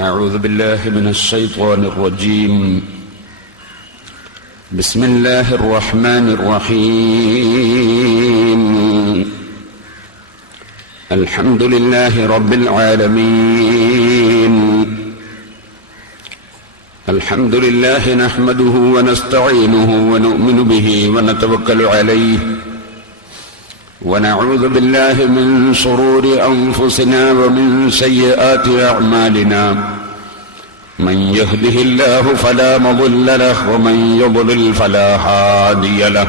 أعوذ بالله من الشيطان الرجيم. بسم الله الرحمن الرحيم. الحمد لله رب العالمين. الحمد لله نحمده ونستعينه ونؤمن به ونتوكل عليه، ونعوذ بالله من شرور أنفسنا ومن سيئات أعمالنا. من يهده الله فلا مضل له ومن يضلل فلا هادي له.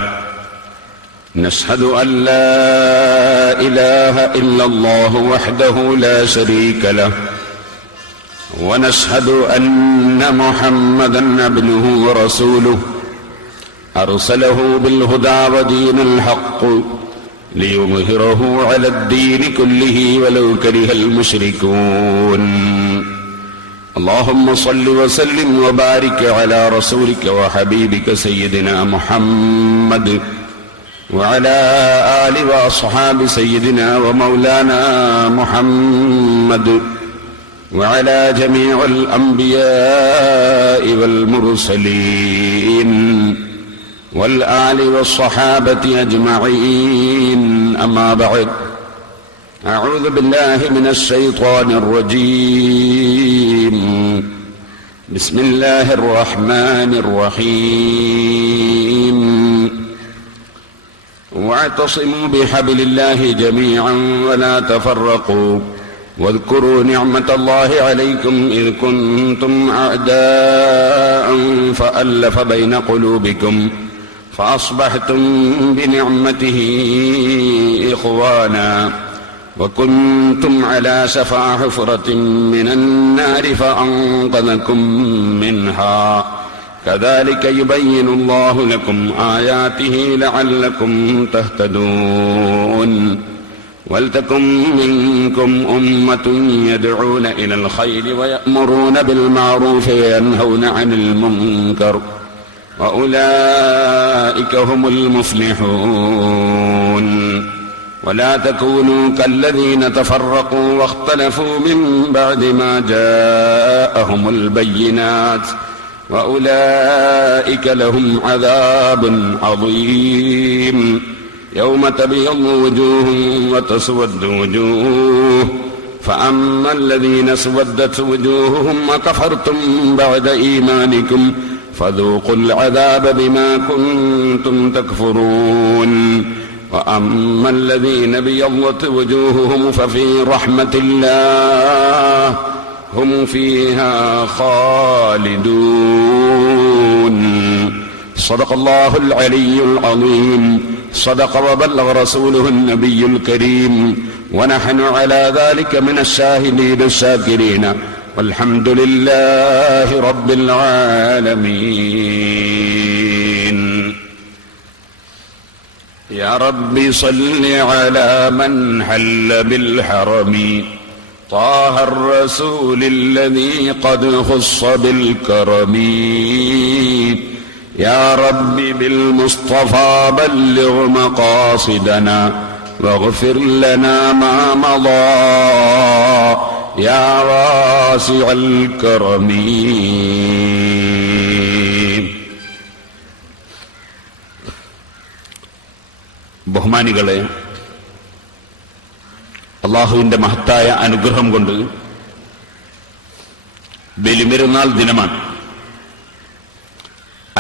نشهد أن لا إله إلا الله وحده لا شريك له، ونشهد أن محمدا عبده ورسوله أرسله بالهدى ودين الحق ليظهره على الدين كله ولو كره المشركون. اللهم صل وسلم وبارك على رسولك وحبيبك سيدنا محمد وعلى آل وأصحاب سيدنا ومولانا محمد وعلى جميع الأنبياء والمرسلين والآل والصحابة أجمعين. أما بعد، أعوذ بالله من الشيطان الرجيم. بسم الله الرحمن الرحيم. واعتصموا بحبل الله جميعا ولا تفرقوا، واذكروا نعمة الله عليكم إذ كنتم أعداء فألف بين قلوبكم فأصبحتم بنعمته إخوانا، وكنتم على شفا حفرة من النار فأنقذكم منها. كذلك يبين الله لكم آياته لعلكم تهتدون. ولتكن منكم أمة يدعون إلى الخير ويأمرون بالمعروف وينهون عن المنكر، وأولئك هم المفلحون. ولا تكونوا كالذين تفرقوا واختلفوا من بعد ما جاءهم البينات، وأولئك لهم عذاب عظيم. يوم تبيض وجوه وتسود وجوه، فأما الذين اسودت وجوههم وكفرتم بعد إيمانكم فذوقوا العذاب بما كنتم تكفرون. وأما الذين ابيضت وجوههم ففي رحمة الله هم فيها خالدون. صدق الله العلي العظيم. صدق وبلغ رسوله النبي الكريم، ونحن على ذلك من الشاهدين الشاكرين، والحمد لله رب العالمين. يا رب صل على من حل بالحرم، طه الرسول الذي قد خص بالكرم. يا رب بالمصطفى بلغ مقاصدنا واغفر لنا ما مضى يا واسع الكرم. ബഹുമാനികളെ, അള്ളാഹുവിന്റെ മഹത്തായ അനുഗ്രഹം കൊണ്ട് ബലിപെരുന്നാൾ ദിനമാണ്.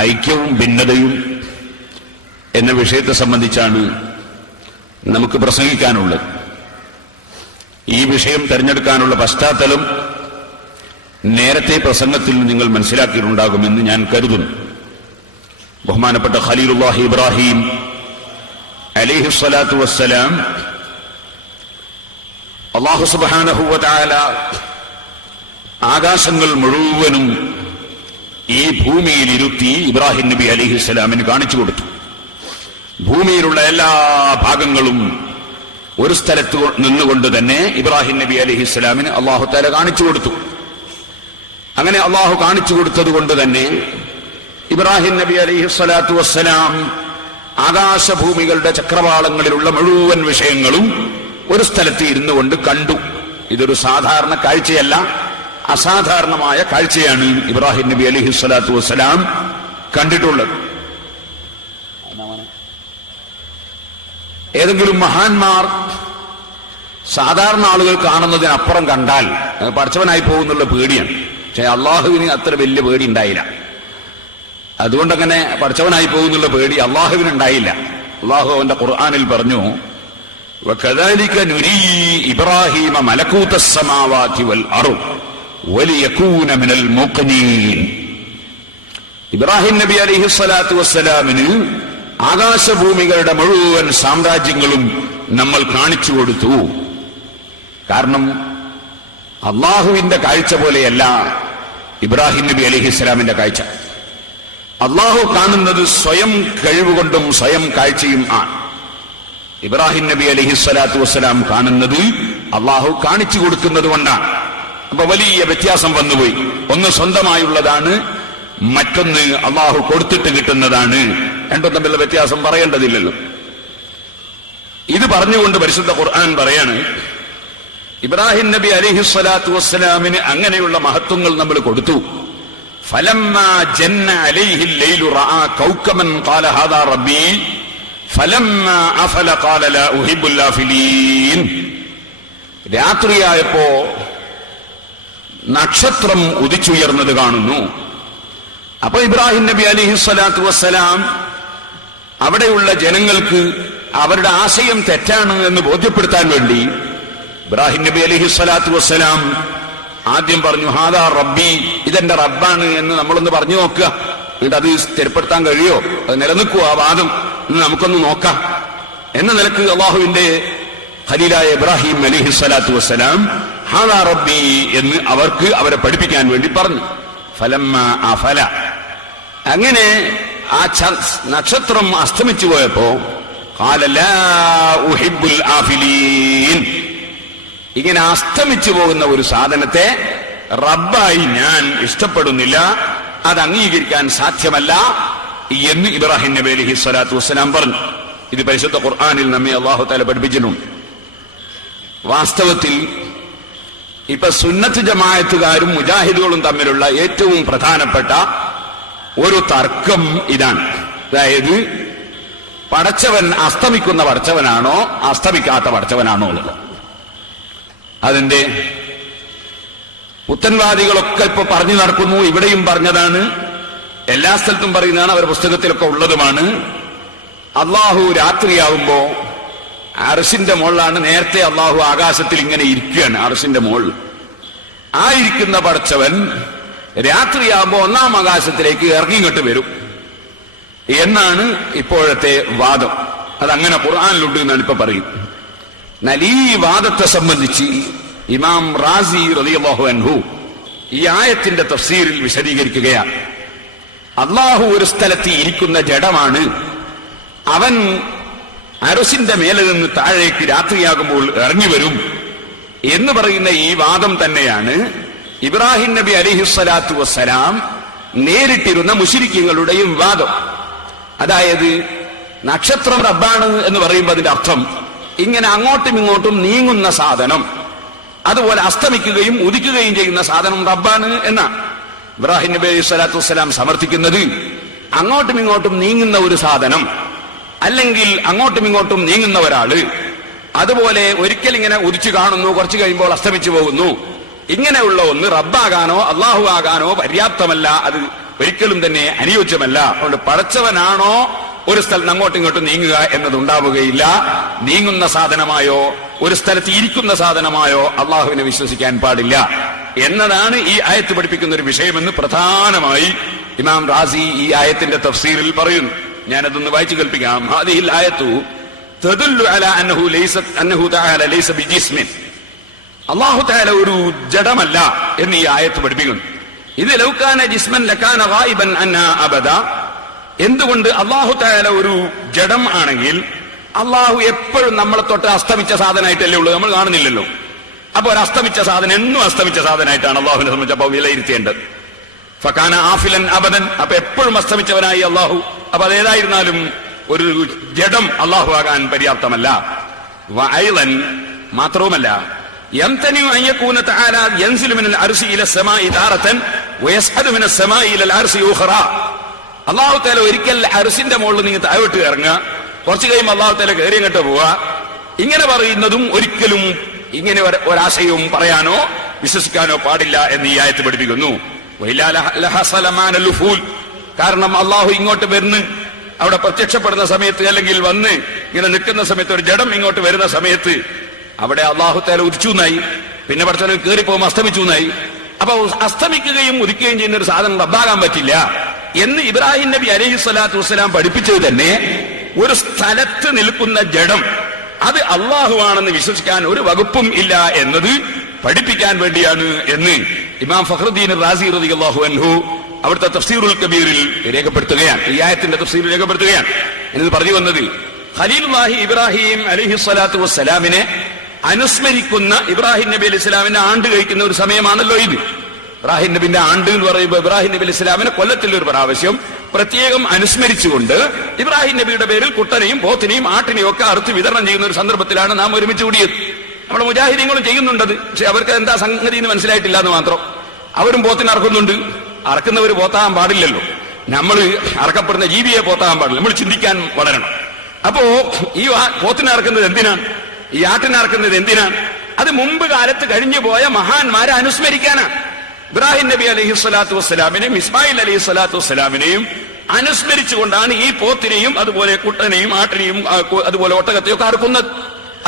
ഐക്യവും ഭിന്നതയും എന്ന വിഷയത്തെ സംബന്ധിച്ചാണ് നമുക്ക് പ്രസംഗിക്കാനുള്ളത്. ഈ വിഷയം തെരഞ്ഞെടുക്കാനുള്ള പശ്ചാത്തലം നേരത്തെ പ്രസംഗത്തിൽ നിങ്ങൾ മനസ്സിലാക്കിയിട്ടുണ്ടാകുമെന്ന് ഞാൻ കരുതുന്നു. ബഹുമാനപ്പെട്ട ഖലീലുല്ലാഹി ഇബ്രാഹിം അലൈഹിസ്സലാത്തു വസ്സലാം അല്ലാഹു സുബ്ഹാനഹു വ തആല ആകാശങ്ങൾ മുഴുവനും ഈ ഭൂമിയിൽ ഇരുത്തി ഇബ്രാഹിം നബി അലൈഹിസ്സലാമിന് കാണിച്ചു കൊടുത്തു. ഭൂമിയിലുള്ള എല്ലാ ഭാഗങ്ങളും ഒരു സ്ഥലത്ത് നിന്നുകൊണ്ട് തന്നെ ഇബ്രാഹിം നബി അലൈഹിസ്സലാമിന് അല്ലാഹു തആല കാണിച്ചു കൊടുത്തു. അങ്ങനെ അല്ലാഹു കാണിച്ചു കൊടുത്തത് കൊണ്ട് തന്നെ ഇബ്രാഹിം നബി അലൈഹിസ്സലാത്തു വസ്സലാം ആകാശഭൂമികളുടെ ചക്രവാളങ്ങളിലുള്ള മുഴുവൻ വിഷയങ്ങളും ഒരു സ്ഥലത്ത് ഇരുന്നു കൊണ്ട് കണ്ടു. ഇതൊരു സാധാരണ കാഴ്ചയല്ല. അസാധാരണമായ കാഴ്ചയാണ് ഇബ്രാഹിം നബി അലൈഹിസ്സലാത്തു വസ്സലാം കണ്ടിട്ടുള്ളത്. ഏതെങ്കിലും മഹാന്മാർ സാധാരണ ആളുകൾ കാണുന്നതിനപ്പുറം കണ്ടാൽ പടച്ചവനായി പോകുന്നുള്ള പേടിയാണ്. പക്ഷെ അള്ളാഹുവിന് അത്ര വലിയ പേടി ഉണ്ടായില്ല. അതുകൊണ്ടങ്ങനെ പടച്ചവനായി പോകുന്നുള്ള പേടി അള്ളാഹുവിന് ഉണ്ടായില്ല. അള്ളാഹു അവന്റെ ഖുർആനിൽ പറഞ്ഞു, വകദാലിക നുരീ ഇബ്രാഹീമ മലകൂതസ് സമാവാതി വൽ അർദ് വലിയകൂന മിനൽ മുഖ്നീൻ. ഇബ്രാഹിം നബി അലൈഹിസ്സലാത്തു വസ്സലാമിന് ആകാശഭൂമികളുടെ മുഴുവൻ സാമ്രാജ്യങ്ങളും നമ്മൾ കാണിച്ചു കൊടുത്തു. കാരണം അള്ളാഹുവിന്റെ കാഴ്ച പോലെയല്ല ഇബ്രാഹിം നബി അലൈഹിസ്സലാമിന്റെ കാഴ്ച. അള്ളാഹു കാണുന്നത് സ്വയം കഴിവുകൊണ്ടും സ്വയം കാഴ്ചയും ആണ്. ഇബ്രാഹിം നബി അലൈഹിസ്സലാത്തു വസ്സലാം കാണുന്നത് അള്ളാഹു കാണിച്ചു കൊടുക്കുന്നത് കൊണ്ടാണ്. അപ്പൊ വലിയ വ്യത്യാസം വന്നുപോയി. ഒന്ന് സ്വന്തമായുള്ളതാണ്, മറ്റൊന്ന് അള്ളാഹു കൊടുത്തിട്ട് കിട്ടുന്നതാണ്. രണ്ടും തമ്മിലുള്ള വ്യത്യാസം പറയേണ്ടതില്ലല്ലോ. ഇത് പറഞ്ഞുകൊണ്ട് പരിശുദ്ധ ഖുർആൻ പറയാണ്, ഇബ്രാഹിം നബി അലൈഹിസ്സലാത്തു വസ്സലാമിന് അങ്ങനെയുള്ള മഹത്വങ്ങൾ നമ്മൾ കൊടുത്തു. ഫലമ്മാ ജന്ന അലൈഹിൽ ലൈലു റആ കൗകബൻ ഖാല ഹാദാ റബ്ബി ഫലമ്മാ അഫല ഖാല ലാ ഉഹിബ്ബുൽ ആഫിലീൻ. രാത്രിയായപ്പോ നക്ഷത്രം ഉദിച്ചുയർന്നത് കാണുന്നു. അപ്പൊ ഇബ്രാഹിം നബി അലൈഹിസ്സലാത്തു വസ്സലാം അവിടെയുള്ള ജനങ്ങൾക്ക് അവരുടെ ആശയം തെറ്റാണ് എന്ന് ബോധ്യപ്പെടുത്താൻ വേണ്ടി ഇബ്രാഹിം നബി അലൈഹിസ്സലാത്തു വസ്സലാം ആദ്യം പറഞ്ഞു, ഹാദാ റബ്ബി, ഇതെന്റെ റബ്ബാണ് എന്ന് നമ്മളൊന്ന് പറഞ്ഞു നോക്കുക. എന്നിട്ട് അത് സ്ഥിരപ്പെടുത്താൻ കഴിയോ, അത് നിലനിൽക്കുവോ ആ വാദം എന്ന് നമുക്കൊന്ന് നോക്കാം എന്ന നിലക്ക് അള്ളാഹുവിന്റെ ഖലീലായ ഇബ്രാഹിം അലൈഹിസ്സലാത്തു വസ്സലാം ഹാദാ റബ്ബി എന്ന് അവരെ പഠിപ്പിക്കാൻ വേണ്ടി പറഞ്ഞു. ഫലമ്മാ അഫല, അങ്ങനെ ആ നക്ഷത്രം അസ്തമിച്ചു പോയപ്പോ ഖാല ലാ ഉഹിബ്ബുൽ ആഫിലീൻ, ഇങ്ങനെ അസ്തമിച്ചു പോകുന്ന ഒരു സാധനത്തെ റബ്ബായി ഞാൻ ഇഷ്ടപ്പെടുന്നില്ല, അത് അംഗീകരിക്കാൻ സാധ്യമല്ല എന്ന് ഇബ്രാഹിം നബി അലൈഹിസ്സലാത്തു വസ്സലാം പറഞ്ഞു. ഇത് പരിശുദ്ധ ഖുർആനിൽ നമ്മെ അല്ലാഹു തആല പഠിപ്പിച്ചിട്ടുണ്ട്. വാസ്തവത്തിൽ ഇപ്പൊ സുന്നത്ത് ജമാഅത്തുകാരും മുജാഹിദുകളും തമ്മിലുള്ള ഏറ്റവും പ്രധാനപ്പെട്ട ഒരു തർക്കം ഇതാണ്. അതായത് പടച്ചവൻ അസ്തമിക്കുന്ന പടച്ചവനാണോ അസ്തമിക്കാത്ത പടച്ചവനാണോ ഉള്ളത്. അതിന്റെ പുത്തൻവാദികളൊക്കെ ഇപ്പൊ പറഞ്ഞു നടക്കുന്നു. ഇവിടെയും പറഞ്ഞതാണ്, എല്ലാ സ്ഥലത്തും പറയുന്നതാണ്, അവരുടെ പുസ്തകത്തിലൊക്കെ ഉള്ളതുമാണ്. അള്ളാഹു രാത്രിയാവുമ്പോ അർശിന്റെ മുകളിലാണ്. നേരത്തെ അള്ളാഹു ആകാശത്തിൽ ഇങ്ങനെ ഇരിക്കുകയാണ് അർശിന്റെ മുകളിൽ. ആ ഇരിക്കുന്ന പടച്ചവൻ രാത്രിയാകുമ്പോ ഒന്നാം ആകാശത്തിലേക്ക് ഇറങ്ങിങ്ങോട്ട് വരും എന്നാണ് ഇപ്പോഴത്തെ വാദം. അതങ്ങനെ ഖുർആനിലുണ്ട് എന്നാണ് ഇപ്പൊ പറയും. എന്നാൽ ഈ വാദത്തെ സംബന്ധിച്ച് ഇമാം റാസി റളിയല്ലാഹു അൻഹു ഈ ആയത്തിന്റെ തഫ്സീറിൽ വിശദീകരിക്കുകയാണ്. അള്ളാഹു ഒരു സ്ഥലത്ത് ഇരിക്കുന്ന ജഡമാണ്. അവൻ അർശിന്റെ മേലെ നിന്ന് താഴേക്ക് രാത്രിയാകുമ്പോൾ ഇറങ്ങി വരും എന്ന് പറയുന്ന ഈ വാദം തന്നെയാണ് ഇബ്രാഹിം നബി അലൈഹിസ്സലാത്തു വസ്സലാം നേരിട്ടിരുന്ന മുശ്രിക്കുകളുടെയും വാദം. അതായത് നക്ഷത്രം റബ്ബാണ് എന്ന് പറയുമ്പോൾ അതിന്റെ അർത്ഥം ഇങ്ങനെ അങ്ങോട്ടും ഇങ്ങോട്ടും നീങ്ങുന്ന സാധനം, അതുപോലെ അസ്തമിക്കുകയും ഉദിക്കുകയും ചെയ്യുന്ന സാധനം റബ്ബാണ് എന്നാണ്. ഇബ്രാഹിം നബി അലൈഹിസ്സലാത്തു വസ്സലാം സമർത്ഥിക്കുന്നത് അങ്ങോട്ടും ഇങ്ങോട്ടും നീങ്ങുന്ന ഒരു സാധനം, അല്ലെങ്കിൽ അങ്ങോട്ടും ഇങ്ങോട്ടും നീങ്ങുന്ന ഒരാള്, അതുപോലെ ഒരിക്കൽ ഇങ്ങനെ ഉദിച്ചു കാണുന്നു, കുറച്ചു കഴിയുമ്പോൾ അസ്തമിച്ചു പോകുന്നു, ഇങ്ങനെയുള്ള ഒന്ന് റബ്ബാകാനോ അള്ളാഹു ആകാനോ പര്യാപ്തമല്ല, അത് ഒരിക്കലും തന്നെ അനുയോജ്യമല്ല. അതുകൊണ്ട് പടച്ചവനാണോ ഒരു സ്ഥലത്ത് അങ്ങോട്ടും ഇങ്ങോട്ടും നീങ്ങുക എന്നതുണ്ടാവുകയില്ല. നീങ്ങുന്ന സാധനമായോ ഒരു സ്ഥലത്ത് ഇരിക്കുന്ന സാധനമായോ അള്ളാഹുവിനെ വിശ്വസിക്കാൻ പാടില്ല എന്നതാണ് ഈ ആയത്ത് പഠിപ്പിക്കുന്ന ഒരു വിഷയമെന്ന് പ്രധാനമായി ഇമാം റാസി ഈ ആയത്തിന്റെ തഫ്സീറിൽ പറയുന്നു. ഞാനതൊന്ന് വായിച്ചു കേൾപ്പിക്കാം. ഹാദിഹിൽ ആയത്തു തദുല്ലു അലാ അന്നഹു തആല ലൈസ ബിജിസ്മിൻ, അല്ലാഹു തആല ഒരു ജഡമല്ല എന്ന് ഈ ആയത്ത് പഠിപ്പിക്കുന്നു. ഇത് ലൗ കാന ജിസ്മൻ ലകാന ഗായിബൻ അന്നാ അബദ. എന്തുകൊണ്ട് അല്ലാഹു തആല ഒരു ജഡം ആണെങ്കിൽ അല്ലാഹു എപ്പോഴും നമ്മളെ തൊട്ട് അസ്തമിച്ച സാധനമായിട്ടല്ലേ ഉള്ളൂ, നമ്മൾ കാണുന്നില്ലല്ലോ. അപ്പൊ ഒരു അസ്തമിച്ച സാധനം എന്നും അസ്തമിച്ച സാധനമായിട്ടാണ് അള്ളാഹുവിനെ സംബന്ധിച്ചപ്പോ വിലയിരുത്തേണ്ടത്. ഫകാന ആഫിലൻ അബദൻ, അപ്പൊ എപ്പോഴും അസ്തമിച്ചവനായി അള്ളാഹു. അപ്പൊ അതേതായിരുന്നാലും ഒരു ജഡം അള്ളാഹു ആകാൻ പര്യാപ്തമല്ല. വഅയ്ളൻ, മാത്രവുമല്ല യംതനിഉ അൻ യകൂന തആല യൻസിലു മിനൽ അർശി ഇല സമാഇ താറതൻ വയസ്അദു മിനസ് സമാഇ ഇലൽ അർശി ഉഖറ. അല്ലാഹു തആല ഒരിക്കൽ അർശിന്റെ മുകളിൽ നിങ്ങൾ താഴോട്ട് ഇറങ്ങുക, കുറച്ചു കഴിയുമ്പോൾ അല്ലാഹു തആല കയറി അങ്ങോട്ട് പോവുക. ഇങ്ങനെ പറയുന്നതും ഒരിക്കലും ഇങ്ങനെ ഒരാശയവും പറയാനോ വിശ്വസിക്കാനോ പാടില്ല എന്ന് ഈ ആയത്ത് പഠിപ്പിക്കുന്നു. കാരണം അള്ളാഹു ഇങ്ങോട്ട് വരുന്ന അവിടെ പ്രത്യക്ഷപ്പെടുന്ന സമയത്ത്, അല്ലെങ്കിൽ വന്ന് ഇങ്ങനെ നിൽക്കുന്ന സമയത്ത്, ഒരു ജഡം ഇങ്ങോട്ട് വരുന്ന സമയത്ത് അവിടെ അള്ളാഹു തആല ഉദിച്ചു എന്നായി, പിന്നെ പഠിച്ചവന് കയറിപ്പോകുമ്പോൾ അസ്തമിച്ചു എന്നായി. അപ്പൊ അസ്തമിക്കുകയും ഉദിക്കുകയും ചെയ്യുന്ന ഒരു സാധനം റബ്ബാകാൻ പറ്റില്ല എന്ന് ഇബ്രാഹിം നബി അലൈഹിസ്സലാത്തു വസ്സലാം പഠിപ്പിച്ചത് തന്നെ ഒരു സ്ഥലത്ത് നിൽക്കുന്ന ജഡം അത് അള്ളാഹുവാണെന്ന് വിശ്വസിക്കാൻ ഒരു വകുപ്പും ഇല്ല എന്നത് പഠിപ്പിക്കാൻ വേണ്ടിയാണ് എന്ന് ഇമാം ഫഖ്റുദ്ദീൻ റാസി റളിയല്ലാഹു അൻഹു അവിടുത്തെ തഫ്സീറുൽ കബീറിൽ രേഖപ്പെടുത്തുകയാണ്. ഈ ആയത്തിന്റെ തഫ്സീറിൽ രേഖപ്പെടുത്തുകയാണ്. എന്നത് പറഞ്ഞു വന്നത്, ഖലീലുല്ലാഹി ഇബ്രാഹിം അലൈഹിസ്സലാത്തു വസ്സലാമിനെ അനുസ്മരിക്കുന്ന ഇബ്രാഹിം നബി അലൈഹി സ്വലാമിന്റെ ആണ്ട് കഴിക്കുന്ന ഒരു സമയമാണല്ലോ ഇത്. ഇബ്രാഹിം നബിന്റെ ആണ്ട് എന്ന് പറയുമ്പോൾ ഇബ്രാഹിം നബി അലൈഹി സ്വലാമിനെ കൊല്ലത്തിൽ ഒരു പ്രാവശ്യം പ്രത്യേകം അനുസ്മരിച്ചുകൊണ്ട് ഇബ്രാഹിം നബിയുടെ പേരിൽ കുട്ടനെയും പോത്തിനെയും ആട്ടിനെയും ഒക്കെ അറുത്ത് വിതരണം ചെയ്യുന്ന ഒരു സന്ദർഭത്തിലാണ് നാം ഒരുമിച്ച് കൂടിയത്. നമ്മുടെ മുജാഹിദീങ്ങളും ചെയ്യുന്നുണ്ടത്, പക്ഷെ അവർക്ക് എന്താ സംഗതി എന്ന് മനസ്സിലായിട്ടില്ല എന്ന് മാത്രം. അവരും പോത്തിനെ അറക്കുന്നുണ്ട്. അറക്കുന്നവർ പോത്താകാൻ പാടില്ലല്ലോ, നമ്മൾ അറക്കപ്പെടുന്ന ജീവിയെ പോത്താകാൻ പാടില്ല. നമ്മൾ ചിന്തിക്കാൻ വളരണം. അപ്പോ ഈ പോത്തിനെ അറക്കുന്നത് എന്തിനാണ്, ഈ ആട്ടിനെ അറക്കുന്നത് എന്തിനാണ്? അത് മുമ്പ് കാലത്ത് കഴിഞ്ഞു പോയ മഹാന്മാരെ അനുസ്മരിക്കാനാണ്. ഇബ്രാഹിം നബി അലൈഹി സ്വലാത്തു വസ്സലാമിനെയും ഇസ്മായിൽ അലൈഹി സ്വലാത്തു വസ്സലാമിനെയും അനുസ്മരിച്ചുകൊണ്ടാണ് ഈ പോത്തിനെയും അതുപോലെ കുട്ടനെയും ആട്ടിനെയും അതുപോലെ ഒട്ടകത്തെയും ഒക്കെ അറുക്കുന്നത്,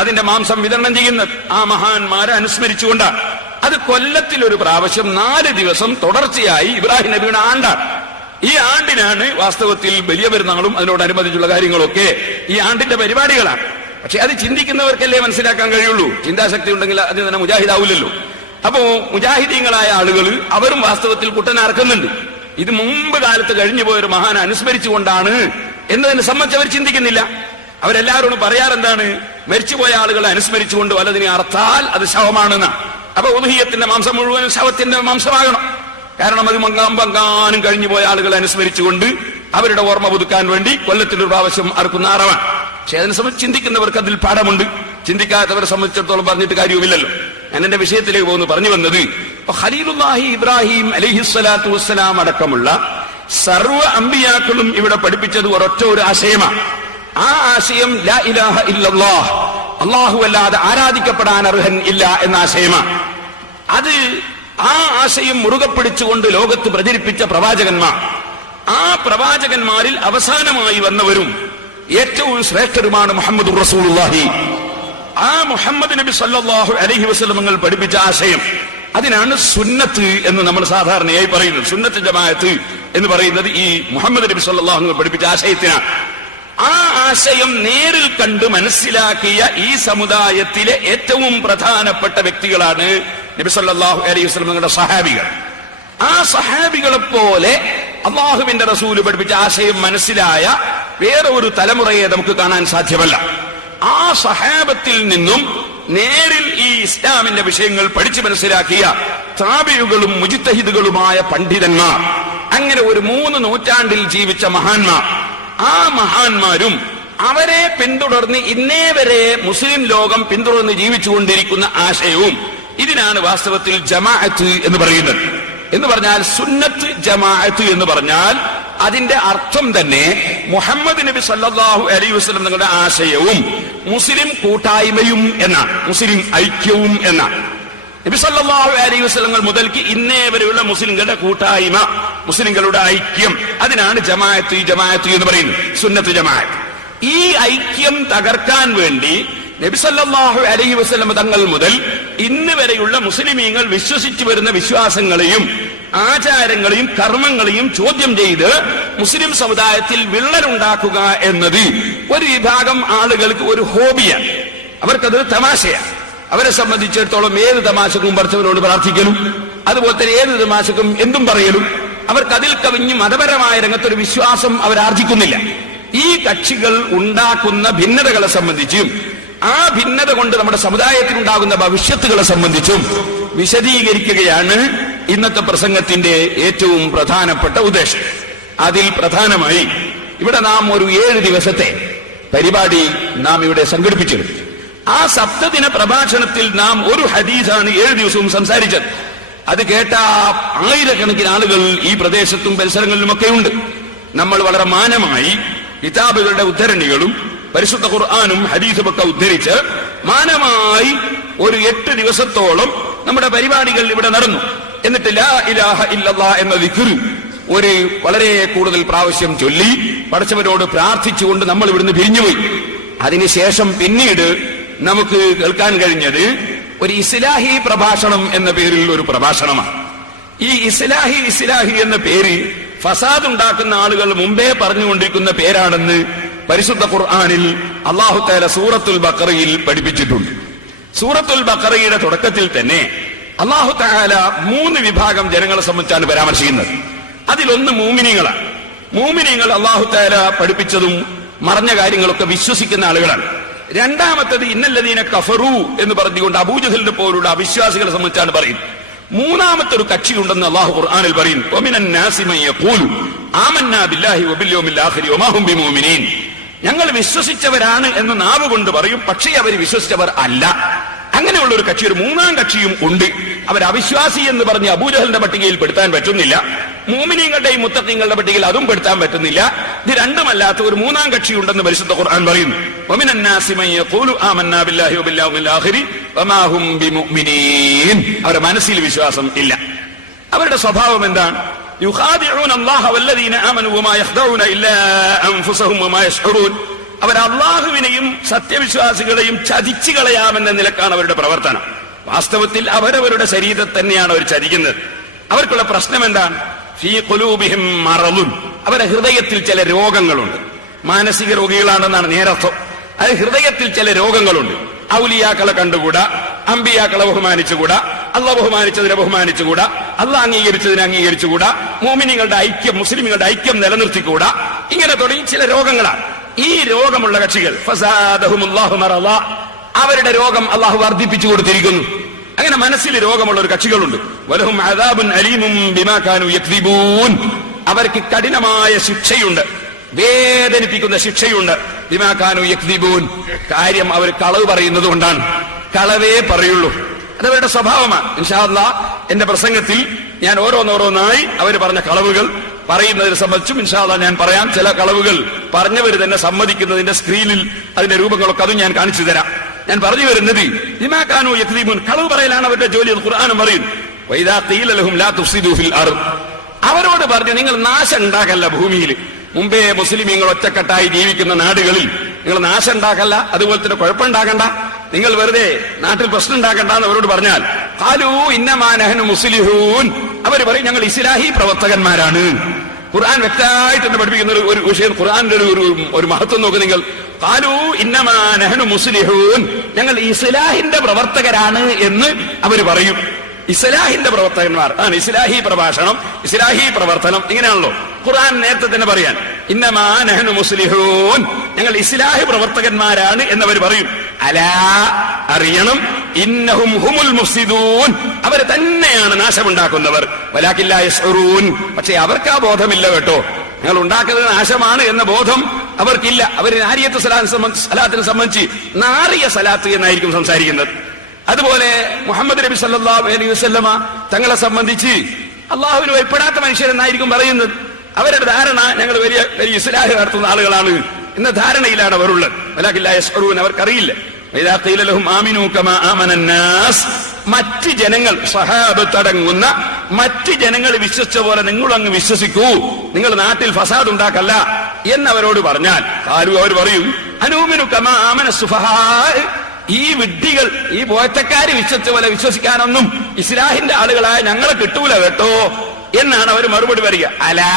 അതിന്റെ മാംസം വിതരണം ചെയ്യുന്നത്. ആ മഹാന്മാരെ അനുസ്മരിച്ചുകൊണ്ടാണ്. അത് കൊല്ലത്തിൽ ഒരു പ്രാവശ്യം 4 ദിവസം തുടർച്ചയായി ഇബ്രാഹിം നബിയുടെ ആണ്ടാണ്. ഈ ആണ്ടിനാണ് വാസ്തവത്തിൽ വലിയ പെരുന്നാളും അതിനോടനുബന്ധിച്ചുള്ള കാര്യങ്ങളൊക്കെ ഈ ആണ്ടിന്റെ പരിപാടികളാണ്. പക്ഷെ അത് ചിന്തിക്കുന്നവർക്കല്ലേ മനസ്സിലാക്കാൻ കഴിയുള്ളൂ. ചിന്താശക്തി ഉണ്ടെങ്കിൽ അത് തന്നെ മുജാഹിദാവില്ലല്ലോ. അപ്പോ മുജാഹിദീങ്ങളായ ആളുകൾ അവരും വാസ്തവത്തിൽ കുട്ടനെ അറക്കുന്നുണ്ട്. ഇത് മുമ്പ് കാലത്ത് കഴിഞ്ഞു പോയൊരു മഹാൻ അനുസ്മരിച്ചുകൊണ്ടാണ് എന്നതിനെ സംബന്ധിച്ച് അവർ ചിന്തിക്കുന്നില്ല. അവരെല്ലാവരോടും പറയാറെന്താണ്, മരിച്ചുപോയ ആളുകളെ അനുസ്മരിച്ചുകൊണ്ട് വല്ലതിനെ അർത്താൽ അത് ശവമാണെന്ന്. അപ്പൊ ഉദ്ഹിയത്തിന്റെ മാംസം മുഴുവൻ ശവത്തിന്റെ മാംസമാകണം. കാരണം അത് മങ്കാനും കഴിഞ്ഞു പോയ ആളുകളെ അനുസ്മരിച്ചുകൊണ്ട് അവരുടെ ഓർമ്മ പുതുക്കാൻ വേണ്ടി കൊല്ലത്തിലൊരു പ്രാവശ്യം അറുക്കുന്ന അറവാണ്. പക്ഷെ അതിനെ സംബന്ധിച്ച് ചിന്തിക്കുന്നവർക്ക് അതിൽ പാഠമുണ്ട്, ചിന്തിക്കാത്തവരെ സംബന്ധിച്ചിടത്തോളം പറഞ്ഞിട്ട് കാര്യവുമില്ലല്ലോ. ഞാൻ എന്റെ വിഷയത്തിലേക്ക് പോകുന്നു പറഞ്ഞു വന്നത്, ഖലീലുല്ലാഹി ഇബ്രാഹിം അലൈഹിസ്സലാത്തു വസ്സലാം അടക്കമുള്ള സർവ്വ അമ്പിയാക്കളും ഇവിടെ പഠിപ്പിച്ചത് ഒരൊറ്റ ഒരു ആശയമാണ്. ആ ആശയം ലാ ഇലാഹ ഇല്ലല്ലാഹ്, അല്ലാഹു അല്ലാതെ ആരാധിക്കപ്പെടാൻ അർഹൻ ഇല്ല എന്ന ആശയമാണ്. അത് ആ ആശയം മുറുകെ പിടിച്ചുകൊണ്ട് ലോകത്ത് പ്രചരിപ്പിച്ച പ്രവാചകന്മാർ, ആ പ്രവാചകന്മാരിൽ അവസാനമായി വന്നവരും ഏറ്റവും ശ്രേഷ്ഠരുമാണ് മുഹമ്മദുർ റസൂലുള്ളാഹി. ആ മുഹമ്മദ് നബി സല്ലല്ലാഹു അലൈഹി വസല്ലം പഠിപ്പിച്ച ആശയം, അതിനാണ് സുന്നത്ത് എന്ന് നമ്മൾ സാധാരണയായി പറയുന്നത്. സുന്നത്ത് ജമാഅത്ത് എന്ന് പറയുന്നത് ഈ മുഹമ്മദ് നബി സല്ലല്ലാഹു അലൈഹി വസല്ലം പഠിപ്പിച്ച ആശയത്തിനാണ്. ആ ആശയം നേരിൽ കണ്ട് മനസ്സിലാക്കിയ ഈ സമുദായത്തിലെ ഏറ്റവും പ്രധാനപ്പെട്ട വ്യക്തികളാണ് നബി സല്ലല്ലാഹു അലൈഹി വസല്ലമയുടെ സഹാബികൾ. ആ സഹാബികളെ പോലെ അല്ലാഹുവിന്റെ റസൂല് പഠിപ്പിച്ച ആശയം മനസ്സിലായ വേറെ ഒരു തലമുറയെ നമുക്ക് കാണാൻ സാധ്യമല്ല. ആ സഹാബത്തിൽ നിന്നും നേരിൽ ഈ ഇസ്ലാമിന്റെ വിഷയങ്ങൾ പഠിച്ചു മനസ്സിലാക്കിയ താബിഉകളും മുജ്തഹിദുകളുമായ പണ്ഡിതന്മാർ, അങ്ങനെ ഒരു 3 നൂറ്റാണ്ടിൽ ജീവിച്ച മഹാന്മാർ, ആ മഹാന്മാരും അവരെ പിന്തുടർന്ന് ഇന്നേ വരെ മുസ്ലിം ലോകം പിന്തുടർന്ന് ജീവിച്ചുകൊണ്ടിരിക്കുന്ന ആശയവും ഇതിനാണ് വാസ്തവത്തിൽ ജമാഅത്ത് എന്ന് പറയുന്നത്. എന്ന് പറഞ്ഞാൽ സുന്നത്ത് ജമാഅത്ത് എന്ന് പറഞ്ഞാൽ അതിന്റെ അർത്ഥം തന്നെ മുഹമ്മദ് നബി സല്ലല്ലാഹു അലൈഹി വസല്ലം തങ്ങളുടെ ആശയവും മുസ്ലിം കൂട്ടായ്മയും എന്നാണ്, മുസ്ലിം ഐക്യവും എന്നാണ്. നബി സല്ലല്ലാഹു അലൈഹി വസല്ലം മുതൽക്ക് ഇന്നേ വരെയുള്ള മുസ്ലിങ്ങളുടെ കൂട്ടായ്മ, മുസ്ലിങ്ങളുടെ ഐക്യം, അതിനാണ് ജമാഅത്ത് ജമാഅത്ത് എന്ന് പറയുന്നത്, സുന്നത്ത് ജമാഅത്ത്. ഈ ഐക്യം തകർക്കാൻ വേണ്ടി നബി സല്ലല്ലാഹു അലൈഹി വസല്ലം തങ്ങൾ മുതൽ ഇന്ന് വരെയുള്ള മുസ്ലിമീങ്ങൾ വിശ്വസിച്ചു വരുന്ന വിശ്വാസങ്ങളെയും ആചാരങ്ങളെയും കർമ്മങ്ങളെയും ചോദ്യം ചെയ്ത് മുസ്ലിം സമുദായത്തിൽ വിള്ളലുണ്ടാക്കുക എന്നത് ഒരു വിഭാഗം ആളുകൾക്ക് ഒരു ഹോബിയാണ്, അവർക്കത് തമാശയാണ്. അവരെ സംബന്ധിച്ചിടത്തോളം ഏത് തമാശക്കും പഠിച്ചവരോട് പ്രാർത്ഥിക്കലും അതുപോലെ തന്നെ ഏത് തമാശക്കും എന്തും പറയലും, അവർക്ക് അതിൽ കവിഞ്ഞ് മതപരമായ രംഗത്തൊരു വിശ്വാസം അവരാർജിക്കുന്നില്ല. ഈ കക്ഷികൾ ഉണ്ടാക്കുന്ന ഭിന്നതകളെ സംബന്ധിച്ചും ആ ഭിന്നത കൊണ്ട് നമ്മുടെ സമുദായത്തിനുണ്ടാകുന്ന ഭവിഷ്യത്തുകളെ സംബന്ധിച്ചും വിശദീകരിക്കുകയാണ് ഇന്നത്തെ പ്രസംഗത്തിന്റെ ഏറ്റവും പ്രധാനപ്പെട്ട ഉദ്ദേശം. അതിൽ പ്രധാനമായി ഇവിടെ നാം ഒരു 7 ദിവസത്തെ പരിപാടി നാം ഇവിടെ സംഘടിപ്പിച്ചിരുന്നു. ആ സപ്തദിന പ്രഭാഷണത്തിൽ നാം ഒരു ഹദീസാണ് 7 ദിവസവും സംസാരിച്ചത്. അത് കേട്ട ആയിരക്കണക്കിന് ആളുകൾ ഈ പ്രദേശത്തും പരിസരങ്ങളിലുമൊക്കെ ഉണ്ട്. നമ്മൾ വളരെ മാന്യമായി കിതാബുകളുടെ ഉദ്ധരണികളും പരിശുദ്ധ ഖുർആനും ഹദീസും ഒക്കെ ഉദ്ധരിച്ച് മാന്യമായി ഒരു 8 ദിവസത്തോളം നമ്മുടെ പരിപാടികൾ ഇവിടെ നടന്നു. എന്നിട്ട് ലാ ഇലാഹ ഇല്ലല്ലാഹ് എന്ന ദിക്ർ ഒരു വളരെ കൂടുതൽ പ്രാവശ്യം ചൊല്ലി പടച്ചവനോട് പ്രാർത്ഥിച്ചുകൊണ്ട് നമ്മൾ ഇവിടുന്ന് പിരിഞ്ഞുപോയി. അതിനുശേഷം പിന്നീട് നമുക്ക് കേൾക്കാൻ കഴിഞ്ഞത് ഒരു ഇസ്ലാഹി പ്രഭാഷണം എന്ന പേരിൽ ഒരു പ്രഭാഷണമാണ്. ഈ ഇസ്ലാഹി എന്ന പേര് ഫസാദ് ഉണ്ടാക്കുന്ന ആളുകൾ മുമ്പേ പറഞ്ഞുകൊണ്ടിരിക്കുന്ന പേരാണെന്ന് പരിശുദ്ധ ഖുർആനിൽ അല്ലാഹു തആല സൂറത്തുൽ ബഖറയിൽ പഠിപ്പിച്ചിട്ടുണ്ട്. സൂറത്തുൽ ബഖറയുടെ തുടക്കത്തിൽ തന്നെ അല്ലാഹു തആല 3 വിഭാഗം ജനങ്ങളെ സംബന്ധിച്ചാണ് പരാമർശിക്കുന്നത്. അതിലൊന്ന് മൂമിനീങ്ങളാണ്. മൂമിനീങ്ങൾ അല്ലാഹു തആല പഠിപ്പിച്ചതും മറഞ്ഞ കാര്യങ്ങളൊക്കെ വിശ്വസിക്കുന്ന ആളുകളാണ്. രണ്ടാമത്തത് ഇന്നല്ലദീന കഫറു എന്ന് പറഞ്ഞുകൊണ്ട് അബൂജഹലിനെ പോലുള്ള അവിശ്വാസികളെ സംബന്ധിച്ചാണ് പറയുന്നത്. മൂന്നാമത്തെ ഒരു കക്ഷിയുണ്ടെന്ന് അല്ലാഹു ഖുർആനിൽ പറയുന്നു, വമിനൻ നാസി മൻ യഖൂലു ആമന്നാ ബില്ലാഹി വബിൽ യൗമിൽ ആഖിരി വമാ ഹും ബിമുഅ്മിനീൻ. ഞങ്ങൾ വിശ്വസിച്ചവരാണ് എന്ന് നാവ് കൊണ്ട് പറയും, പക്ഷേ അവർ വിശ്വസിച്ചവർ അല്ല. അങ്ങനെയുള്ള ഒരു കക്ഷി, ഒരു മൂന്നാം കക്ഷിയും ഉണ്ട്. അവർ അവിശ്വാസി എന്ന് പറഞ്ഞ് അബൂജഹലിന്റെ പട്ടികയിൽ പെടുത്താൻ പറ്റുന്നില്ല, മുഅ്മിനീങ്ങളുടെയും മുത്തഖീങ്ങളുടെ പട്ടികയിൽ അതും പെടുത്താൻ പറ്റുന്നില്ല. ഇത് രണ്ടുമല്ലാത്ത ഒരു മൂന്നാം കക്ഷി ഉണ്ടെന്ന് പരിശുദ്ധ ഖുർആൻ പറയുന്നു. വമിനൻ നാസി മൻ യഖൂലു ആമന്നാ ബില്ലാഹി വബിൽ യൗമിൽ ആഖിരി വമാ ഹും ബിമുഅ്മിനീൻ. അവരുടെ മനസ്സിൽ വിശ്വാസം ഇല്ല. അവരുടെ സ്വഭാവം എന്താണ്? യുഖാദിഊന അല്ലാഹ വല്ലദീന ആമനൂ വമാ യഖ്ദഊന ഇല്ലാ അൻഫുസഹും വമാ യശ്ഉറൂൻ. അവർ അല്ലാഹുവിനെയും സത്യവിശ്വാസികളെയും ചതിച്ചു കളയാമെന്ന നിലക്കാണ് അവരുടെ പ്രവർത്തനം. വാസ്തവത്തിൽ അവരവരുടെ ശരീരത്തെ തന്നെയാണ് അവർ ചതിക്കുന്നത്. അവർക്കുള്ള പ്രശ്നം എന്താണ്? ഫീ ഖുലൂബിഹിം മറളുൻ. അവരുടെ ഹൃദയത്തിൽ ചില രോഗങ്ങളുണ്ട്. മാനസിക രോഗികളാണെന്നാണ് നേരർത്ഥം. അത് ഹൃദയത്തിൽ ചില രോഗങ്ങളുണ്ട്. ഔലിയാക്കളെ കണ്ടുകൂടാ, അമ്പിയാക്കളെ ബഹുമാനിച്ചുകൂടാ, അള്ളാഹ് ബഹുമാനിച്ചതിനെ ബഹുമാനിച്ചുകൂടാ, അള്ളാഹ് അംഗീകരിച്ചതിനെ അംഗീകരിച്ചുകൂടാ, മുഅ്മിനീങ്ങളുടെ ഐക്യം, മുസ്ലിമുകളുടെ ഐക്യം നിലനിർത്തിക്കൂടാ. ഇങ്ങനെ തുടങ്ങി ചില രോഗങ്ങളാണ്. ഈ രോഗമുള്ള കക്ഷികൾ ഫസാദഹുമുല്ലാഹു മറള, അവരുടെ രോഗം അള്ളാഹു വർദ്ധിപ്പിച്ചു കൊടുത്തിരിക്കുന്നു. അങ്ങനെ മനസ്സിൽ രോഗമുള്ള ഒരു കക്ഷികളുണ്ട്. വലഹും അദാബുൻ അലീമും ബിമാ കാനൂ യക്ദിബൂൻ. അവർക്ക് കഠിനമായ ശിക്ഷയുണ്ട്, വേദനിപ്പിക്കുന്ന ശിക്ഷയുണ്ട്. ബിമാ കാനൂ യക്ദിബൂൻ. കാര്യം അവർ കളവ് പറയുന്നത് കൊണ്ടാണ്. കളവേ പറയുള്ളൂ. അതവരുടെ സ്വഭാവമാണ്. ഇൻഷാ അല്ലാഹ് എന്റെ പ്രസംഗത്തിൽ ഞാൻ ഓരോന്നോരോന്നായി അവർ പറഞ്ഞ കളവുകൾ പറയുന്നതിനെ സംബന്ധിച്ചും ഇൻഷാ അല്ലാഹ് ഞാൻ പറയാം. ചില കളവുകൾ പറഞ്ഞവർ തന്നെ സമ്മതിക്കുന്നതിന്റെ സ്ക്രീനിൽ അതിന്റെ രൂപങ്ങളൊക്കെ അതും ഞാൻ കാണിച്ചു തരാം. ഞാൻ പറഞ്ഞു വരുന്നത് ബിമാ കാനൂ യക്ദിബൂൻ, കളവ് പറയലാണ് അവരുടെ ജോലി. ഖുർആനും പറയുന്നു, വഇദാ ഖീല ലഹും ലാ തുഫ്സിദൂ ഫിൽ അർദ്. അവരോട് പറഞ്ഞു, നിങ്ങൾ നാശം ഉണ്ടാക്കല്ല ഭൂമിയിൽ. മുമ്പേ മുസ്ലിമീങ്ങൾ ഒറ്റക്കെട്ടായി ജീവിക്കുന്ന നാടുകളിൽ നിങ്ങൾ നാശം ഉണ്ടാക്കല്ല, അതുപോലെ തന്നെ കുഴപ്പമുണ്ടാക്കണ്ട, നിങ്ങൾ വെറുതെ നാട്ടിൽ പ്രശ്നം ഉണ്ടാക്കണ്ട എന്ന് അവരോട് പറഞ്ഞാൽ ഖാലൂ ഇന്നമാ നഹ്നു മുസ്ലിഹൂൻ. അവർ പറയും, ഞങ്ങൾ ഇസ്ലാഹി പ്രവർത്തകന്മാരാണ്. ഖുർആൻ വ്യക്തമായിട്ട് തന്നെ പഠിപ്പിക്കുന്ന ഒരു വിഷയം. ഖുർആന്റെ ഒരു മഹത്വം നോക്ക് നിങ്ങൾ. ഖാലൂ ഇന്നമാ നഹ്നു മുസ്ലിഹൂൻ, ഞങ്ങൾ ഇസ്ലാഹിന്റെ പ്രവർത്തകരാണ് എന്ന് അവർ പറയും. ഇസ്ലാഹിന്റെ പ്രവർത്തകന്മാർ ആണ്. ഇസ്ലാഹി പ്രഭാഷണം, ഇസ്ലാഹി പ്രവർത്തനം, ഇങ്ങനെയാണല്ലോ ഖുർആൻ നേരത്തെ തന്നെ പറയാൻ. ഇന്നമാ നഹ്നു മുസ്ലിഹൂൻ, ഞങ്ങൾ ഇസ്ലാഹി പ്രവർത്തകന്മാരാണ് എന്നവർ പറയും. അലാ, അറിയണം, ഇന്നഹും ഹുമുൽ മുഫ്സിദൂൻ, അവർ തന്നെയാണ് നാശമുണ്ടാക്കുന്നവർ. വലാകിൻ ലാ യശ്ഉറൂൻ, പക്ഷേ അവർക്ക് ആ ബോധമില്ല കേട്ടോ. ഞങ്ങൾ ഉണ്ടാക്കുന്നത് നാശമാണ് എന്ന ബോധം അവർക്കില്ല. അവർ നാരിയത്ത് സലാത്തിനെ സംബന്ധിച്ച് നാറിയ സലാത്ത് എന്നായിരിക്കും സംസാരിക്കുന്നത്. അതുപോലെ മുഹമ്മദ് നബി സല്ലല്ലാഹു അലൈഹി വസല്ലമ തങ്ങളെ സംബന്ധിച്ച് അള്ളാഹുവിന് ഭയപ്പെടാത്ത മനുഷ്യരെന്നായിരിക്കും പറയുന്നത്. അവരുടെ ധാരണ ഞങ്ങൾ വലിയ വലിയ ഇസ്ലാഹ് നടത്തുന്ന ആളുകളാണ് എന്ന ധാരണയിലാണ് അവരുള്ളത്. വലാകിൻ ലാ യശ്ഉറൂൻ, അവർക്കറിയില്ല. വഇദാ ഖീല ലഹും ആമിനൂ കമാ ആമനന്നാസ്, മറ്റ് ജനങ്ങൾ, സഹാബത്ത് അടങ്ങുന്ന മറ്റ് ജനങ്ങൾ വിശ്വസിച്ച പോലെ നിങ്ങളങ്ങ് വിശ്വസിക്കൂ, നിങ്ങൾ നാട്ടിൽ ഫസാദ് ഉണ്ടാക്കല്ല എന്നവരോട് പറഞ്ഞാൽ ഖാലൂ, അവർ പറയും, അനൂമിനു കമാ ആമന സുഫഹാ, ഈ വിഡ്ഢികൾ, ഈ പോയത്തക്കാര് വിശ്വസിച്ച പോലെ വിശ്വസിക്കാനൊന്നും ഇസ്ലാഹിന്റെ ആളുകളായ ഞങ്ങളെ കിട്ടൂല കേട്ടോ എന്നാണ് അവർ മറുപടി പറയുക. അലാ,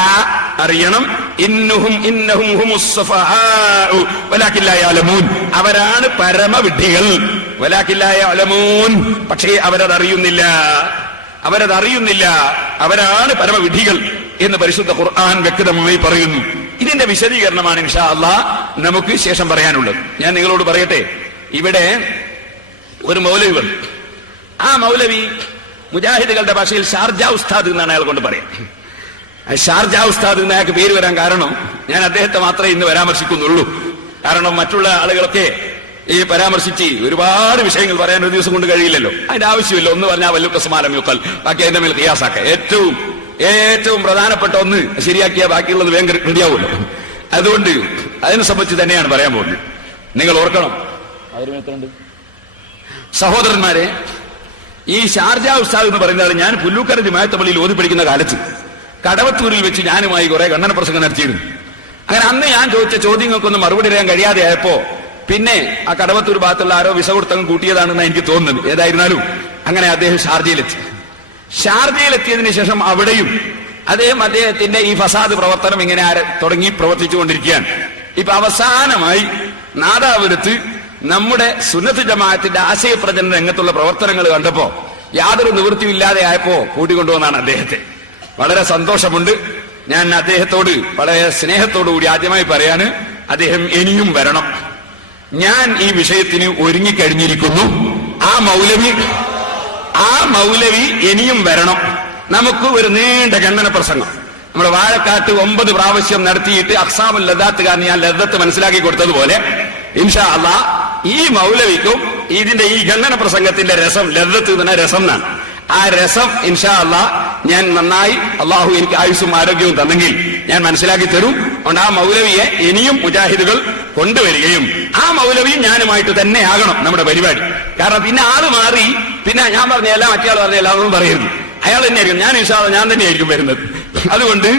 അറിയണം, ഇന്നഹും ഹുമുസ് സഫഹാഉ വലാകിൻ ലാ യഅലമൂൻ, അവരാണ് പരമവിഡ്ഢികൾ. വലാകിൻ ലാ യഅലമൂൻ, പക്ഷേ അവരതറിയുന്നില്ല, അവരാണ് പരമവിഡ്ഢികൾ എന്ന് പരിശുദ്ധ ഖുർആൻ വ്യക്തമായി പറയുന്നു. ഇതിന്റെ വിശദീകരണമാണ് ഇൻഷാ അല്ലാഹ് നമുക്ക് ശേഷം പറയാനുള്ളത്. ഞാൻ നിങ്ങളോട് പറയട്ടെ, ഇവിടെ ഒരു മൗലവി വന്നു. ആ മൗലവി മുജാഹിദുകളുടെ ഭാഷയിൽ ഷാർജ ഉസ്താദ് എന്നാണ് അയാൾ കൊണ്ട് പറയാം. ഷാർജ ഉസ്താദ് എന്ന് അയാൾക്ക് പേര് വരാൻ കാരണം, ഞാൻ അദ്ദേഹത്തെ മാത്രമേ ഇന്ന് പരാമർശിക്കുന്നുള്ളൂ. കാരണം മറ്റുള്ള ആളുകളൊക്കെ ഈ പരാമർശിച്ച് ഒരുപാട് വിഷയങ്ങൾ പറയാൻ ഒരു ദിവസം കൊണ്ട് കഴിയില്ലല്ലോ. അതിന്റെ ആവശ്യമില്ല. ഒന്ന് പറഞ്ഞാൽ വല്ലുക്കസ്മാലം യുക്കൽ, ബാക്കി അതിന്റെ മേൽ ഖിയാസാക്ക. ഏറ്റവും പ്രധാനപ്പെട്ട ഒന്ന് ശരിയാക്കിയാൽ ബാക്കിയുള്ളത് വേഗം റെഡിയാവുമല്ലോ. അതുകൊണ്ട് അതിനെ സംബന്ധിച്ച് തന്നെയാണ് പറയാൻ പോകുന്നത്. നിങ്ങൾ ഓർക്കണം സഹോദരന്മാരെ, ഈ ഷാർജ ഉസ്താദ് എന്ന് പറയുന്നത് ഞാൻ പുല്ലൂക്കര ജമാഅത്ത് പള്ളിയിൽ ഓതി പഠിക്കുന്ന കാലത്ത് കടവത്തൂരിൽ വെച്ച് ഞാനുമായി കുറെ ഖണ്ഡന പ്രസംഗം നടത്തിയിരുന്നു. അങ്ങനെ അന്ന് ഞാൻ ചോദിച്ച ചോദ്യങ്ങൾക്കൊന്നും മറുപടി പറയാൻ കഴിയാതെ ആയപ്പോ പിന്നെ ആ കടവത്തൂർ ഭാഗത്തുള്ള ആരോ വിസ കൊടുത്തങ്ങ് കൂട്ടിയതാണെന്ന് എനിക്ക് തോന്നുന്നത്. ഏതായിരുന്നാലും അങ്ങനെ അദ്ദേഹം ഷാർജയിലെത്തിയതിനു ശേഷം അവിടെയും അദ്ദേഹത്തിന്റെ ഈ ഫസാദ് പ്രവർത്തനം ഇങ്ങനെ തുടങ്ങി പ്രവർത്തിച്ചുകൊണ്ടിരിക്കുകയാണ്. ഇപ്പൊ അവസാനമായി നാദാപുരത്ത് നമ്മുടെ സുന്നത്ത് ജമാഅത്തിന്റെ ആശയപ്രചരണ രംഗത്തുള്ള പ്രവർത്തനങ്ങൾ കണ്ടപ്പോ യാതൊരു നിവൃത്തിയില്ലാതെ ആയപ്പോ കൂട്ടിക്കൊണ്ടുവന്നാണ് അദ്ദേഹത്തെ. വളരെ സന്തോഷമുണ്ട്. ഞാൻ അദ്ദേഹത്തോട് വളരെ സ്നേഹത്തോടുകൂടി ആദ്യമായി പറയാണ്, അദ്ദേഹം ഇനിയും വരണം. ഞാൻ ഈ വിഷയത്തിന് ഒരുങ്ങിക്കഴിഞ്ഞിരിക്കുന്നു. ആ മൗലവി ഇനിയും വരണം. നമുക്ക് ഒരു നീണ്ട ഖണ്ഡന പ്രസംഗം നമ്മുടെ വാഴക്കാട്ട് 9 പ്രാവശ്യം നടത്തിയിട്ട് അക്സാമുൽ ലദ്ദാത്ത് കാരണം ഞാൻ ലദ്ദത്ത് മനസ്സിലാക്കി കൊടുത്തതുപോലെ ഇൻഷാ അല്ലാഹ് ഈ മൗലവിക്കും ഇതിന്റെ ഈ ഖണ്ഡന പ്രസംഗത്തിന്റെ രസം, ലദ്ദത്ത് എന്ന രസം എന്നാണ്. ആ രസം ഇൻഷാ അല്ലാഹ് ഞാൻ നന്നായി, അള്ളാഹു എനിക്ക് ആയുസ്സും ആരോഗ്യവും തന്നെങ്കിൽ ഞാൻ മനസ്സിലാക്കി തരും. അതുകൊണ്ട് ആ മൗലവിയെ ഇനിയും മുജാഹിദുകൾ കൊണ്ടുവരികയും ആ മൗലവിയും ഞാനുമായിട്ട് തന്നെ ആകണം നമ്മുടെ പരിപാടി. കാരണം പിന്നെ ആള് മാറി, പിന്നെ ഞാൻ പറഞ്ഞല്ല മറ്റേ ആൾ പറഞ്ഞല്ല അതൊന്നും പറയരുത്. അയാൾ തന്നെയായിരിക്കും, ഞാൻ ഇൻഷാ അല്ലാഹ് ഞാൻ തന്നെയായിരിക്കും വരുന്നത്. അതുകൊണ്ട്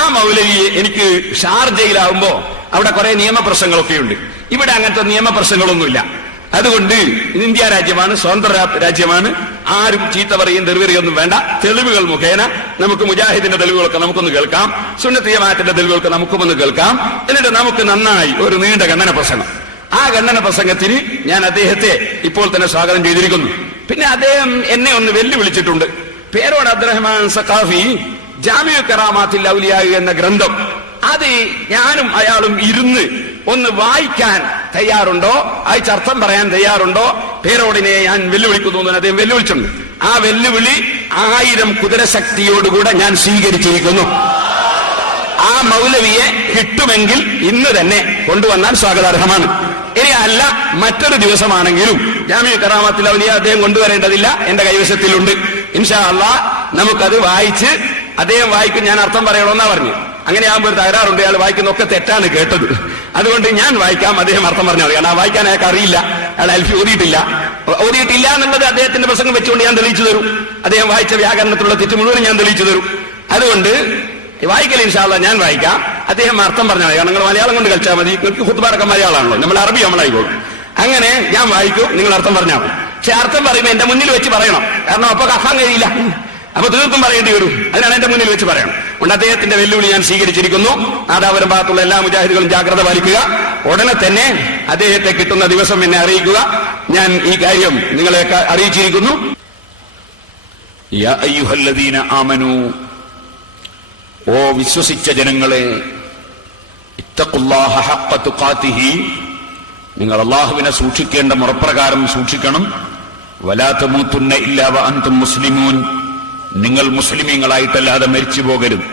ആ മൗലവിയെ എനിക്ക് ഷാർജയിലാവുമ്പോ അവിടെ കുറെ നിയമപ്രശ്നങ്ങളൊക്കെ ഉണ്ട്. ഇവിടെ അങ്ങനത്തെ നിയമപ്രശ്നങ്ങളൊന്നുമില്ല. അതുകൊണ്ട് ഇന്ത്യ രാജ്യമാണ്, സ്വതന്ത്ര രാജ്യമാണ്. ആരും ചീത്ത പറയും തെറിവറിയൊന്നും വേണ്ട. തെളിവുകൾ മുഖേന നമുക്ക് മുജാഹിദിന്റെ തെളിവുകളൊക്കെ നമുക്കൊന്ന് കേൾക്കാം, സുന്നത്ത് ജമാഅത്തിന്റെ തെളിവുകളൊക്കെ നമുക്കൊന്ന് കേൾക്കാം. എന്നിട്ട് നമുക്ക് നന്നായി ഒരു നീണ്ട ഖണ്ഡന പ്രസംഗം. ആ ഖണ്ഡന പ്രസംഗത്തിന് ഞാൻ അദ്ദേഹത്തെ ഇപ്പോൾ തന്നെ സ്വാഗതം ചെയ്തിരിക്കുന്നു. പിന്നെ അദ്ദേഹം എന്നെ ഒന്ന് വെല്ലുവിളിച്ചിട്ടുണ്ട്. പേരോട് അബ്ദുറഹ്മാൻ സഖാഫി ജാമിഉ കറാമാത്തിൽ ഔലിയാ എന്ന ഗ്രന്ഥം, അത് ഞാനും അയാളും ഇരുന്ന് ഒന്ന് വായിക്കാൻ തയ്യാറുണ്ടോ, അയച്ച് അർത്ഥം പറയാൻ തയ്യാറുണ്ടോ? പേരോടിനെ ഞാൻ വെല്ലുവിളിക്കുന്നു എന്ന് അദ്ദേഹം വെല്ലുവിളിച്ചിട്ടുണ്ട്. ആ വെല്ലുവിളി 1000 കുതിരശക്തിയോടുകൂടെ ഞാൻ സ്വീകരിച്ചിരിക്കുന്നു. ആ മൗലവിയെ കിട്ടുമെങ്കിൽ ഇന്ന് തന്നെ കൊണ്ടുവന്നാൽ സ്വാഗതാർഹമാണ്. ഇനി അല്ല മറ്റൊരു ദിവസമാണെങ്കിലും ജാമിഉ കറാമത്തിൽ ഔലിയ അദ്ദേഹം കൊണ്ടുവരേണ്ടതില്ല, എന്റെ കൈവശത്തിലുണ്ട്. ഇൻഷാ അല്ലാഹ് നമുക്കത് വായിച്ച് അദ്ദേഹം വായിക്കും, ഞാൻ അർത്ഥം പറയണമെന്നാ പറഞ്ഞു. അങ്ങനെ ആകുമ്പോൾ ഒരു തകരാറുണ്ട്, അയാൾ വായിക്കുന്നൊക്കെ തെറ്റാണ് കേട്ടത്. അതുകൊണ്ട് ഞാൻ വായിക്കാം, അദ്ദേഹം അർത്ഥം പറഞ്ഞാൽ മതി. കാരണം ആ വായിക്കാൻ അയാൾക്ക് അറിയില്ല, അയാൾ അൽഫി ഓതിയിട്ടില്ല എന്നുള്ളത് അദ്ദേഹത്തിന്റെ പ്രസംഗം വെച്ചുകൊണ്ട് ഞാൻ തെളിയിച്ചു തരും. അദ്ദേഹം വായിച്ച വ്യാകരണത്തിലുള്ള തെറ്റ് മുഴുവൻ ഞാൻ തെളിയിച്ചു തരും. അതുകൊണ്ട് വായിക്കൽ ഇൻഷാ അല്ലാഹ് ഞാൻ വായിക്കാം, അദ്ദേഹം അർത്ഥം പറഞ്ഞാൽ മതി. കാരണം നിങ്ങൾ മലയാളം കൊണ്ട് കളിച്ചാൽ മതി, നിങ്ങൾക്ക് ഖുത്ബാറൊക്കെ മലയാളമാണല്ലോ, നമ്മൾ അറബി നമ്മളായിക്കോളും. അങ്ങനെ ഞാൻ വായിക്കും, നിങ്ങൾ അർത്ഥം പറഞ്ഞാൽ മതി. പക്ഷെ അർത്ഥം പറയുമ്പോൾ എന്റെ മുന്നിൽ വെച്ച് പറയണം, കാരണം അപ്പൊ കഫാൻ കഴിയില്ല, അപ്പൊ തീർത്തും പറയേണ്ടി വരും. അതിനാണ് എന്റെ മുന്നിൽ വെച്ച് പറയണം. അതുകൊണ്ട് അദ്ദേഹത്തിന്റെ വെല്ലുവിളി ഞാൻ സ്വീകരിച്ചിരിക്കുന്നു. നാദാപുരം ഭാഗത്തുള്ള എല്ലാ മുജാഹിദുകളും ജാഗ്രത പാലിക്കുക. ഉടനെ തന്നെ അദ്ദേഹത്തെ കിട്ടുന്ന ദിവസം എന്നെ അറിയിക്കുക. ഞാൻ ഈ കാര്യം നിങ്ങളെ അറിയിച്ചിരിക്കുന്നു. യാ അയ്യുഹല്ലദീന ആമനൂ, ഓ വിശ്വസിച്ച ജനങ്ങളെ, ഇത്തഖുല്ലാഹ ഹഖ്ഖ തുഖാതിഹി, നിങ്ങൾ അല്ലാഹുവിനെ സൂക്ഷിക്കേണ്ട മുറപ്രകാരം സൂക്ഷിക്കണം. വലാ തമൂതുന്ന ഇല്ലാ വഅൻതും മുസ്ലിമൂൻ, നിങ്ങൾ മുസ്ലിമീങ്ങളായിട്ടല്ലാതെ മരിച്ചു പോകരുത്.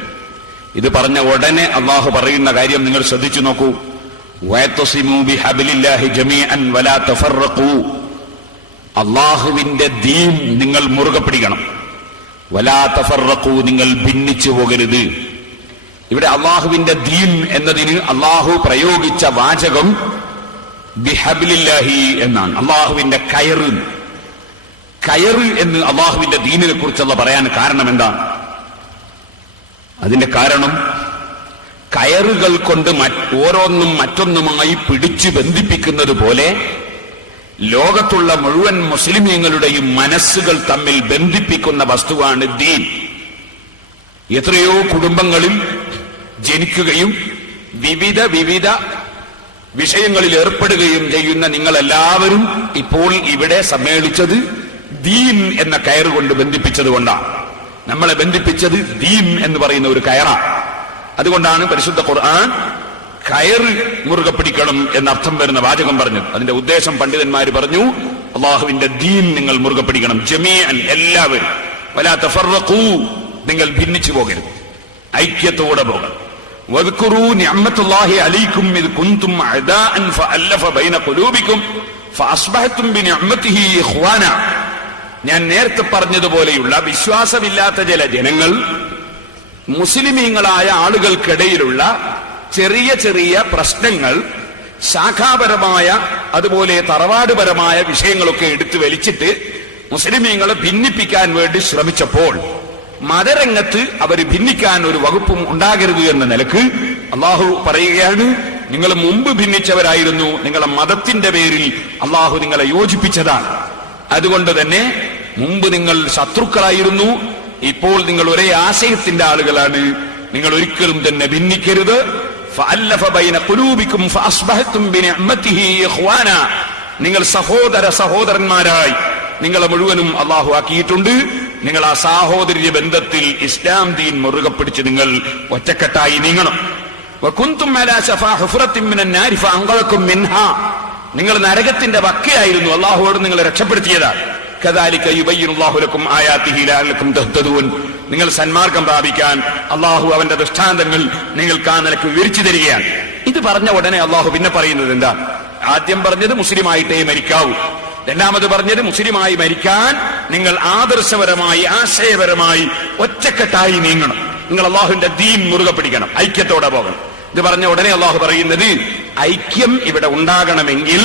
ഇത് പറഞ്ഞ ഉടനെ അള്ളാഹു പറയുന്ന കാര്യം നിങ്ങൾ ശ്രദ്ധിച്ചു നോക്കൂ. വയത്തസിമൂ ബിഹബ്ലില്ലാഹി ജമീഅൻ വലാ തഫറഖൂ, അള്ളാഹുവിന്റെ ദീൻ നിങ്ങൾ മുറുകെ പിടിക്കണം. വലാ തഫറഖൂ, നിങ്ങൾ ഭിന്നിച്ചു പോകരുത്. ഇവിടെ അള്ളാഹുവിന്റെ ദീൻ എന്നതിന് അള്ളാഹു പ്രയോഗിച്ച വാചകം ബിഹബ്ലില്ലാഹി എന്നാണ്. അള്ളാഹുവിന്റെ കയറ് എന്ന് അള്ളാഹുവിന്റെ ദീനിനെ കുറിച്ചുള്ള പറയാൻ കാരണം എന്താണ്? അതിന്റെ കാരണം കയറുകൾ കൊണ്ട് ഓരോന്നും മറ്റൊന്നുമായി പിടിച്ചു ബന്ധിപ്പിക്കുന്നത് പോലെ ലോകത്തുള്ള മുഴുവൻ മുസ്ലിമീങ്ങളുടെയും മനസ്സുകൾ തമ്മിൽ ബന്ധിപ്പിക്കുന്ന വസ്തുവാണ് ദീൻ. എത്രയോ കുടുംബങ്ങളിൽ ജനിക്കുകയും വിവിധ വിഷയങ്ങളിൽ ഏർപ്പെടുകയും ചെയ്യുന്ന നിങ്ങളെല്ലാവരും ഇപ്പോൾ ഇവിടെ സമ്മേളിച്ചത് ദീൻ എന്ന കയറുകൊണ്ട് ബന്ധിപ്പിച്ചതുകൊണ്ടാണ്. നമ്മളെ ബന്ധിപ്പിച്ചത് ദീൻ എന്ന് പറയുന്ന ഒരു കയറാണ്. അതുകൊണ്ടാണ് പരിശുദ്ധ ഖുർആൻ കയറ് മുറുകെ പിടിക്കണം എന്നർത്ഥം വരുന്ന വാചകം പറഞ്ഞത്. അതിന്റെ ഉദ്ദേശം പണ്ഡിതന്മാര് പറഞ്ഞു, അള്ളാഹുവിന്റെ ദീൻ നിങ്ങൾ മുറുകെ പിടിക്കണം, ജമീഅൻ, എല്ലാവരും. വലാ തഫറഖൂ, നിങ്ങൾ ഭിന്നിച്ചു പോകരുത്, ഐക്യത്തോടെ പോകണം. വദ്കുറൂ നിഅമത്തുല്ലാഹി അലൈക്കും ഇദ് കുൻതും അഅദാഅൻ ഫഅല്ലഫ ബൈന ഖുലൂബിക്കും ഫഅസ്ബഹതും ബിനിഅമതിഹി ഇഖ്വാന. ഞാൻ നേരത്തെ പറഞ്ഞതുപോലെയുള്ള വിശ്വാസമില്ലാത്ത ചില ജനങ്ങൾ മുസ്ലിമീങ്ങളായ ആളുകൾക്കിടയിലുള്ള ചെറിയ ചെറിയ പ്രശ്നങ്ങൾ, ശാഖാപരമായ അതുപോലെ തറവാടുപരമായ വിഷയങ്ങളൊക്കെ എടുത്തു വലിച്ചിട്ട് മുസ്ലിമീങ്ങളെ ഭിന്നിപ്പിക്കാൻ വേണ്ടി ശ്രമിച്ചപ്പോൾ മതരംഗത്ത് അവർ ഭിന്നിക്കാൻ ഒരു വകുപ്പും ഉണ്ടാകരുത് എന്ന നിലക്ക് അള്ളാഹു പറയുകയാണ്, നിങ്ങൾ മുമ്പ് ഭിന്നിച്ചവരായിരുന്നു, നിങ്ങളെ മതത്തിന്റെ പേരിൽ അള്ളാഹു നിങ്ങളെ യോജിപ്പിച്ചതാണ്. അതുകൊണ്ട് തന്നെ മുമ്പ് നിങ്ങൾ ശത്രുക്കളായിരുന്നു, ഇപ്പോൾ നിങ്ങൾ ഒരേ ആശയത്തിന്റെ ആളുകളാണ്. നിങ്ങൾ ഒരിക്കലും തന്നെ ഭിന്നിക്കരുത്. ഫഅല്ലഫ ബൈന ഖുലൂബികും ഫഅസ്ബഹതും ബിനിഅമതിഹി ഇഖ്വാന. നിങ്ങൾ സഹോദരന്മാരായി നിങ്ങളെ മുഴുവനും അള്ളാഹു ആക്കിയിട്ടുണ്ട്. നിങ്ങൾ ആ സാഹോദര്യ ബന്ധത്തിൽ ഇസ്ലാം ദീൻ മുറുകെ പിടിച്ച് നിങ്ങൾ ഒറ്റക്കെട്ടായി നീങ്ങണം. വകുൻതും അലാ ശഫാ ഹുഫറത്തിൻ മിനൻ നാരി ഫഅൻഖദകും മിൻഹാ. നിങ്ങൾ നരകത്തിന്റെ വക്കയായിരുന്നു, അള്ളാഹുവോട് നിങ്ങളെ രക്ഷപ്പെടുത്തിയതാണ്. കദാലിക യുബയ്യിനുല്ലാഹു ലക്കും ആയാതിഹി ലഅല്ലക്കും തഹ്തദൂൻ. നിങ്ങൾ സന്മാർഗം പ്രാപിക്കാൻ അള്ളാഹു അവന്റെ ദൃഷ്ടാന്തങ്ങൾ നിങ്ങൾക്ക് ആ നിലക്ക് വിവരിച്ചു തരികയാണ്. ഇത് പറഞ്ഞ ഉടനെ അള്ളാഹു പിന്നെ പറയുന്നത് എന്താ? ആദ്യം പറഞ്ഞത് മുസ്ലിമായിട്ടേ മരിക്കാവൂ. രണ്ടാമത് പറഞ്ഞത് മുസ്ലിമായി മരിക്കാൻ നിങ്ങൾ ആദർശപരമായി ആശയപരമായി ഒറ്റക്കെട്ടായി നീങ്ങണം. നിങ്ങൾ അള്ളാഹുവിന്റെ ദീൻ മുറുകെ പിടിക്കണം, ഐക്യത്തോടെ പോകണം. ഇത് പറഞ്ഞ ഉടനെ അള്ളാഹു പറയുന്നത്, ഐക്യം ഇവിടെ ഉണ്ടാകണമെങ്കിൽ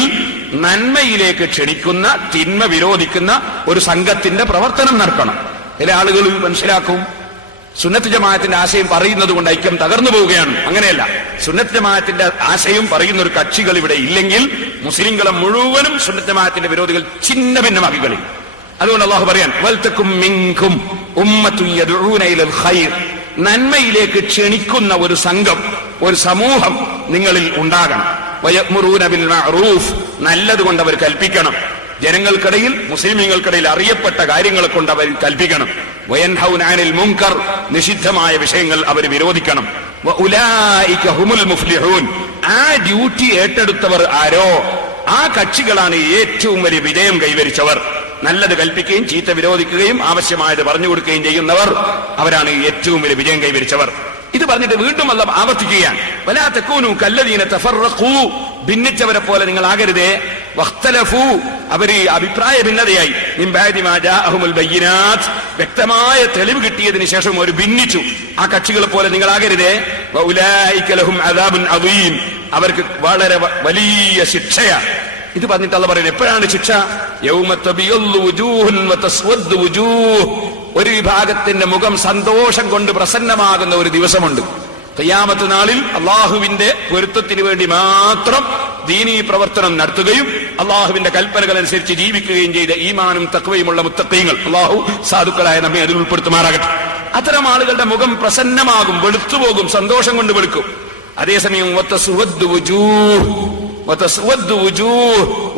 നന്മയിലേക്ക് ക്ഷണിക്കുന്ന, തിന്മ വിരോധിക്കുന്ന ഒരു സംഘത്തിന്റെ പ്രവർത്തനം നടക്കണം. ചില ആളുകൾ മനസ്സിലാക്കും, സുന്നത്ത് ജമാഅത്തിന്റെ ആശയം പറയുന്നത് കൊണ്ട് ഐക്യം തകർന്നു പോവുകയാണ്. അങ്ങനെയല്ല. സുന്നത്ത് ജമാഅത്തിന്റെ ആശയം പറയുന്ന ഒരു കക്ഷികൾ ഇവിടെ ഇല്ലെങ്കിൽ മുസ്ലിങ്ങളെ മുഴുവനും സുന്നത്ത് ജമാഅത്തിന്റെ വിരോധികൾ ഛിന്ന ഭിന്നമാക്കി കളയും. അതുകൊണ്ട് അള്ളാഹു പറയാൻ, വൽതകും മിൻകും ഉമ്മത്തുൻ യദ്ഊന ഇലൽ ഖൈർ. നന്മയിലേക്ക് ക്ഷണിക്കുന്ന ഒരു സംഘം, ഒരു സമൂഹം നിങ്ങളിൽ ഉണ്ടാകണം. വയഅ്മുറൂന ബിൽ മഅറൂഫ്. നല്ലതുകൊണ്ട് അവർ കൽപ്പിക്കണം. ജനങ്ങൾക്കിടയിൽ, മുസ്ലിമീങ്ങൾക്കിടയിൽ അറിയപ്പെട്ട കാര്യങ്ങളെ കൊണ്ട് അവർ കൽപ്പിക്കണം. വയൻഹൗന അനിൽ മുൻകർ. നിഷിദ്ധമായ വിഷയങ്ങൾ അവർ വിരോധിക്കണം. വഉലൈക ഹുമുൽ മുഫ്ലിഹൂൻ. ആ ഡ്യൂട്ടി ഏറ്റെടുത്തവർ ആരോ ആ കക്ഷികളാണ് ഏറ്റവും വലിയ വിജയം കൈവരിച്ചവർ. നല്ലത് കൽപ്പിക്കുകയും ചീത്ത വിരോധിക്കുകയും ആവശ്യമായത് പറഞ്ഞു കൊടുക്കുകയും ചെയ്യുന്നവർ, അവരാണ് ഏറ്റവും വലിയ വിജയം കൈവരിച്ചവർ. ഇത് പറഞ്ഞിട്ട് വീണ്ടും അല്ലാഹു ആവർത്തിക്കുകയാണ്, വലാ തകൂനു കല്ലദീന തഫറഖൂ. ഭിന്നിച്ചവരെ പോലെ നിങ്ങൾ ആകരുതേ. വഖ്തലഫൂ. അവര് അഭിപ്രായ ഭിന്നതയായി. മിൻ ബഅദി മാ ജാഅഹുൽ ബയ്യിനാത്ത്. വ്യക്തമായ തെളിവ് കിട്ടിയതിനു ശേഷം അവർ ഭിന്നിച്ചു. ആ കക്ഷികളെ പോലെ നിങ്ങൾ ആകരുതേ. വഉലൈക ലഹും അദാബുൻ അദീം. അവർക്ക് വളരെ വലിയ ശിക്ഷയാണ്. ഇത് പറഞ്ഞിട്ട് അല്ലാഹു പറയുന്നത്, എപ്പോഴാണ് ശിക്ഷ? യൗമ തബിയല്ലു വുജൂഹുൻ വതസ്വദ്ദു വുജൂഹ്. ഒരു വിഭാഗത്തിന്റെ മുഖം സന്തോഷം കൊണ്ട് പ്രസന്നമാകുന്ന ഒരു ദിവസമുണ്ട്. ഖിയാമത്ത് നാളിൽ അള്ളാഹുവിന്റെ പൊരുത്തത്തിന് വേണ്ടി മാത്രം ദീനീ പ്രവർത്തനം നടത്തുകയും അള്ളാഹുവിന്റെ കൽപ്പനകൾ അനുസരിച്ച് ജീവിക്കുകയും ചെയ്ത ഈമാനും തഖ്വയുമുള്ള മുത്തഖീങ്ങൾ, അള്ളാഹു സാധുക്കളായ നമ്മെ അതിൽ ഉൾപ്പെടുത്തുമാറാകട്ടെ. അത്തരം ആളുകളുടെ മുഖം പ്രസന്നമാകും, വെളുത്തുപോകും, സന്തോഷം കൊണ്ട് വെളുക്കും. അതേസമയം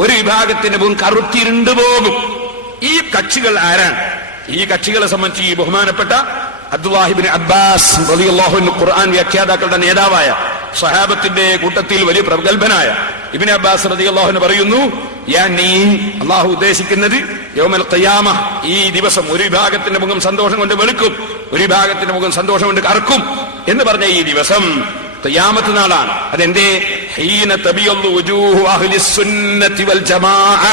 ഒരു വിഭാഗത്തിന്റെ മുഖം കറുത്തിരുണ്ടു പോകും. ഈ കക്ഷികൾ ആരാണ്? ഈ കക്ഷികളെ സംബന്ധിച്ച് ഈ ബഹുമാനപ്പെട്ട അബ്ദുല്ലാഹി ഇബ്നു അബ്ബാസ് റളിയല്ലാഹു അൻഹു, ഖുർആൻ വ്യാഖ്യാതാക്കളുടെ നേതാവായ, സഹാബത്തിന്റെ കൂട്ടത്തിൽ വലിയ പ്രഗത്ഭനായ ഇബ്നു അബ്ബാസ് റളിയല്ലാഹു അൻഹു പറയുന്നു, യാനി അല്ലാഹു ഉദ്ദേശിക്കുന്നത് യൗമൽ ഖിയാമ, ഈ ദിവസം ഒരു വിഭാഗത്തിന്റെ മുഖം സന്തോഷം കൊണ്ട് വെളുക്കും, ഒരു വിഭാഗത്തിന്റെ മുഖം സന്തോഷം കൊണ്ട് കറുക്കും എന്ന് പറഞ്ഞ ഈ ദിവസം ഖിയാമത്ത് നാളാണ്. അതെന്തേ? ഹീന തബിയല്ലു വുജൂഹു അഹ്ലിസ് സുന്നത്തി വൽ ജമാഅ.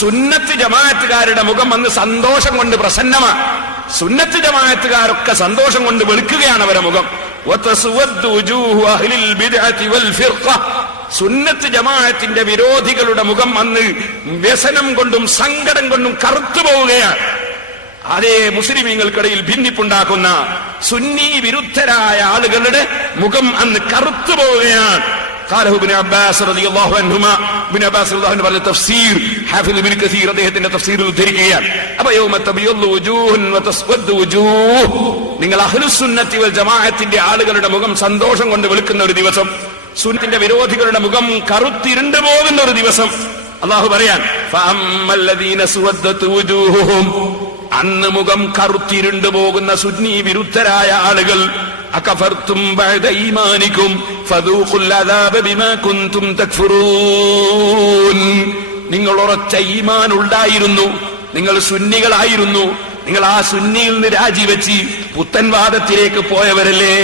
സുന്നത്ത് ജമാഅത്തുകാരുടെ മുഖം അന്ന് സന്തോഷം കൊണ്ട് പ്രസന്നമാണ്. സുന്നത്ത് ജമാഅത്തുകാരൊക്കെ സന്തോഷം കൊണ്ട് വെളുക്കുകയാണ് അവരുടെ മുഖം. വതസ്വദ്ദു വുജൂഹു അഹ്ലിൽ ബിദ്അത്തി വൽ ഫിർഖ. സുന്നത്ത് ജമാഅത്തിന്റെ വിരോധികളുടെ മുഖം അന്ന് വ്യസനം കൊണ്ടും സങ്കടം കൊണ്ടും കറുത്തു പോവുകയാണ്. അതേ മുസ്ലിമീങ്ങൾക്കിടയിൽ ഭിന്നിപ്പുണ്ടാക്കുന്ന സുന്നി വിരുദ്ധരായ ആളുകളുടെ മുഖം അന്ന് കറുത്തു പോവുകയാണ്. ഖാലഹു ഇബ്നു അബ്ബാസ് റളിയല്ലാഹു അൻഹുമാ. ഇബ്നു അബ്ബാസ് റളിയല്ലാഹു അൻഹു പറഞ്ഞ തഫ്സീർ ഹാഫിദ് ഇബ്നു കസീർ അദ്ദേഹത്തിന്റെ തഫ്സീറിൽ ഉദ്ധരിക്കുകയാണ്. അപ്പൊ യൗമ തബിയല്ലു വുജൂഹുൻ വതസ്വദ്ദു വുജൂഹ്. നിങ്ങൾ അഹ്ലുസ് സുന്നത്തി വൽ ജമാഅത്തിന്റെ ആളുകളുടെ മുഖം സന്തോഷം കൊണ്ട് വെളുക്കുന്ന ഒരു ദിവസം, സുന്നത്തിന്റെ വിരോധികളുടെ മുഖം കറുത്തിരുണ്ടു പോകുന്ന ഒരു ദിവസം. അല്ലാഹു പറയാൻ, ഫഅമ്മല്ലദീന സുവദ്ദതു വുജൂഹുഹും. അന്ന് മുഖം കറുത്തിരുണ്ടു പോകുന്ന സുന്നി വിരുദ്ധരായ ആളുകൾ, അകഫർതും ബഅദ ഈമാനികും ഫദൂഖുൽ അദാബ ബിമാ കുൻതും തക്ഫുറൂൻ. നിങ്ങൾ ഉറച്ച ഈമാൻ ഉണ്ടായിരുന്നു, നിങ്ങൾ സുന്നികളായിരുന്നു, നിങ്ങൾ ആ സുന്നിയിൽ നിന്ന് രാജിവെച്ച് പുത്തൻവാദത്തിലേക്ക് പോയവരല്ലേ,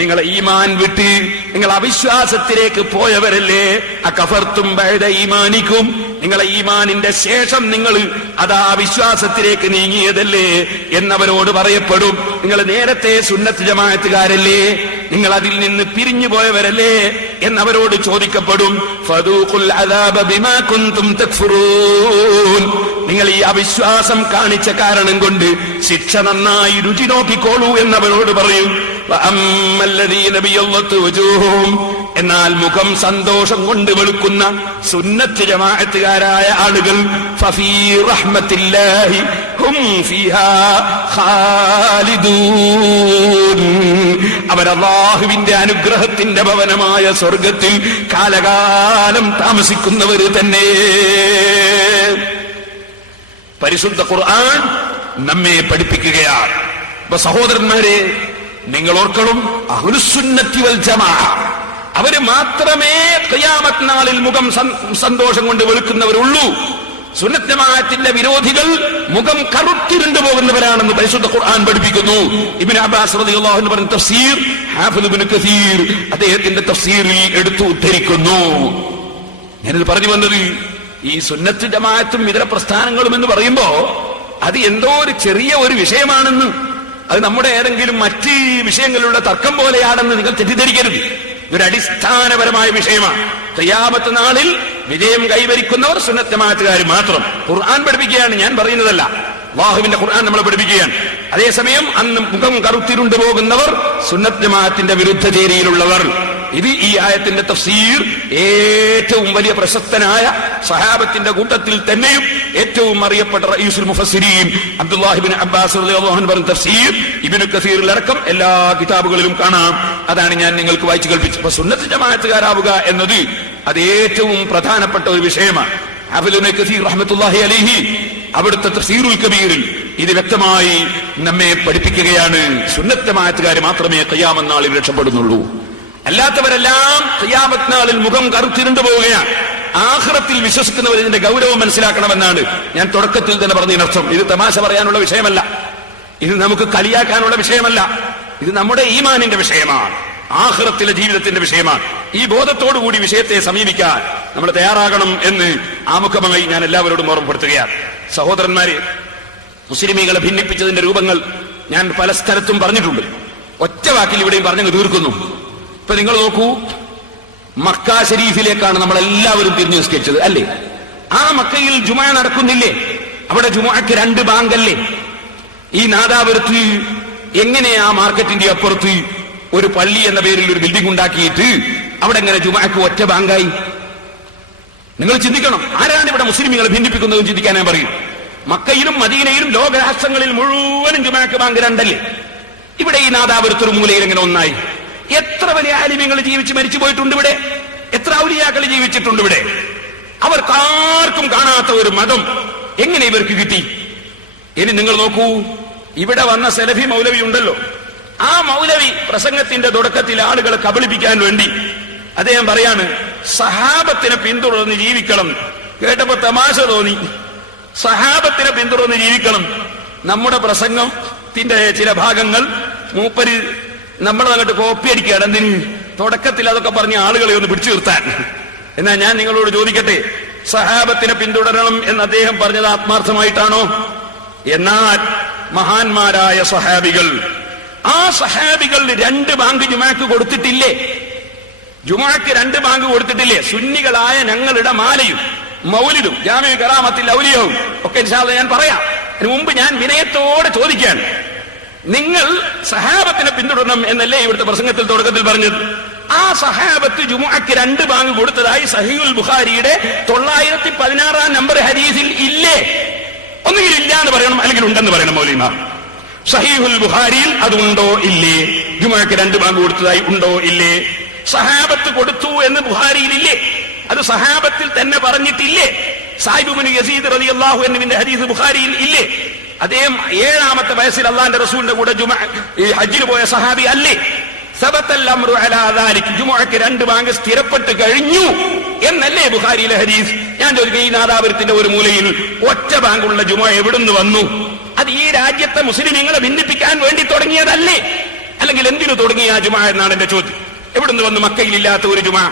നിങ്ങൾ ഈമാൻ വിട്ട് നിങ്ങൾ അവിശ്വാസത്തിലേക്ക് പോയവരല്ലേ. അകഫർതും ബഅദ ഈമാനിക്കും, നിങ്ങളെ ഈമാനിന്റെ ശേഷം നിങ്ങൾ അതാ വിശ്വാസത്തിലേക്ക് നീങ്ങിയതല്ലേ എന്നവരോട് പറയപ്പെടും. നിങ്ങൾ നേരത്തെ സുന്നത്ത് ജമാഅത്തുകാരല്ലേ, നിങ്ങൾ അതിൽ നിന്ന് പിരിഞ്ഞു പോയവരല്ലേ എന്നവരോട് ചോദിക്കപ്പെടും. ഫദൂഖുൽ അദാബ ബിമാ കുൻതും തക്ഫുറൂൻ, നിങ്ങൾ ഈ അവിശ്വാസം കാണിച്ച കാരണം കൊണ്ട് ശിക്ഷ നന്നായി രുചി നോക്കിക്കോളൂ എന്നവരോട് പറയും. എന്നാൽ മുഖം സന്തോഷം കൊണ്ട് വെളുക്കുന്ന സുന്നത്ത് ജമാഅത്തുകാരായ ആളുകൾ ഫഫീ റഹ്മത്തില്ലാഹി ഹും ഫീഹാ ഖാലിദൂൻ, അവർ അല്ലാഹുവിന്റെ അനുഗ്രഹത്തിന്റെ ഭവനമായ സ്വർഗത്തിൽ കാലകാലം താമസിക്കുന്നവർ തന്നെ. പരിശുദ്ധ ഖുർആൻ നമ്മെ പഠിപ്പിക്കുകയാണ്. അപ്പൊ സഹോദരന്മാരെ, നിങ്ങൾ ഓർക്കണം, അഹ്ലുസുന്നത്തി വൽ ജമാഅ അവര് മാത്രമേ ഖിയാമത്ത് നാളിൽ മുഖം സന്തോഷം കൊണ്ട് വെളുക്കുന്നവരുള്ളൂ. സുന്നത്ത് ജമാഅത്തിന്റെ വിരോധികൾ മുഖം കറുത്തിരുണ്ടു പോകുന്നവരാണെന്ന് പരിശുദ്ധ ഖുർആൻ പഠിപ്പിക്കുന്നു. ഇബ്നു അബ്ബാസ് റളിയല്ലാഹു അൻഹു പറഞ്ഞ തഫ്സീർ ഹാഫിദ് ഇബ്നു കസീർ അദ്ദേഹത്തിന്റെ തഫ്സീറിൽ എടുത്തു ഉദ്ധരിക്കുന്നു. ഞാനിത് പറഞ്ഞു വന്നത്, ഈ സുന്നത്ത് ജമാഅത്തും ഇതര പ്രസ്ഥാനങ്ങളും എന്ന് പറയുമ്പോ അത് എന്തോ ഒരു ചെറിയ ഒരു വിഷയമാണെന്ന്, അത് നമ്മുടെ ഏതെങ്കിലും മറ്റ് വിഷയങ്ങളുടെ തർക്കം പോലെയാണെന്ന് നിങ്ങൾ തെറ്റിദ്ധരിക്കരുത്. ഇതൊരു അടിസ്ഥാനപരമായ വിഷയമാണ്. ഖിയാമത്ത് നാളിൽ വിജയം കൈവരിക്കുന്നവർ സുന്നത്ത് ജമാഅത്തുകാർ മാത്രം. ഖുർആൻ പഠിപ്പിക്കുകയാണ്, ഞാൻ പറയുന്നതല്ല. അല്ലാഹുവിന്റെ ഖുർആൻ നമ്മളെ പഠിപ്പിക്കുകയാണ്. അതേസമയം അന്ന് മുഖം കറുത്തിരുണ്ടു പോകുന്നവർ സുന്നത്ത് ജമാഅത്തിന്റെ വിരുദ്ധ ചേരിയിലുള്ളവർ. ഇത് ഈ ആയത്തിന്റെ തഫ്സീർ ഏറ്റവും വലിയ പ്രശസ്തനായ സഹാബത്തിന്റെ കൂട്ടത്തിൽ തന്നെയും ഏറ്റവും അറിയപ്പെട്ട റഈസുൽ മുഫസ്സിരീൻ അബ്ദുല്ലാഹി ഇബ്നു അബ്ബാസ് റളിയല്ലാഹു അൻഹു പറഞ്ഞ തഫ്സീർ ഇബ്നു കസീറിലടക്കം എല്ലാ കിതാബുകളിലും കാണാം. അതാണ് ഞാൻ നിങ്ങൾക്ക് വായിച്ചു കേൾപ്പിച്ചത്. അപ്പൊ സുന്നത്ത് ജമാഅത്തുകാരാവുക എന്നത് അത് ഏറ്റവും പ്രധാനപ്പെട്ട ഒരു വിഷയമാണ്. ഹാഫിദ് ഇബ്നു കസീർ റഹ്മത്തുള്ളാഹി അലൈഹി അവിടുത്തെ തഫ്സീറുൽ കബീറിൽ ഇത് വ്യക്തമായി നമ്മെ പഠിപ്പിക്കുകയാണ്. സുന്നത്ത് ജമാഅത്തുകാർ മാത്രമേ ഖിയാമത്ത് നാളിൽ രക്ഷപ്പെടുന്നുള്ളൂ. അല്ലാത്തവരെല്ലാം ഖിയാമത്ത് നാളിൽ മുഖം കറുത്തിരുണ്ടു പോവുകയാണ്. ആഖിറത്തിൽ വിശ്വസിക്കുന്നവർ ഇതിന്റെ ഗൗരവം മനസ്സിലാക്കണമെന്നാണ് ഞാൻ തുടക്കത്തിൽ തന്നെ പറഞ്ഞതിനർത്ഥം. ഇത് തമാശ പറയാനുള്ള വിഷയമല്ല, ഇത് നമുക്ക് കളിയാക്കാനുള്ള വിഷയമല്ല, ഇത് നമ്മുടെ ഈമാനിന്റെ വിഷയമാണ്, ആഖിറത്തിലെ ജീവിതത്തിന്റെ വിഷയമാണ്. ഈ ബോധത്തോടുകൂടി വിഷയത്തെ സമീപിക്കാൻ നമ്മൾ തയ്യാറാകണം എന്ന് ആമുഖമായി ഞാൻ എല്ലാവരോടും ഓർമ്മപ്പെടുത്തുകയാണ്. സഹോദരന്മാരെ, മുസ്ലിമീങ്ങളെ ഭിന്നിപ്പിച്ചതിന്റെ രൂപങ്ങൾ ഞാൻ പല സ്ഥലത്തും പറഞ്ഞിട്ടുണ്ട്. ഒറ്റ വാക്കിൽ ഇവിടെയും പറഞ്ഞു തീർക്കുന്നു. ഇപ്പൊ നിങ്ങൾ നോക്കൂ, മക്ക ഷരീഫിലേക്കാണ് നമ്മളെല്ലാവരും തിരിഞ്ഞു നിസ്കരിച്ചത് അല്ലേ? ആ മക്കയിൽ ജുമാ നടക്കുന്നില്ലേ? അവിടെ ജുമാക്ക് 2 ബാങ്കല്ലേ? ഈ നാദാപുരത്ത് എങ്ങനെ ആ മാർക്കറ്റിന്റെ അപ്പുറത്ത് ഒരു പള്ളി എന്ന പേരിൽ ഒരു ബിൽഡിംഗ് ഉണ്ടാക്കിയിട്ട് അവിടെ എങ്ങനെ ജുമാക്ക് ഒറ്റ ബാങ്കായി? നിങ്ങൾ ചിന്തിക്കണം, ആരാണ് ഇവിടെ മുസ്ലിമുകളെ ഭിന്നിപ്പിക്കുന്നതും ചിന്തിക്കാൻ ഞാൻ പറയും. മക്കയിലും മദീനയിലും ലോകരാഷ്ട്രങ്ങളിൽ മുഴുവനും ജുമാക്ക് ബാങ്ക് 2 അല്ലേ? ഇവിടെ ഈ നാദാപുരത്തൊരു മൂലയിൽ എങ്ങനെ ഒന്നായി? എത്ര വലിയ ആലിമ്യങ്ങൾ ജീവിച്ച് മരിച്ചു പോയിട്ടുണ്ട് ഇവിടെ, എത്ര ഔലിയാക്കൾ ജീവിച്ചിട്ടുണ്ട് ഇവിടെ. അവർക്കാർക്കും കാണാത്ത ഒരു മതം എങ്ങനെ ഇവർക്ക് കിട്ടി? ഇനി നിങ്ങൾ നോക്കൂ, ഇവിടെ വന്ന സലഫി മൗലവി ഉണ്ടല്ലോ, ആ മൗലവി പ്രസംഗത്തിന്റെ തുടക്കത്തിൽ ആളുകളെ കബളിപ്പിക്കാൻ വേണ്ടി അദ്ദേഹം പറയാണ്, സഹാബത്തിനെ പിന്തുടർന്ന് ജീവിക്കണം. കേട്ടപ്പോ തമാശ തോന്നി. സഹാബത്തിനെ പിന്തുടർന്ന് ജീവിക്കണം. നമ്മുടെ പ്രസംഗത്തിന്റെ ചില ഭാഗങ്ങൾ മൂപ്പര് നമ്മളെ അങ്ങോട്ട് കോപ്പി അടിക്കുകയാണ്. എന്തിന്? തുടക്കത്തിൽ അതൊക്കെ പറഞ്ഞ ആളുകളെ ഒന്ന് പിടിച്ചു നിർത്താൻ. എന്നാൽ ഞാൻ നിങ്ങളോട് ചോദിക്കട്ടെ, സഹാബത്തിനെ പിന്തുടരണം എന്ന് അദ്ദേഹം പറഞ്ഞത് ആത്മാർത്ഥമായിട്ടാണോ? എന്നാൽ മഹാന്മാരായ സഹാബികൾ, ആ സഹാബികൾ 2 ബാങ്ക് ജുമാക്ക് കൊടുത്തിട്ടില്ലേ? ജുമാക്ക് 2 ബാങ്ക് കൊടുത്തിട്ടില്ലേ? സുന്നികളായ ഞങ്ങളുടെ മാലയും മൗലിദും ജാമിഉ കറാമത്തിൽ ഔലിയവും ഒക്കെ ഇൻഷാ അല്ലാഹ് ഞാൻ പറയാം. അതിനു മുമ്പ് ഞാൻ വിനയത്തോടെ ചോദിക്കുകയാണ്, നിങ്ങൾ സഹാബത്തിനെ പിന്തുടരണം എന്നല്ലേ ഇവിടുത്തെ പ്രസംഗത്തിൽ തുടക്കത്തിൽ പറഞ്ഞത്? ആ സഹാബത്ത് ജുമുഅക്ക് 2 ബാങ്ക് കൊടുത്തതായി സഹീഹുൽ ബുഖാരിയുടെ 916 നമ്പർ ഹദീസിൽ ഇല്ലേ? ഒന്നുകിൽ ഇല്ല എന്ന് പറയണം, അല്ലെങ്കിൽ ഉണ്ടെന്ന് പറയണം മൗലവിമാർ. സഹീഹുൽ ബുഖാരിയിൽ അതുണ്ടോ ഇല്ലേ? ജുമുഅക്ക് 2 ബാങ്ക് കൊടുത്തതായി ഉണ്ടോ ഇല്ലേ? സഹാബത്ത് കൊടുത്തു എന്ന് ബുഖാരിയിൽ ഇല്ലേ? അത് സഹാബത്തിൽ തന്നെ പറഞ്ഞിട്ടില്ലേ? സായിബ് ഇബ്നു യസീദ് റളിയല്ലാഹു അൻഹുവിന്റെ ഹദീസ് ബുഖാരിയിൽ ഇല്ലേ? അദ്ദേഹം 7ാമത്തെ വയസ്സിൽ അള്ളാന്റെ റസൂലിന്റെ കൂടെ ഹജ്ജിന് പോയ സഹാബി അല്ലേ? സബത്തൽ അംറു അലാ ദാലിക്, ജുമുഅക്ക് 2 ബാങ്ക് സ്ഥിരപ്പെട്ട് കഴിഞ്ഞു എന്നല്ലേ ബുഖാരിയിലെ ഹദീസ്? ഞാൻ ചോദിക്കും, ഈ നാദാപുരത്തിന്റെ ഒരു മൂലയിൽ ഒറ്റ ബാങ്കുള്ള ജുമുഅ എവിടുന്ന് വന്നു? അത് ഈ രാജ്യത്തെ മുസ്ലിമീങ്ങളെ ഭിന്നിപ്പിക്കാൻ വേണ്ടി തുടങ്ങിയതല്ലേ? അല്ലെങ്കിൽ എന്തിനു തുടങ്ങിയ ആ ജുമാ എന്നാണ് എന്റെ ചോദ്യം. എവിടുന്ന് വന്നു മക്കയിലില്ലാത്ത ഒരു ജുമാ?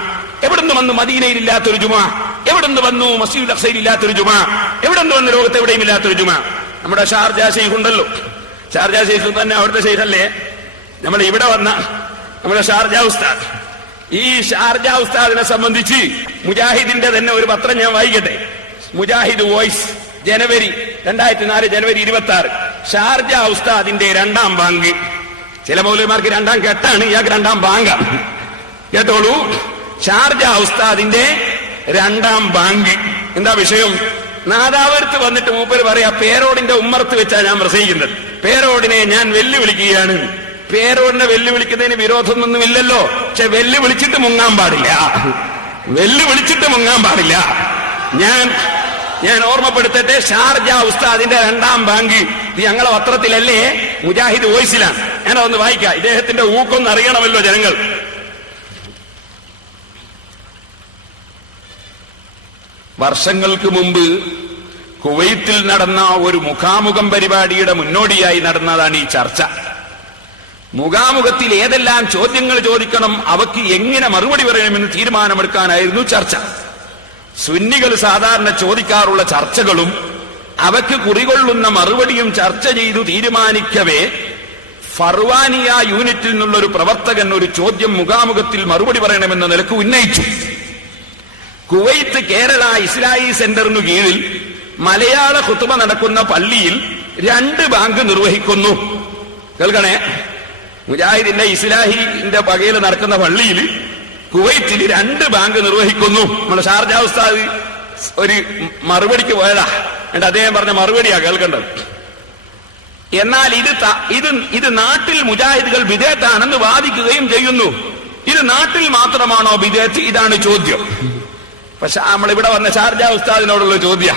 എവിടുന്ന് വന്നു മദീനയിലില്ലാത്ത ഒരു ജുമാ? എവിടുന്ന് വന്നു മസ്ജിദുൽ അഖ്സയിൽ ഇല്ലാത്തൊരു ജുമാ? എവിടുന്ന് വന്നു ലോകത്ത് എവിടെയും ഇല്ലാത്തൊരു ജുമാ? നമ്മുടെ ഷാർജ ശൈഖ് ഉണ്ടല്ലോ, ഷാർജ ശൈഖ് തന്നെ അവിടുത്തെ ശൈഖല്ലേ നമ്മൾ ഇവിടെ വന്ന നമ്മുടെ ഷാർജ ഉസ്താദ്. ഈ ഷാർജ ഉസ്താദിനെ സംബന്ധിച്ച് മുജാഹിദിന്റെ തന്നെ ഒരു പത്രം ഞാൻ വായിക്കട്ടെ. മുജാഹിദ് വോയിസ്, ജനുവരി 2004 ജനുവരി 26. ഷാർജ ഉസ്താദിന്റെ രണ്ടാം ബാങ്ക്. ചില മൗലവിമാർക്ക് രണ്ടാം കെട്ടാണ്, ഇയാൾക്ക് രണ്ടാം ബാങ്ക. കേട്ടോളൂ, ഷാർജ ഉസ്താദിന്റെ രണ്ടാം ബാങ്ക്. എന്താ വിഷയം? നാദാപുരത്ത് വന്നിട്ട് മൂപ്പര് പറയാ, പേരോടിന്റെ ഉമ്മറത്ത് വെച്ചാ ഞാൻ പ്രസംഗിക്കുന്നത്, പേരോടിനെ ഞാൻ വെല്ലുവിളിക്കുകയാണ്. പേരോടിനെ വെല്ലുവിളിക്കുന്നതിന് വിരോധമൊന്നുമില്ലല്ലോ, പക്ഷെ വെല്ലുവിളിച്ചിട്ട് മുങ്ങാൻ പാടില്ല, വെല്ലുവിളിച്ചിട്ട് മുങ്ങാൻ പാടില്ല. ഞാൻ ഓർമ്മപ്പെടുത്തട്ടെ, ഷാർജ ഉസ്താദിന്റെ രണ്ടാം ബാങ്ക്. ഇത് ഞങ്ങളെ പത്രത്തിലല്ലേ, മുജാഹിദ് വോയിസിലാണ്. ഞാനതൊന്ന് വായിക്കാം, ഇദ്ദേഹത്തിന്റെ ഊക്കൊന്ന് അറിയണമല്ലോ ജനങ്ങൾ. വർഷങ്ങൾക്ക് മുമ്പ് കുവൈത്തിൽ നടന്ന ഒരു മുഖാമുഖം പരിപാടിയുടെ മുന്നോടിയായി നടന്നതാണ് ഈ ചർച്ച. മുഖാമുഖത്തിൽ ഏതെല്ലാം ചോദ്യങ്ങൾ ചോദിക്കണം, അവയ്ക്ക് എങ്ങനെ മറുപടി പറയണമെന്ന് തീരുമാനമെടുക്കാനായിരുന്നു ചർച്ച. സുന്നികൾ സാധാരണ ചോദിക്കാറുള്ള ചർച്ചകളും അവയ്ക്ക് കുറികൊള്ളുന്ന മറുപടിയും ചർച്ച ചെയ്തു തീരുമാനിക്കവേ ഫർവാനിയ യൂണിറ്റിൽ നിന്നുള്ളൊരു പ്രവർത്തകൻ ഒരു ചോദ്യം മുഖാമുഖത്തിൽ മറുപടി പറയണമെന്ന നിലക്ക് ഉന്നയിച്ചു. കുവൈത്ത് കേരള ഇസ്ലാഹി സെന്ററിനു കീഴിൽ മലയാള ഖുതുബ നടക്കുന്ന പള്ളിയിൽ 2 ബാങ്ക് നിർവഹിക്കുന്നു. കേൾക്കണേ, മുജാഹിദിന്റെ ഇസ്ലാഹിന്റെ പകയിൽ നടക്കുന്ന പള്ളിയിൽ കുവൈത്തിൽ 2 ബാങ്ക് നിർവഹിക്കുന്നു. നമ്മുടെ ഷാർജ ഉസ്താദ് ഒരു മറുപടിക്ക് പോയതാ, എന്നിട്ട് അദ്ദേഹം പറഞ്ഞ മറുപടിയാ കേൾക്കേണ്ടത്. എന്നാൽ ഇത് നാട്ടിൽ മുജാഹിദുകൾ ബിദഅത്താണെന്ന് വാദിക്കുകയും ചെയ്യുന്നു. ഇത് നാട്ടിൽ മാത്രമാണോ ബിദഅത്ത്? ഇതാണ് ചോദ്യം. പക്ഷെ നമ്മളിവിടെ വന്ന ഷാർജ ഉസ്താദിനോടുള്ള ചോദ്യ,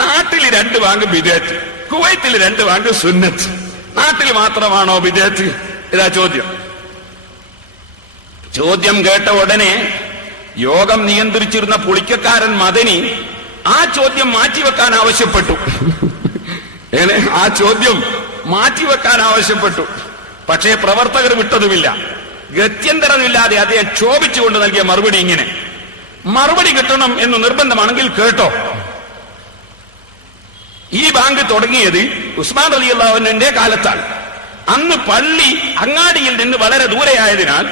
നാട്ടിൽ 2 ബാങ്ക് ബിദഅത്ത്, കുവൈത്തിൽ 2 ബാങ്ക് സുന്നത്ത്, നാട്ടിൽ മാത്രമാണോ ബിദഅത്ത്? ഇതാ ചോദ്യം. ചോദ്യം കേട്ട ഉടനെ യോഗം നിയന്ത്രിച്ചിരുന്ന പുളിക്കക്കാരൻ മദനി ആ ചോദ്യം മാറ്റിവെക്കാൻ ആവശ്യപ്പെട്ടു. ആ ചോദ്യം മാറ്റിവെക്കാൻ ആവശ്യപ്പെട്ടു. പക്ഷേ പ്രവർത്തകർ വിട്ടതുമില്ല. ഗത്യന്തരമില്ലാതെ അദ്ദേഹം ക്ഷോഭിച്ചുകൊണ്ട് നൽകിയ മറുപടി ഇങ്ങനെ: മറുപടി കിട്ടണം എന്ന് നിർബന്ധമാണെങ്കിൽ കേട്ടോ. ഈ ബാങ്ക് തുടങ്ങിയത് ഉസ്മാൻ റളിയല്ലാഹു അൻഹുവിന്റെ കാലത്താണ്. അന്ന് പള്ളി അങ്ങാടിയിൽ നിന്ന് വളരെ ദൂരെയായതിനാൽ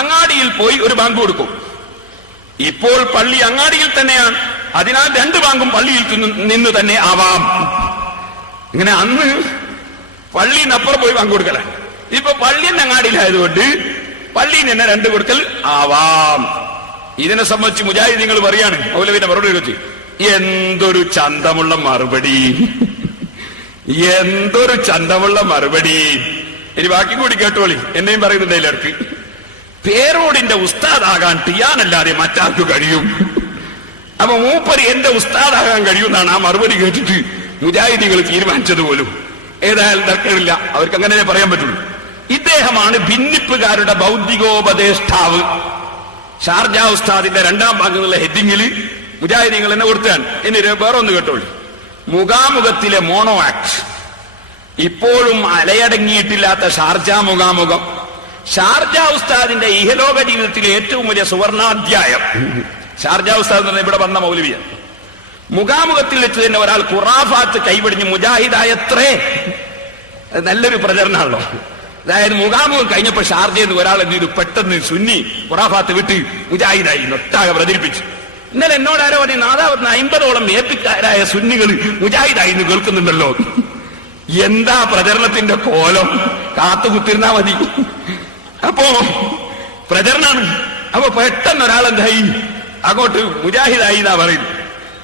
അങ്ങാടിയിൽ പോയി ഒരു ബാങ്ക് കൊടുക്കും. ഇപ്പോൾ പള്ളി അങ്ങാടിയിൽ തന്നെയാണ്, അതിനാൽ 2 ബാങ്കും പള്ളിയിൽ നിന്ന് തന്നെ ആവാം. ഇങ്ങനെ അന്ന് പള്ളിന്നപ്പുറം പോയി ബാങ്ക് കൊടുക്കലാണ്. ഇപ്പൊ പള്ളിന്റെ അങ്ങാടിയിലായതുകൊണ്ട് പള്ളിയിൽ നിന്ന് 2 കൊടുക്കൽ ആവാം. ഇതിനെ സംബന്ധിച്ച് മുജാഹിദീങ്ങൾ പറയാണ്, മൗലവിന്റെ മറുപടി വെച്ച്, എന്തൊരു ചന്തമുള്ള മറുപടി, എന്തൊരു ചന്തമുള്ള മറുപടി. ഇനി ബാക്കി കൂടി കേട്ടോളി, എന്നെയും പറയുന്നുണ്ട് എല്ലാവർക്കും. പേരോടിന്റെ ഉസ്താദാകാൻ ടിയാനല്ലാതെ മറ്റാർക്ക് കഴിയും? അപ്പൊ മൂപ്പര് എന്റെ ഉസ്താദാകാൻ കഴിയുമെന്നാണ് ആ മറുപടി കേട്ടിട്ട് മുജാഹിദീങ്ങൾ തീരുമാനിച്ചത് പോലും. ഏതായാലും തർക്കമില്ല, അവർക്ക് അങ്ങനെ പറയാൻ പറ്റുള്ളൂ. ഇദ്ദേഹമാണ് ഭിന്നിപ്പുകാരുടെ ബൗദ്ധികോപദേഷ്ടാവ്. ഷാർജ ഉസ്താദിന്റെ 2ാം ബാങ്ക് എന്നുള്ള ഹെഡിങ്ങിൽ മുജാഹിദീങ്ങൾ എന്നെ കൊടുത്താണ്. ഇനി വേറെ ഒന്ന് കേട്ടോളൂ. മുഖാമുഖത്തിലെ മോണോ ആക്ട്, ഇപ്പോഴും അലയടങ്ങിയിട്ടില്ലാത്ത ഷാർജ മുഖാമുഖം, ഷാർജ ഉസ്താദിന്റെ ഇഹലോക ജീവിതത്തിലെ ഏറ്റവും വലിയ സുവർണാധ്യായം. ഷാർജ ഉസ്താദ് എന്ന് ഇവിടെ വന്ന മൗലവിയാണ്. മുഖാമുഖത്തിൽ വെച്ച് തന്നെ ഒരാൾ ഖുറാഫാത്ത് കൈവടിഞ്ഞ് മുജാഹിദായത്രേ. നല്ലൊരു പ്രചരണമാണല്ലോ. അതായത് മുഖാമുഖം കഴിഞ്ഞപ്പോൾ ഷാർജയെന്ന് ഒരാൾ എന്ത് ചെയ്തു, പെട്ടെന്ന് സുന്നി ഖുറാഫാത്ത് വിട്ട് മുജാഹിദായി ഒട്ടാകെ പ്രചരിപ്പിച്ചു. ഇന്നലെ എന്നോട് ആരോ പറഞ്ഞു, നാദാപുരത്ത് 50ഓളം ഏപ്പിക്കാരായ സുന്നികൾ മുജാഹിദായി എന്ന് കേൾക്കുന്നുണ്ടല്ലോ. എന്താ പ്രചരണത്തിന്റെ കോലം, കാത്തുകുത്തിരുന്നാ മതി. അപ്പോ പ്രചരണാണ്. അപ്പൊ പെട്ടെന്ന് ഒരാളെന്തായി, അങ്ങോട്ട് മുജാഹിദായി എന്നാ പറയുന്നു.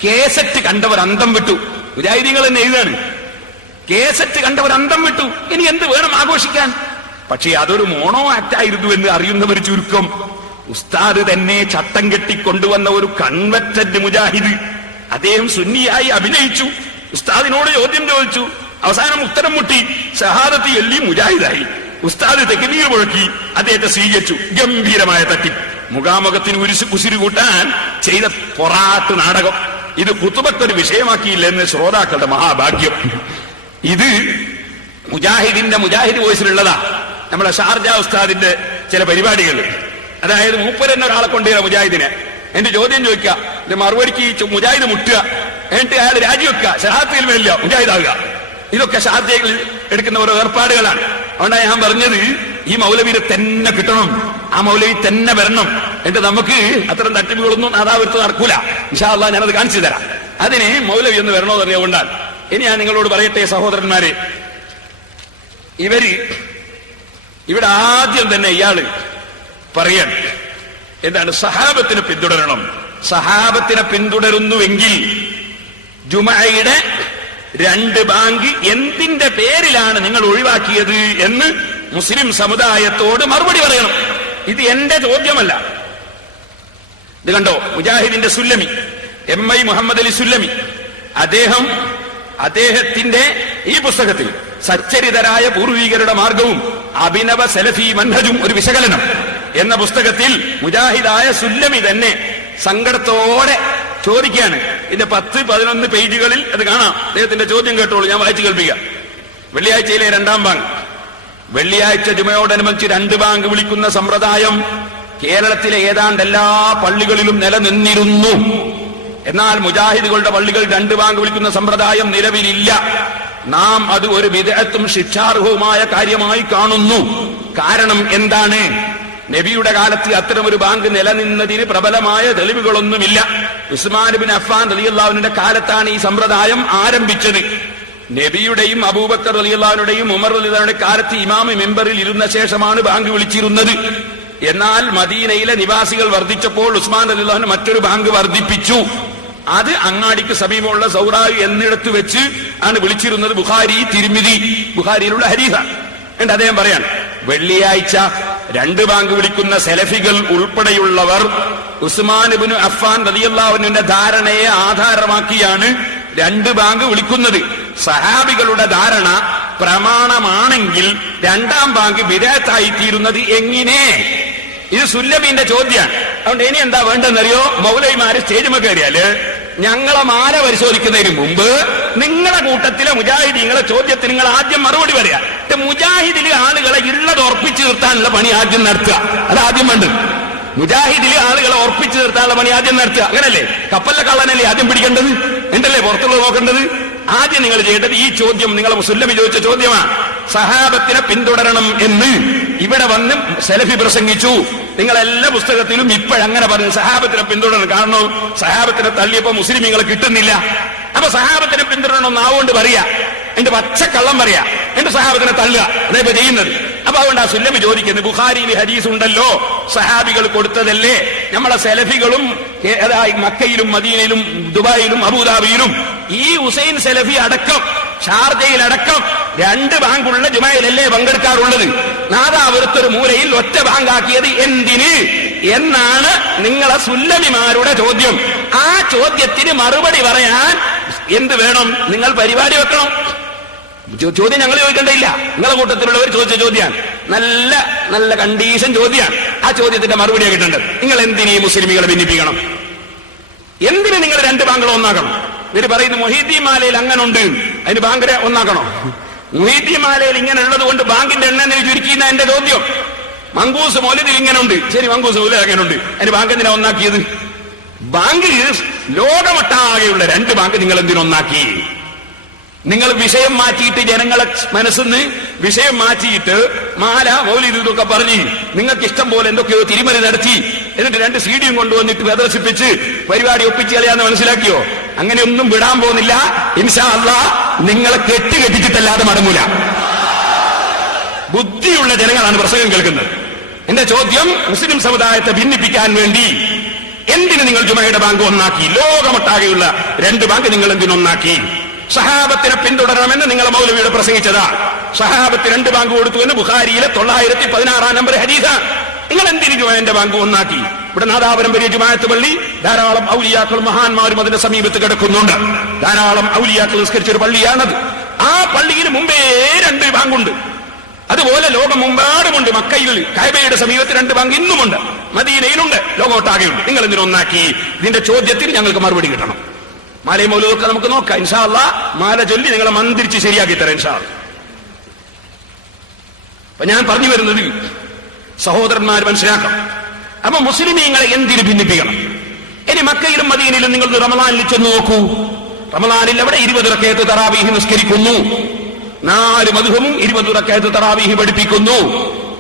കേസറ്റ് കണ്ടവർ അന്തം വിട്ടു. മുജാഹിദീങ്ങൾ തന്നെ എഴുതാണ്, കേസറ്റ് കണ്ടവർ അന്തം വിട്ടു. ഇനി എന്ത് വേണം ആഘോഷിക്കാൻ? പക്ഷേ അതൊരു മോണോ ആക്ട് ആയിരുന്നു എന്ന് അറിയുന്നവർ ചുരുക്കം. ഉസ്താദ് തന്നെ ചട്ടം കെട്ടിക്കൊണ്ടുവന്ന ഒരു കൺവെർട്ടഡ് മുജാഹിദ്, അദ്ദേഹം സുന്നിയായി അഭിനയിച്ചു. ഉസ്താദിനോട് ചോദ്യം ചോദിച്ചു, അവസാനം ഉത്തരം മുട്ടി, ഷഹാദത്ത് ചൊല്ലി മുജാഹിദായി. ഉസ്താദ് തെക്ബീർ മുഴക്കി, അദ്ദേഹത്തെ സ്വീകരിച്ചു. ഗംഭീരമായ തട്ടി. മുഖാമുഖത്തിന് ഉസിരു കൂട്ടാൻ ചെയ്ത പൊറാട്ട് നാടകം. ഇത് ഖുതുബത്തൊരു വിഷയമാക്കിയില്ലെന്ന് ശ്രോതാക്കളുടെ മഹാഭാഗ്യം. ഇത് മുജാഹിദ് വോയിസിലുള്ളതാ. നമ്മളെ ഷാർജ ഉസ്താദിന്റെ ചില പരിപാടികൾ. അതായത് മൂപ്പരെന്നെ ഒരാളെ കൊണ്ടുവരാ മുജാഹിദിനെ, എന്റെ ചോദ്യം ചോദിക്കുക, എന്റെ മറുപടിക്ക് മുജാഹിദ് മുട്ടുക, എന്നിട്ട് അയാൾ രാജിവെക്കുക, ഷഹാത്തിൽ മേലില്ല മുജാഹിദാകുക. ഇതൊക്കെ ഷാർജയിൽ എടുക്കുന്ന ഓരോ ഏർപ്പാടുകളാണ്. അതുകൊണ്ടാണ് ഞാൻ പറഞ്ഞത്, ഈ മൗലവിനെ തന്നെ കിട്ടണം, ആ മൗലവി തന്നെ വരണം. എന്നിട്ട് നമുക്ക് അത്തരം തട്ടിപ്പുകളൊന്നും അതാവരുത്ത് നടക്കൂല. ഇൻഷാ അല്ലാഹ് ഞാനത് കാണിച്ചു തരാം. അതിന് മൗലവി എന്ന് വരണോ പറഞ്ഞുകൊണ്ടാണ്. ഇനി ഞാൻ നിങ്ങളോട് പറയട്ടെ സഹോദരന്മാരെ, ഇവിടെ ആദ്യം തന്നെ ഇയാള് പറയാൻ എന്താണ്, സഹാബത്തിനെ പിന്തുടരണം. സഹാബത്തിനെ പിന്തുടരുന്നുവെങ്കിൽ ജുമഅയുടെ 2 ബാങ്ക് എന്തിന്റെ പേരിലാണ് നിങ്ങൾ ഒഴിവാക്കിയത് എന്ന് മുസ്ലിം സമുദായത്തോട് മറുപടി പറയണം. ഇത് എന്റെ ചോദ്യമല്ല. ഇത് കണ്ടോ, മുജാഹിദിന്റെ സുല്ലമി, MI മുഹമ്മദ് അലി സുല്ലമി, അദ്ദേഹത്തിന്റെ ഈ പുസ്തകത്തിൽ സച്ചരിതരായ പൂർവികരുടെ മാർഗവും അഭിനവ സലഫി മൻഹജും ഒരു വിശകലനം എന്ന പുസ്തകത്തിൽ മുജാഹിദായ സുല്ലമി തന്നെ സങ്കടത്തോടെ ചോദിക്കുകയാണ്. ഇതിന്റെ 10-11 പേജുകളിൽ അത് കാണാം. അദ്ദേഹത്തിന്റെ ചോദ്യം കേട്ടോളൂ, ഞാൻ വായിച്ചു കേൾപ്പിക്കാം. വെള്ളിയാഴ്ചയിലെ 2ാം ബാങ്ക്, വെള്ളിയാഴ്ച ജുമയോടനുബന്ധിച്ച് 2 ബാങ്ക് വിളിക്കുന്ന സമ്പ്രദായം കേരളത്തിലെ ഏതാണ്ട് എല്ലാ പള്ളികളിലും നിലനിന്നിരുന്നു. എന്നാൽ മുജാഹിദുകളുടെ പള്ളികൾ 2 ബാങ്ക് വിളിക്കുന്ന സമ്പ്രദായം നിലവിലില്ല. നാം അത് ഒരു ബിദ്അത്തും ശിക്ഷാർഹവുമായ കാര്യമായി കാണുന്നു. കാരണം എന്താണ്? നബിയുടെ കാലത്ത് അത്തരമൊരു ബാങ്ക് നിലനിന്നതിന് പ്രബലമായ തെളിവുകളൊന്നുമില്ല. ഉസ്മാൻ ഇബ്നു അഫ്ഫാൻ റളിയല്ലാഹു അൻഹുവിന്റെ കാലത്താണ് ഈ സമ്പ്രദായം ആരംഭിച്ചത്. നബിയുടെയും അബൂബക്കർ റളിയല്ലാഹുവിന്റെയും ഉമർ റളിയല്ലാഹുവിന്റെ കാലത്ത് ഇമാം മെമ്പറിൽ ഇരുന്ന ശേഷമാണ് ബാങ്ക് വിളിച്ചിരുന്നത്. എന്നാൽ മദീനയിലെ നിവാസികൾ വർദ്ധിച്ചപ്പോൾ ഉസ്മാൻ റളിയല്ലാഹു അൻഹു മറ്റൊരു ബാങ്ക് വർദ്ധിപ്പിച്ചു. അത് അങ്ങാടിക്ക് സമീപമുള്ള സൗറായി എന്നിടത്ത് വെച്ച് ആണ് വിളിച്ചിരുന്നത്. ബുഖാരിയിലുള്ള ഹദീസാണ്. എന്നിട്ട് അദ്ദേഹം പറയാൻ, വെള്ളിയാഴ്ച 2 ബാങ്ക് വിളിക്കുന്ന സെലഫികൾ ഉൾപ്പെടെയുള്ളവർ ഉസ്മാൻ ഇബ്നു അഫ്ഫാൻ റളിയല്ലാഹു അൻഹുവിന്റെ ധാരണയെ ആധാരമാക്കിയാണ് 2 ബാങ്ക് വിളിക്കുന്നത്. സഹാബികളുടെ ധാരണ പ്രമാണമാണെങ്കിൽ 2ാം ബാങ്ക് ബിദ്അത്തായി തീരുന്നത് എങ്ങനെ? ഇത് സുല്ലമിന്റെ ചോദ്യമാണ്. അതുകൊണ്ട് ഇനി എന്താ വേണ്ടെന്നറിയോ? മൗലവിമാര് സ്റ്റേജിൽ കയറിയാല് ഞങ്ങളെ മാല പരിശോധിക്കുന്നതിന് മുമ്പ് നിങ്ങളെ കൂട്ടത്തിലെ മുജാഹിദീങ്ങളെ ചോദ്യത്തിന് നിങ്ങൾ ആദ്യം മറുപടി പറയാ. മുജാഹിദിലെ ആളുകളെ ഉള്ളത് ഉറപ്പിച്ചു നിർത്താനുള്ള പണി ആദ്യം നടത്തുക. അത് ആദ്യം വേണ്ടത്. മുജാഹിദിലെ ആളുകളെ ഉറപ്പിച്ചു നിർത്താനുള്ള പണി ആദ്യം നടത്തുക. അങ്ങനല്ലേ? കപ്പലിലെ കള്ളനല്ലേ ആദ്യം പിടിക്കേണ്ടത്? എന്തല്ലേ പുറത്തുള്ളത് നോക്കേണ്ടത്? ആദ്യം നിങ്ങൾ ചെയ്യേണ്ടത് ഈ ചോദ്യം, നിങ്ങളെ സുല്ലമി ചോദിച്ച ചോദ്യമാണ്. സഹാബത്തിനെ പിന്തുടരണം എന്ന് ഇവിടെ വന്ന് സലഫി പ്രസംഗിച്ചു. നിങ്ങളെല്ലാ പുസ്തകത്തിലും ഇപ്പോഴങ്ങനെ പറഞ്ഞു, സഹാബത്തിനെ പിന്തുടരണം. കാരണം സഹാബത്തിനെ തള്ളിയപ്പോ മുസ്ലിമീങ്ങളെ കിട്ടുന്നില്ല. അപ്പൊ സഹാബത്തിനെ പിന്തുടരണം നാവുകൊണ്ട് പറയാ, എന്റെ പച്ചക്കള്ളം പറയാ, എന്റെ സഹാബത്തിനെ തള്ളുക, അതേപോലെ ചെയ്യുന്നത്. അപ്പൊ അതുകൊണ്ട് ആ സുല്ലമി ചോദിക്കുന്നത്, ബുഖാരിയിൽ ഹദീസ് ഉണ്ടല്ലോ, സഹാബികൾ കൊടുത്തതല്ലേ? നമ്മളെ സെലഫികളും മക്കയിലും മദീനയിലും ദുബായിലും അബുദാബിയിലും ഈ ഹുസൈൻ സെലഫി അടക്കം ഷാർജയിലടക്കം 2 ബാങ്കുള്ള ജുമയിലല്ലേ പങ്കെടുക്കാറുള്ളത്? നാദാവൃത്തൊരു മൂലയിൽ ഒറ്റ ബാങ്കാക്കിയത് എന്തിന് എന്നാണ് നിങ്ങളെ സുല്ലമിമാരുടെ ചോദ്യം. ആ ചോദ്യത്തിന് മറുപടി പറയാൻ എന്ത് വേണം? നിങ്ങൾ പരിപാടി വെക്കണം. ചോദ്യം ഞങ്ങൾ ചോദിക്കേണ്ടയില്ല, നിങ്ങളെ കൂട്ടത്തിലുള്ളവർ ചോദിച്ച ചോദ്യമാണ്. നല്ല നല്ല കണ്ടീഷൻ ചോദ്യമാണ്. ആ ചോദ്യത്തിന്റെ മറുപടിയാണ് കിട്ടേണ്ടത്. നിങ്ങൾ എന്തിനീ മുസ്ലിമികളെ ഭിന്നിപ്പിക്കണം? എന്തിന് നിങ്ങൾ 2 ബാങ്കുകൾ ഒന്നാക്കണം? ഇവര് പറയുന്നു മൊഹീദ്ദീൻ മാലയിൽ അങ്ങനെ ഉണ്ട്, അതിന് ബാങ്കിനെ ഒന്നാക്കണോ? മൊഹീദ്ദീൻ മാലയിൽ ഇങ്ങനെ ഉള്ളത് കൊണ്ട് ബാങ്കിന്റെ എണ്ണ ചുരുക്കിയെന്ന എന്റെ ചോദ്യം. മങ്കൂസ് മൗലിദിൽ ഇങ്ങനെ ഉണ്ട്, ശരി, മങ്കൂസ് മൗലിദ് അങ്ങനെ ഉണ്ട്, അതിന് ബാങ്ക് എന്തിനാ ഒന്നാക്കിയത്? ബാങ്ക് ലോകമൊട്ടാകെയുള്ള 2 ബാങ്ക് നിങ്ങൾ എന്തിനൊന്നാക്കി? നിങ്ങൾ വിഷയം മാറ്റിയിട്ട് ജനങ്ങളെ മനസ്സിന്ന് വിഷയം മാറ്റിയിട്ട് മാല മൗലിദ് ഇതൊക്കെ പറഞ്ഞ് നിങ്ങൾക്ക് ഇഷ്ടം പോലെ എന്തൊക്കെയോ തിരിമറി നടത്തി, എന്നിട്ട് 2 CD കൊണ്ടുവന്നിട്ട് പ്രദർശിപ്പിച്ച് പരിപാടി ഒപ്പിച്ച് കളയാന്ന് മനസ്സിലാക്കിയോ? അങ്ങനെയൊന്നും വിടാൻ പോകുന്നില്ല. ഇൻഷാ അല്ലാഹ് നിങ്ങളെ കെട്ടിച്ചിട്ടല്ലാതെ മടങ്ങൂല. ബുദ്ധിയുള്ള ജനങ്ങളാണ് പ്രസംഗം കേൾക്കുന്നത്. എന്റെ ചോദ്യം, മുസ്ലിം സമുദായത്തെ ഭിന്നിപ്പിക്കാൻ വേണ്ടി എന്തിന് നിങ്ങൾ ജുമയുടെ ബാങ്ക് ഒന്നാക്കി? ലോകമൊട്ടാകെയുള്ള 2 ബാങ്ക് നിങ്ങൾ എന്തിനൊന്നാക്കി? സഹാബത്തിനെ പിന്തുടരണമെന്ന് നിങ്ങളെ മൗലവിയുടെ പ്രസംഗിച്ചതാ. സഹാബത്ത് 2 ബാങ്ക് കൊടുത്തു എന്ന് ബുഖാരിയിലെ 916 നമ്പർ ഹദീസാണ്. നിങ്ങൾ എന്തിന് ജുമയുടെ ബാങ്ക് ഒന്നാക്കി? ഇവിടെ നാദാപുരം വലിയ ജുമാഅത്ത് പള്ളി, ധാരാളം ഔലിയാക്കളും മഹാന്മാരും അതിന്റെ സമീപത്ത് കിടക്കുന്നുണ്ട്. ധാരാളം ഔലിയാക്കൾ നിസ്കരിച്ച ഒരു പള്ളിയാണത്. ആ പള്ളിയിൽ മുമ്പേ 2 ബാങ്കുണ്ട്. അതുപോലെ ലോകമെമ്പാടുമുണ്ട്. മക്കയിൽ കഅബയുടെ സമീപത്ത് 2 ബാങ്ക് ഇന്നുമുണ്ട്, മദീനയിലുണ്ട്, ലോകമൊട്ടാകെയുണ്ട്. നിങ്ങൾ എന്തിനൊന്നാക്കി? ഇതിന്റെ ചോദ്യത്തിന് ഞങ്ങൾക്ക് മറുപടി കിട്ടണം. മാലയും മൗലൂദൊക്കെ നമുക്ക് നോക്കാം. ഇൻഷാ അല്ലാഹ് മാല ചൊല്ലി നിങ്ങളെ മന്ത്രിച്ച് ശരിയാക്കി തരാം ഇൻഷാ അല്ലാഹ്. അപ്പൊ ഞാൻ പറഞ്ഞു വരുന്നത് സഹോദരന്മാർ മനസ്സിലാക്കണം. അപ്പൊ മുസ്ലിമീങ്ങളെ എന്തിനു ഭിന്നിപ്പിക്കണം? ഇനി മക്കയിലും മദീനയിലും നിങ്ങൾ റമളാനിൽ ചെന്ന് നോക്കൂ. റമളാനിൽ അവിടെ 20 റക്അത്ത് തറാവീഹ് നിസ്കരിക്കുന്നു. 4 മദ്ഹബും 20 റക്അത്ത് തറാവീഹ് പഠിപ്പിക്കുന്നു.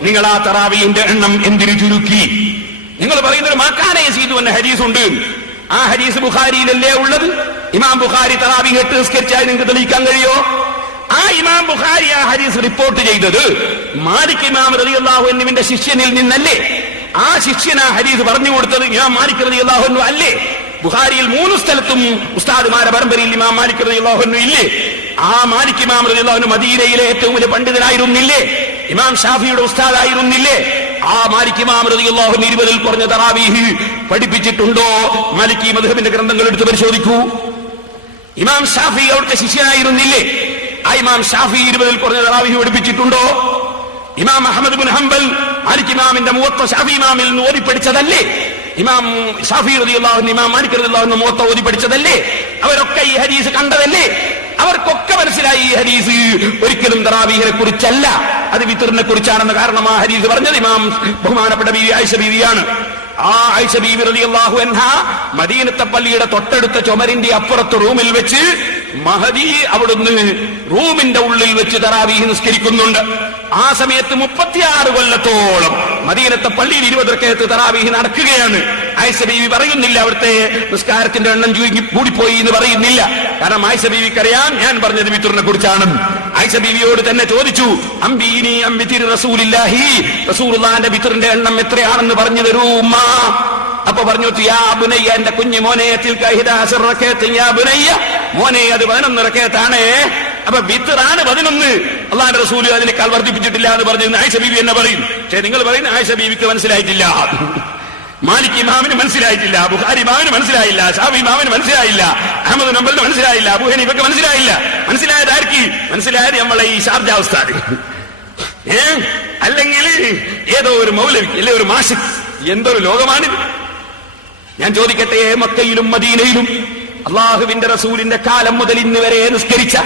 നിങ്ങൾ ആ തറാവീഹിന്റെ എണ്ണം എന്തിനു ചുരുക്കി? നിങ്ങൾ പറയുന്നൊരു മാക്കാനെ യസീദു എന്ന ഹദീസ് ഉണ്ട്. ആ ഹദീസ് ബുഖാരിയിലല്ലേ ഉള്ളത്? ഇമാം ബുഖാരി തറാവീഹ് 8 നിസ്കരിച്ചാൽ നിങ്ങൾക്ക് തെളിയിക്കാൻ കഴിയോ? ആ ഇമാം ബുഖാരി ആ ഹദീസ് റിപ്പോർട്ട് ചെയ്തത് മാലിക് ഇമാം റളിയല്ലാഹു അൻഹുവിന്റെ ശിഷ്യനിൽ നിന്നല്ലേ? ആ ശിഷ്യൻ ആ ഹദീസ് പറഞ്ഞു കൊടുത്തത് ഇമാം മാലിക് റളിയല്ലാഹു അൻഹു അല്ലേ? ബുഖാരിയിൽ 3 സ്ഥലത്തും ഉസ്താദുമാരുടെ പരമ്പരയിൽ ഇമാം മാലിക് റളിയല്ലാഹു അൻഹു ഇല്ലേ? ആ മാലിക് ഇമാം റളിയല്ലാഹു അൻഹു മദീനയിലെ ഏറ്റവും വലിയ പണ്ഡിതനായിരുന്നില്ലേ? ഇമാം ഷാഫിയുടെ ഉസ്താദായിരുന്നില്ലേ? ആ മാലിക് ഇമാം റളിയല്ലാഹു അൻഹു 20-ൽ കുറഞ്ഞ തറാവീഹ് പഠിപ്പിച്ചിട്ടുണ്ടോ? മാലികി മദ്ഹബിന്റെ ഗ്രന്ഥങ്ങൾ എടുത്ത് പരിശോധിക്കൂ. ഇമാം ഷാഫി അവിടുത്തെ ശിഷ്യനായിരുന്നില്ലേ? ആ ഇമാം ഷാഫി 20-ൽ കുറഞ്ഞ തറാവീഹ് പഠിപ്പിച്ചിട്ടുണ്ടോ? ഇമാം അഹ്മദ് ബിൻ ഹംബൽ മാലിക് ഇമാമിന്റെ മുവത്ത ഷാഫി ഇമാമിൽ നിന്ന് ഓതി പഠിച്ചതല്ലേ? ഇമാം ഷാഫി റളിയല്ലാഹു അൻഹു ഇമാം മാലിക് റളിയല്ലാഹു അൻഹു മുവത്ത ഓതി പഠിച്ചതല്ലേ? അവരൊക്കെ ഈ ഹദീസ് കണ്ടതല്ലേ? അവർക്കൊക്കെ മനസ്സിലായി ഈ ഹദീസ് ഒരിക്കലും തറാവീഹിനെ കുറിച്ചല്ല, അത് വിത്റിനെ കുറിച്ചാണെന്ന്. കാരണം ആ ഹദീസ് പറഞ്ഞത് ഇമാം ബഹുമാനപ്പെട്ട ബീവി ആയിഷ ബീവിയാണ്. ആ ആയിഷ ബീവി റളിയല്ലാഹു അൻഹ മദീനത്തെ പള്ളിയുടെ തൊട്ടടുത്ത ചുമരിന്റെ അപ്പുറത്ത് റൂമിൽ വെച്ച് മഹദി അവിടുന്ന് റൂമിന്റെ ഉള്ളിൽ വെച്ച് തറാവീഹ് നിസ്കരിക്കുന്നുണ്ട്. ആ സമയത്ത് 36 കൊല്ലത്തോളം മദീനത്തെ പള്ളിയിൽ 20 റക്അത്ത് തറാവീഹ് നടക്കുകയാണ്. ആയിഷ ബീവി പറയുന്നില്ല അവിടുത്തെ നിസ്കാരത്തിന്റെ എണ്ണം കൂടിപ്പോയി എന്ന് പറയുന്നില്ല. കാരണം ആയിഷ ബീവിക്കറിയാം ഞാൻ പറഞ്ഞത് വിത്റിനെ കുറിച്ചാണ്. ആയിഷ ബീവിയോട് തന്നെ ചോദിച്ചു, അംബീനി അം വിത്രി റസൂലില്ലാഹി, റസൂലുള്ളാഹിന്റെ വിത്റിന്റെ എണ്ണം എത്രയാണെന്ന് പറഞ്ഞു തരൂ ഉമ്മ. അപ്പൊ പറഞ്ഞു, യാ ബുനയ്യ, എന്റെ കുഞ്ഞു മോനെ, തിൽക 11 റക്അത്ത് യാ ബുനയ്യ, മോനെ അത് 11 റക്അത്താണ്. അപ്പൊ വിത്റാണ് 11. അല്ലാഹുവിന്റെ റസൂൽ അതിനേക്കാൾ വർദ്ധിപ്പിച്ചിട്ടില്ല എന്ന് പറഞ്ഞു ആയിഷ ബീവി എന്നെ പറയും. പക്ഷേ നിങ്ങൾ പറയുന്ന ആയിഷ ബീവിക്ക് മനസ്സിലായിട്ടില്ല, മാലിക് ഇമാമിന് മനസ്സിലായിട്ടില്ല, ബുഖാരി ഇമാമിന് മനസ്സിലായില്ല, ഷാഫി ഇമാമിന് മനസ്സിലായില്ല, അഹ്മദ് ബിൻ ഹംബലിന് മനസ്സിലായില്ല, അബൂ ഹനീഫയ്ക്ക് മനസ്സിലായില്ല. മനസ്സിലായത് ആർക്ക്? മനസ്സിലായത് നമ്മളെ ഈ ഷാർജ ഉസ്താദ്, അല്ലെങ്കിൽ ഏതോ ഒരു മൗലവി, അല്ലെ ഒരു മാഷിക്. എന്തൊരു ലോകമാണിത്! ഞാൻ ചോദിക്കട്ടെ, മക്കയിലും മദീനയിലും അള്ളാഹുവിന്റെ റസൂലിന്റെ കാലം മുതൽ ഇന്ന് വരെ നിസ്കരിച്ച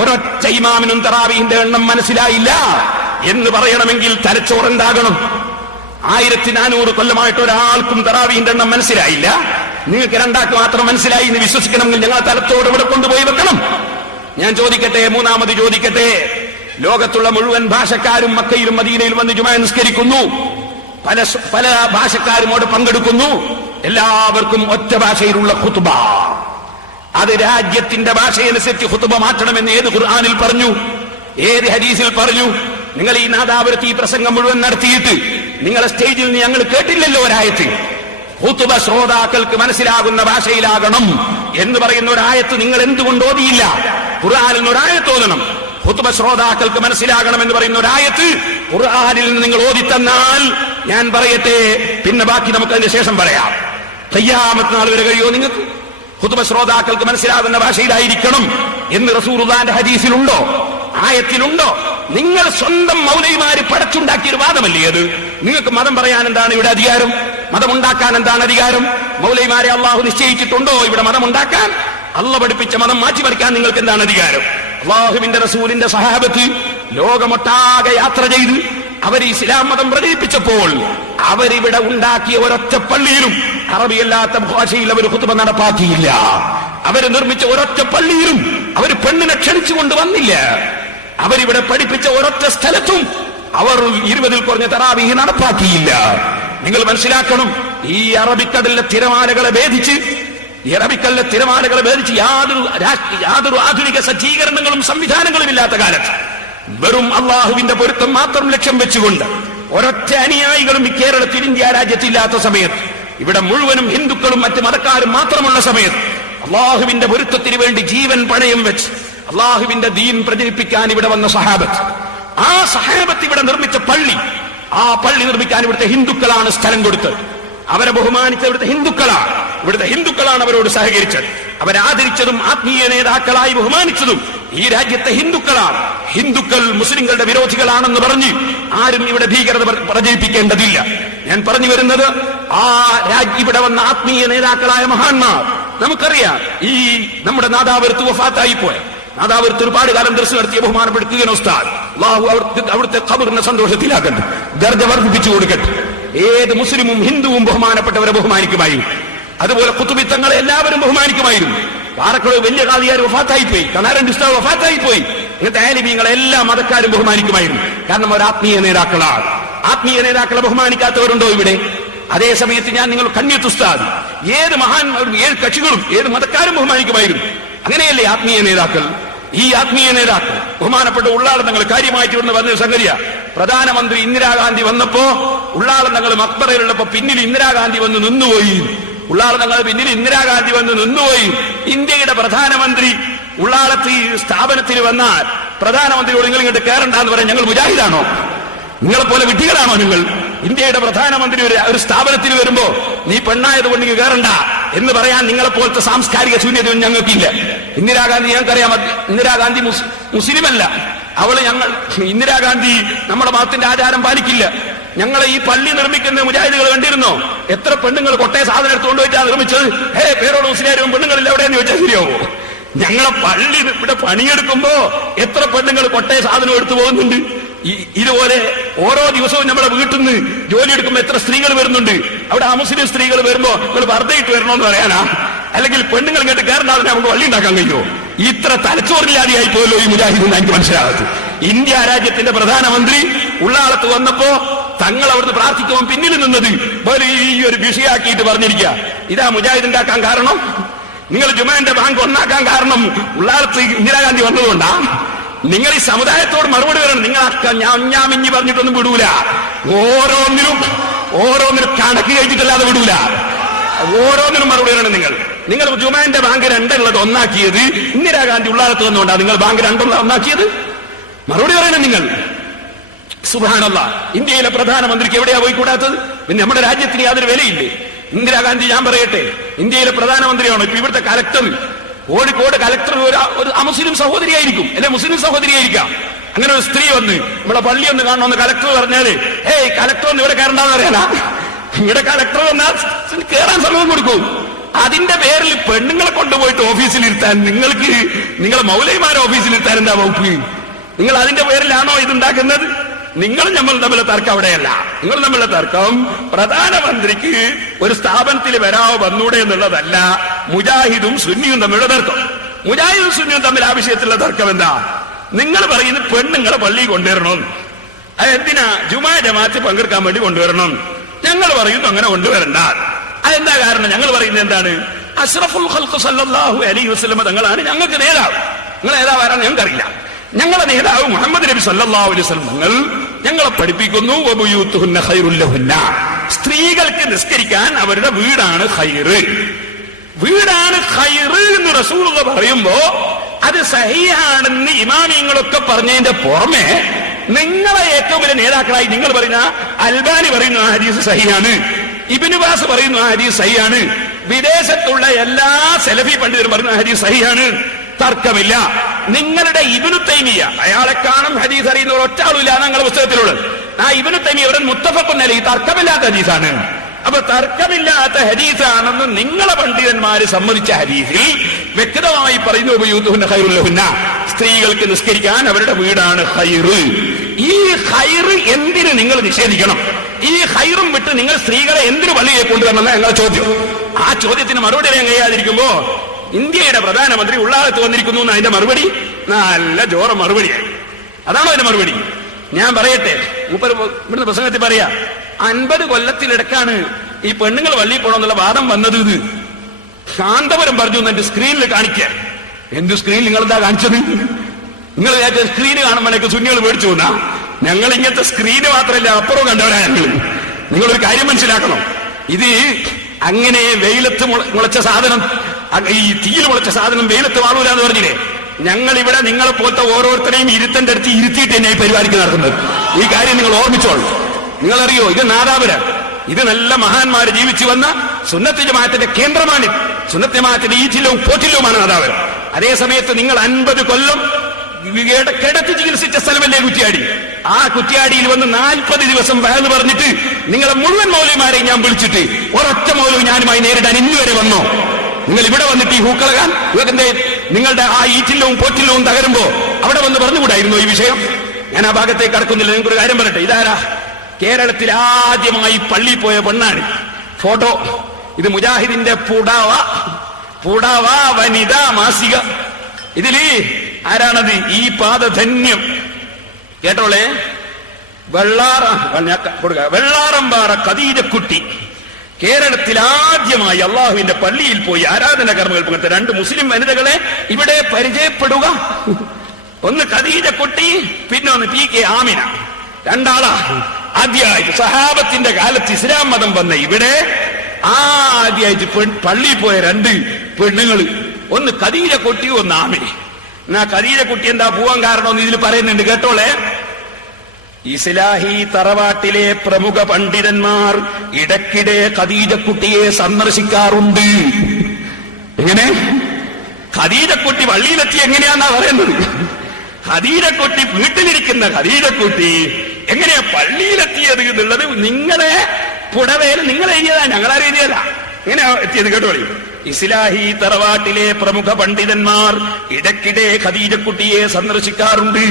ഒരൊറ്റ ഇമാമിനും തറാവീഹിന്റെ എണ്ണം മനസ്സിലായില്ല എന്ന് പറയണമെങ്കിൽ തലച്ചോറുണ്ടാകണം. 1400 കൊല്ലമായിട്ട് ഒരാൾക്കും തറാവീഹിന്റെ എണ്ണം മനസ്സിലായില്ല. നിങ്ങൾക്ക് രണ്ടാൾക്ക് മാത്രം മനസ്സിലായി എന്ന് വിശ്വസിക്കണമെങ്കിൽ ഞങ്ങൾ തലത്തോട് ഇവിടെ കൊണ്ടുപോയി വെക്കണം. ഞാൻ ചോദിക്കട്ടെ, മൂന്നാമത് ചോദിക്കട്ടെ, ലോകത്തുള്ള മുഴുവൻ ഭാഷക്കാരും മക്കയിലും മദീനയിലും വന്ന് ജുമാ നിസ്കരിക്കുന്നു. പല ഭാഷക്കാരും അവിടെ പങ്കെടുക്കുന്നു. എല്ലാവർക്കും ഒറ്റ ഭാഷയിലുള്ള ഖുത്ബ. അത് രാജ്യത്തിന്റെ ഭാഷയനുസരിച്ച് ഖുത്ബ മാറ്റണമെന്ന് ഏത് ഖുർആനിൽ പറഞ്ഞു? ഏത് ഹദീസിൽ പറഞ്ഞു? നിങ്ങൾ ഈ നാദാപുരത്ത് ഈ പ്രസംഗം മുഴുവൻ നടത്തിയിട്ട് നിങ്ങളെ സ്റ്റേജിൽ നിന്ന് ഞങ്ങൾ കേട്ടില്ലല്ലോ ഒരായത്ത്. ഖുത്ബ ശ്രോതാക്കൾക്ക് മനസ്സിലാകുന്ന ഭാഷയിലാകണം എന്ന് പറയുന്ന ഒരായത്ത് നിങ്ങൾ എന്തുകൊണ്ട് ഓതിയില്ല? ഖുർആനിൽ നിന്ന് ഒരായത്ത് ഓതണം. ഖുത്ബ ശ്രോതാക്കൾക്ക് മനസ്സിലാകണം എന്ന് പറയുന്ന ഒരായത്ത് ഖുർആനിൽ നിന്ന് നിങ്ങൾ ഓതിത്തന്നാൽ ഞാൻ പറയട്ടെ, പിന്നെ ബാക്കി നമുക്ക് അതിന് ശേഷം പറയാം. ഖിയാമത്ത് നാൾ വരെ കഴിയോ നിങ്ങൾക്ക്? ഖുത്ബ ശ്രോതാക്കൾക്ക് മനസ്സിലാകുന്ന ഭാഷയിലായിരിക്കണം എന്ന് റസൂലുള്ളാഹിന്റെ ഹദീസിലുണ്ടോ? ആയത്തിലുണ്ടോ? നിങ്ങൾ സ്വന്തം മൗലവിമാര് പടച്ചുണ്ടാക്കിയ ഒരു വാദമല്ലേ അത്? നിങ്ങൾക്ക് മതം പറയാൻ എന്താണ് ഇവിടെ അധികാരം? മതമുണ്ടാക്കാൻ എന്താണ് അധികാരം? മൗലവിമാരെ അള്ളാഹു നിശ്ചയിച്ചിട്ടുണ്ടോ ഇവിടെ മതമുണ്ടാക്കാൻ? അള്ളാഹു പഠിപ്പിച്ച മതം മാറ്റിമറിക്കാൻ നിങ്ങൾക്ക് എന്താണ് അധികാരം? അള്ളാഹുവിന്റെ റസൂലിന്റെ സഹാബത്ത് ലോകമൊട്ടാകെ യാത്ര ചെയ്ത് അവർ ഇസ്ലാം മതം പ്രചരിപ്പിച്ചപ്പോൾ അവരിവിടെ ഉണ്ടാക്കിയ ഒരൊറ്റ പള്ളിയിലും അറബിയല്ലാത്ത ഭാഷയിൽ അവർ ഖുത്ബ നടപ്പാക്കിയില്ല. അവര് നിർമ്മിച്ച ഒരൊറ്റ പള്ളിയിലും അവർ പെണ്ണിനെ ക്ഷണിച്ചുകൊണ്ട് വന്നില്ല. അവരിവിടെ പഠിപ്പിച്ച ഒരൊറ്റ സ്ഥലത്തും അവർ 20-ൽ കുറഞ്ഞ തറാവീഹ് നടപ്പാക്കിയില്ല. നിങ്ങൾ മനസ്സിലാക്കണം, ഈ അറബിക്കടലിലെ തിരമാലകളെ ഭേദിച്ച് യാതൊരു ആധുനിക സജ്ജീകരണങ്ങളും സംവിധാനങ്ങളും ഇല്ലാത്ത കാലത്ത് വെറും അള്ളാഹുവിന്റെ പൊരുത്തം മാത്രം ലക്ഷ്യം വെച്ചുകൊണ്ട് ഒരൊറ്റ അനുയായികളും ഈ കേരളത്തിൽ ഇന്ത്യ രാജ്യത്തില്ലാത്ത സമയത്ത്, ഇവിടെ മുഴുവനും ഹിന്ദുക്കളും മറ്റ് മതക്കാരും മാത്രമുള്ള സമയത്ത് അള്ളാഹുവിന്റെ പൊരുത്തത്തിന് വേണ്ടി ജീവൻ പണയം വെച്ച് അള്ളാഹുവിന്റെ ദീൻ പ്രചരിപ്പിക്കാൻ ഇവിടെ വന്ന സഹാബത്ത്, ആ സഹാബത്ത് ഇവിടെ നിർമ്മിച്ച പള്ളി, ആ പള്ളി നിർമ്മിക്കാൻ ഇവിടുത്തെ ഹിന്ദുക്കളാണ് സ്ഥലം കൊടുത്തത്. അവരെ ബഹുമാനിച്ച ഇവിടുത്തെ ഹിന്ദുക്കളാണ് അവരോട് സഹകരിച്ചത്. അവരാദരിച്ചതും ആത്മീയ നേതാക്കളായി ബഹുമാനിച്ചതും ഈ രാജ്യത്തെ ഹിന്ദുക്കളാണ്. ഹിന്ദുക്കൾ മുസ്ലിങ്ങളുടെ വിരോധികളാണെന്ന് പറഞ്ഞ് ആരും ഇവിടെ ഭീകരത പ്രചരിപ്പിക്കേണ്ടതില്ല. ഞാൻ പറഞ്ഞു വരുന്നത്, ഇവിടെ വന്ന ആത്മീയ നേതാക്കളായ മഹാന്മാർ, നമുക്കറിയാം, ഈ നമ്മുടെ നാദാപുരത്ത് വഫാത്തായി പോയ നാദാപുരത്ത് ഒരുപാട് കാലം ദർശനം നടത്തിയ ബഹുമാനപ്പെടുത്തുകയാണ് ഉസ്താദ്. അല്ലാഹു അവിടുത്തെ ഖബറിനെ സന്തോഷത്തിലാക്കട്ടെ, ദർജ വർദ്ധിപ്പിച്ചു കൊടുക്കട്ടെ. ഏത് മുസ്ലിമും ഹിന്ദുവും ബഹുമാനപ്പെട്ടവരെ ബഹുമാനിക്കുമായിരുന്നു. അതുപോലെ ഖുതുബിത്തങ്ങളെ എല്ലാവരും ബഹുമാനിക്കുമായിരുന്നു. പാറക്കടവ് വലിയ ഖാദിയാർ വഫാത്തായിപ്പോയി, കനാരൻ ഉസ്താദ് വഫാത്തായിപ്പോയി. ഇങ്ങനത്തെ ആലിമീങ്ങളെ എല്ലാ മതക്കാരും ബഹുമാനിക്കുമായിരുന്നു. കാരണം അവർ ആത്മീയ നേതാക്കളാണ്. ആത്മീയ നേതാക്കളെ ബഹുമാനിക്കാത്തവരുണ്ടോ ഇവിടെ? അതേ സമയത്ത് ഞാൻ നിങ്ങൾ കണ്യത്ത് ഉസ്താദ്, ഏത് മഹാന്മാരും ഏത് കക്ഷികളും ഏത് മതക്കാരും ബഹുമാനിക്കുമായിരുന്നു. അങ്ങനെയല്ലേ ആത്മീയ നേതാക്കൾ? ഈ ആത്മീയ നേതാക്കൾ ബഹുമാനപ്പെട്ട ഉള്ളാളങ്ങൾ കാര്യമായിട്ട് ഇവിടുന്ന് പറഞ്ഞ സംഗതിയ. പ്രധാനമന്ത്രി ഇന്ദിരാഗാന്ധി വന്നപ്പോ ഉള്ളാളങ്ങൾ മക്ബറയിലുള്ളപ്പോ പിന്നിൽ ഇന്ദിരാഗാന്ധി വന്ന് നിന്നുപോയി. ഉള്ളാളങ്ങൾ പിന്നിൽ ഇന്ദിരാഗാന്ധി വന്ന് നിന്നുപോയി. ഇന്ത്യയുടെ പ്രധാനമന്ത്രി ഉള്ളാളത്ത് ഈ സ്ഥാപനത്തിൽ വന്നാൽ പ്രധാനമന്ത്രിയോട് നിങ്ങൾ ഇങ്ങോട്ട് കയറണ്ടെന്ന് പറയാൻ ഞങ്ങൾ മുജാഹിദാണോ? നിങ്ങളെപ്പോലെ വിഡ്ഢികളാണോ നിങ്ങൾ? ഇന്ത്യയുടെ പ്രധാനമന്ത്രി ഒരു സ്ഥാപനത്തിൽ വരുമ്പോ നീ പെണ്ണായതുകൊണ്ട് നിങ്ങൾ കയറണ്ട എന്ന് പറയാൻ നിങ്ങളെപ്പോലത്തെ സാംസ്കാരിക ശൂന്യതയും ഞങ്ങൾക്കില്ല. ഇന്ദിരാഗാന്ധി ഞങ്ങൾക്കറിയാം, ഇന്ദിരാഗാന്ധി മുസ്ലിമല്ല. ഇന്ദിരാഗാന്ധി നമ്മുടെ മതത്തിന്റെ ആചാരം പാലിക്കില്ല. ഞങ്ങളെ ഈ പള്ളി നിർമ്മിക്കുന്ന മുജാഹിദുകൾ കണ്ടിരുന്നോ? എത്ര പെണ്ണുങ്ങൾ കൊട്ടയ സാധനം എടുത്തുകൊണ്ടുപോയിട്ടാണ് നിർമ്മിച്ചത്. പേരോട് മുസ്ലിം പെണ്ണുങ്ങളില്ല എവിടെയെന്ന് ചോദിച്ചാൽ ശരിയാവോ? ഞങ്ങളെ പള്ളി ഇവിടെ പണിയെടുക്കുമ്പോ എത്ര പെണ്ണുങ്ങൾ കൊട്ടയ സാധനം എടുത്തു പോകുന്നുണ്ട്. ഇതുപോലെ ഓരോ ദിവസവും നമ്മുടെ വീട്ടിൽ നിന്ന് ജോലി എടുക്കുമ്പോൾ എത്ര സ്ത്രീകൾ വരുന്നുണ്ട്. അവിടെ അമുസ്ലിം സ്ത്രീകൾ വരുമ്പോ നിങ്ങൾ വർദ്ധയിട്ട് വരണമെന്ന് പറയാനാ? അല്ലെങ്കിൽ പെണ്ണുങ്ങൾ ഇങ്ങോട്ട് കയറണ്ടാതെ നമുക്ക് വള്ളി ഉണ്ടാക്കാൻ കഴിയുമോ? ഇത്ര തലച്ചോറില്ലാതെയായി പോയല്ലോ ഈ മുജാഹിദ്. എനിക്ക് മനസ്സിലാകത്ത്. ഇന്ത്യ രാജ്യത്തിന്റെ പ്രധാനമന്ത്രി ഉള്ളാളത്ത് വന്നപ്പോ തങ്ങൾ അവിടുന്ന് പ്രാർത്ഥിക്കുമ്പോൾ പിന്നിൽ നിന്നത് വലിയൊരു വിഷയാക്കിയിട്ട് പറഞ്ഞിരിക്കുക. ഇതാ മുജാഹിദ് ഉണ്ടാക്കാൻ കാരണം. നിങ്ങൾ ജുമാന്റെ ബാങ്ക് ഒന്നാക്കാൻ കാരണം ഉള്ളാളത്ത് ഇന്ദിരാഗാന്ധി വന്നതുകൊണ്ടാ? നിങ്ങൾ ഈ സമുദായത്തോട് മറുപടി വരണം. നിങ്ങൾ ഞാൻ ഇഞ്ഞി പറഞ്ഞിട്ടൊന്നും വിടൂല. ഓരോന്നിനും കണക്ക് കഴിച്ചിട്ടല്ലാതെ വിടൂല. ഓരോന്നിനും മറുപടി വരണം. നിങ്ങൾ ജുമാന്റെ ബാങ്ക് രണ്ടുള്ളത് ഒന്നാക്കിയത് ഇന്ദിരാഗാന്ധി ഉള്ളാളത്ത് വന്നുകൊണ്ടാണ്. നിങ്ങൾ ബാങ്ക് രണ്ടുള്ളത് ഒന്നാക്കിയത്? മറുപടി പറയണം നിങ്ങൾ. സുബ്ഹാനല്ലാഹ്, ഇന്ത്യയിലെ പ്രധാനമന്ത്രിക്ക് എവിടെയാ പോയിക്കൂടാത്തത്? പിന്നെ നമ്മുടെ രാജ്യത്തിന് യാതൊരു വിലയില്ലേ? ഇന്ദിരാഗാന്ധി, ഞാൻ പറയട്ടെ, ഇന്ത്യയിലെ പ്രധാനമന്ത്രിയാണോ? ഇപ്പൊ ഇവിടുത്തെ കലക്ടർ, കോഴിക്കോട് കലക്ടർ ഒരു അമുസ്ലിം സഹോദരിയായിരിക്കും, അല്ലെ മുസ്ലിം സഹോദരിയായിരിക്കാം. അങ്ങനെ ഒരു സ്ത്രീ വന്ന് നമ്മളെ പള്ളി ഒന്ന് കാണണമെന്ന് കലക്ടർ പറഞ്ഞാല് കലക്ടർ ഒന്ന് ഇവിടെ കയറണ്ടെന്ന് പറയാനാ? ഇവിടെ കലക്ടർ വന്നാൽ കയറാൻ സമയം കൊടുക്കും. അതിന്റെ പേരിൽ പെണ്ണുങ്ങളെ കൊണ്ടുപോയിട്ട് ഓഫീസിലിരുത്താൻ നിങ്ങളെ മൗലവിമാരെ ഓഫീസിലിരുത്താൻ എന്താ വകുപ്പ്? നിങ്ങൾ അതിന്റെ പേരിലാണോ ഇതുണ്ടാക്കുന്നത്? നിങ്ങൾ നമ്മൾ തമ്മിലെ തർക്കം അവിടെയല്ല. നിങ്ങൾ തമ്മിലെ തർക്കം പ്രധാനമന്ത്രിക്ക് ഒരു സ്ഥാപനത്തിൽ വന്നൂടെ എന്നുള്ളതല്ല. മുജാഹിദും സുന്നിയും തമ്മിലുള്ള തർക്കം. മുജാഹിദും സുന്നിയും തമ്മിൽ ആ വിഷയത്തിലുള്ള തർക്കം എന്താ? നിങ്ങൾ പറയുന്നത് പെണ്ണുങ്ങളെ പള്ളി കൊണ്ടുവരണം. അതെന്തിനാ? ജുമാ ജമാഅത്ത് പങ്കെടുക്കാൻ വേണ്ടി കൊണ്ടുവരണം. ഞങ്ങൾ പറയുന്നു അങ്ങനെ കൊണ്ടുവരണ്ട. അതെന്താ കാരണം? ഞങ്ങൾ പറയുന്നത് എന്താണ്? അഷ്റഫുൽ ഖൽഖ് സല്ലല്ലാഹു അലൈഹി വസല്ലം തങ്ങളാണ് ഞങ്ങൾക്ക് നേതാവ്. നിങ്ങൾ നേതാവാരാണ് ഞങ്ങൾക്കറിയില്ല. ഞങ്ങളുടെ നേതാവ് മുഹമ്മദ് നബി സല്ലല്ലാഹു അലൈഹി വസല്ലം ഞങ്ങളെ പഠിപ്പിക്കുന്നു, വബുയൂത്തുഹുന്ന ഖൈറുൽ ലഹുന്ന, സ്ത്രീകൾക്ക് നിസ്കരിക്കാൻ അവരുടെ വീടാണ് ഖൈറ്. വീടാണ് ഖൈറ് എന്ന് റസൂലുള്ളാഹി പറയുമ്പോ അത് സഹിയാണെന്ന് ഇമാമിങ്ങളൊക്കെ പറഞ്ഞതിന്റെ പുറമെ നിങ്ങളെ ഏറ്റവും വലിയ നേതാക്കളായി നിങ്ങൾ പറയുന്ന അൽബാനി പറയുന്നു ആ ഹദീസ് സഹിയാണ്, ഇബ്നു ബാസ് പറയുന്നു ആ ഹദീസ് സഹിയാണ്, വിദേശത്തുള്ള എല്ലാ സലഫി പണ്ഡിതരും പറയുന്ന ആ ഹദീസ് സഹിയാണ്. തർക്കമില്ല. നിങ്ങളുടെ ഇബ്നു തൈമിയ, അയാളെ കാണും ഹദീസ് അറിയുന്ന ഒറ്റ ആളുമില്ല ഞങ്ങളുടെ പുസ്തകത്തിലുള്ളത്. ആ ഇബ്നു തൈമിയ അവരെ മുത്തഫഖുൻ അലൈഹി, തർക്കമില്ലാത്ത ഹദീസാണ്. അപ്പൊ തർക്കമില്ലാത്ത ഹദീസാണെന്ന് നിങ്ങളെ പണ്ഡിതന്മാര് സമ്മതിച്ച ഹദീസിൽ വ്യക്തമായി പറയുന്നു, വബുയൂത്തുഹുന്ന ഖൈറുൽ ലഹുന്ന, സ്ത്രീകൾക്ക് നിസ്കരിക്കാൻ അവരുടെ വീടാണ് ഖൈറ്. ഈ ഖൈറ് എന്തിന് നിങ്ങൾ നിഷേധിക്കണം? ഈ ഖൈറും വിട്ട് നിങ്ങൾ സ്ത്രീകളെ എന്തിനു പള്ളിയെ കൊണ്ടുവരണമെന്ന് ഞങ്ങളുടെ ചോദ്യം. ആ ചോദ്യത്തിന് മറുപടി അറിയാൻ കഴിയാതിരിക്കുമ്പോ ഇന്ത്യയുടെ പ്രധാനമന്ത്രി ഉള്ളാളത്ത് വന്നിരിക്കുന്നു എന്ന് അതിന്റെ മറുപടി നല്ല ജോറ മറുപടിയായി. അതാണോ അതിന്റെ മറുപടി? ഞാൻ പറയട്ടെ, ഇവിടുന്ന് പ്രസംഗത്തിൽ പറയാ, 50 കൊല്ലത്തിലിടക്കാണ് ഈ പെണ്ണുങ്ങൾ വള്ളിയിൽ പോകണമെന്നുള്ള വാദം വന്നത്. ഇത് ശാന്തപുരം പറഞ്ഞു എന്റെ സ്ക്രീനിൽ കാണിക്കാൻ. എന്ത് സ്ക്രീൻ? നിങ്ങൾ എന്താ കാണിച്ചത്? നിങ്ങൾ സ്ക്രീന് കാണുമ്പോഴേക്ക് സുന്നികൾ മേടിച്ചു പോന്നാ? ഞങ്ങൾ ഇങ്ങനത്തെ സ്ക്രീന് മാത്രമല്ല അപ്പുറവും കണ്ടവരാ ഞങ്ങൾ. നിങ്ങളൊരു കാര്യം മനസ്സിലാക്കണം. ഇത് അങ്ങനെ വെയിലത്ത് മുളച്ച സാധനം, ഈ തീയിൽ മുളച്ച സാധനം വെയിലത്ത് വാളൂല എന്ന് പറഞ്ഞില്ലേ? ഞങ്ങൾ ഇവിടെ നിങ്ങളെ പോലത്തെ ഓരോരുത്തരെയും ഇരുത്തന്റെ അടുത്ത് ഇരുത്തിയിട്ട് തന്നെ ഈ പരിപാടിക്ക് നടക്കുന്നത്. ഈ കാര്യം നിങ്ങൾ ഓർമ്മിച്ചോളൂ. നിങ്ങളറിയോ, ഇത് നാദാപുരം, ഇത് നല്ല മഹാന്മാര് ജീവിച്ചു വന്ന സുന്നത്ത് ജമാഅത്തിന്റെ കേന്ദ്രമാണ്. സുന്നത്ത് ജമാഅത്തിന്റെ ഈ ജില്ലവും പോറ്റില്ലവുമാണ് നാദാപുരം. അതേ സമയത്ത് നിങ്ങൾ 50 കൊല്ലം കിടത്തി ചികിത്സിച്ച സ്ഥലമല്ലേ കുറ്റ്യാടി? ആ കുറ്റ്യാടിയിൽ വന്ന് 40 ദിവസം വയല് പറഞ്ഞിട്ട് നിങ്ങളെ മുഴുവൻ മൗലവിമാരെയും ഞാൻ വിളിച്ചിട്ട് ഒരൊറ്റ മൗലവി ഞാനുമായി നേരിടാൻ ഇന്നുവരെ വന്നോ? നിങ്ങൾ ഇവിടെ വന്നിട്ട് ഈ ഹൂക്കളകാൻ നിങ്ങളുടെ ആ ഈറ്റില്ലവും പോറ്റില്ലവും തകരുമ്പോ അവിടെ വന്ന് പറഞ്ഞുകൂടായിരുന്നു ഈ വിഷയം? ഞാൻ ആ ഭാഗത്തേക്ക് കടക്കുന്നില്ല. നിങ്ങൾക്കൊരു കാര്യം പറയട്ടെ. ഇതാരാ? കേരളത്തിൽ ആദ്യമായി പള്ളി പോയ പെണ്ണാണ്. ഫോട്ടോ ഇത് മുജാഹിദിന്റെ പുടവ വനിതാ മാസിക. ഇതില് ആരാണത്? ഈ പാദധന്യം കേട്ടോളെ. വെള്ളാറമ്പാറ ഖദീജക്കുട്ടി കേരളത്തിൽ ആദ്യമായി അള്ളാഹുവിന്റെ പള്ളിയിൽ പോയി ആരാധന കർമ്മങ്ങൾ പങ്കെടുത്ത 2 മുസ്ലിം വനിതകളെ ഇവിടെ പരിചയപ്പെടുക. ഒന്ന് ഖദീജക്കുട്ടി, പിന്നെ ഒന്ന് PK ആമിന. 2 ആളാ ആദ്യമായിട്ട് സഹാബത്തിന്റെ കാലത്ത് ഇസ്ലാം മതം വന്ന ഇവിടെ ആദ്യമായിട്ട് പള്ളിയിൽ പോയ 2 പെണ്ണുങ്ങൾ. ഒന്ന് ഖദീജക്കുട്ടി, ഒന്ന് ആമിന. എന്നാ ഖദീജക്കുട്ടി എന്താ പോവാൻ കാരണം ഇതിൽ പറയുന്നുണ്ട് കേട്ടോളെ. ഇസ്ലാഹി തറവാട്ടിലെ പ്രമുഖ പണ്ഡിതന്മാർ ഇടയ്ക്കിടെ ഖദീജക്കുട്ടിയെ സന്ദർശിക്കാറുണ്ട്. എങ്ങനെ? ഖദീജക്കുട്ടി പള്ളിയിലെത്തി എങ്ങനെയാന്നാ പറയുന്നത്? ഖദീജക്കുട്ടി വീട്ടിലിരിക്കുന്ന ഖദീജക്കുട്ടി എങ്ങനെയാ പള്ളിയിലെത്തിയത് എന്നുള്ളത് നിങ്ങളെ പുടവേൽ നിങ്ങൾ എഴുതിയതാ, ഞങ്ങളറിയതല്ല. എങ്ങനെയാ എത്തിയത് കേട്ടോളി. ഇസ്ലാഹി തറവാട്ടിലെ പ്രമുഖ പണ്ഡിതന്മാർ ഇടയ്ക്കിടെ ഖദീജക്കുട്ടിയെ സന്ദർശിക്കാറുണ്ട്.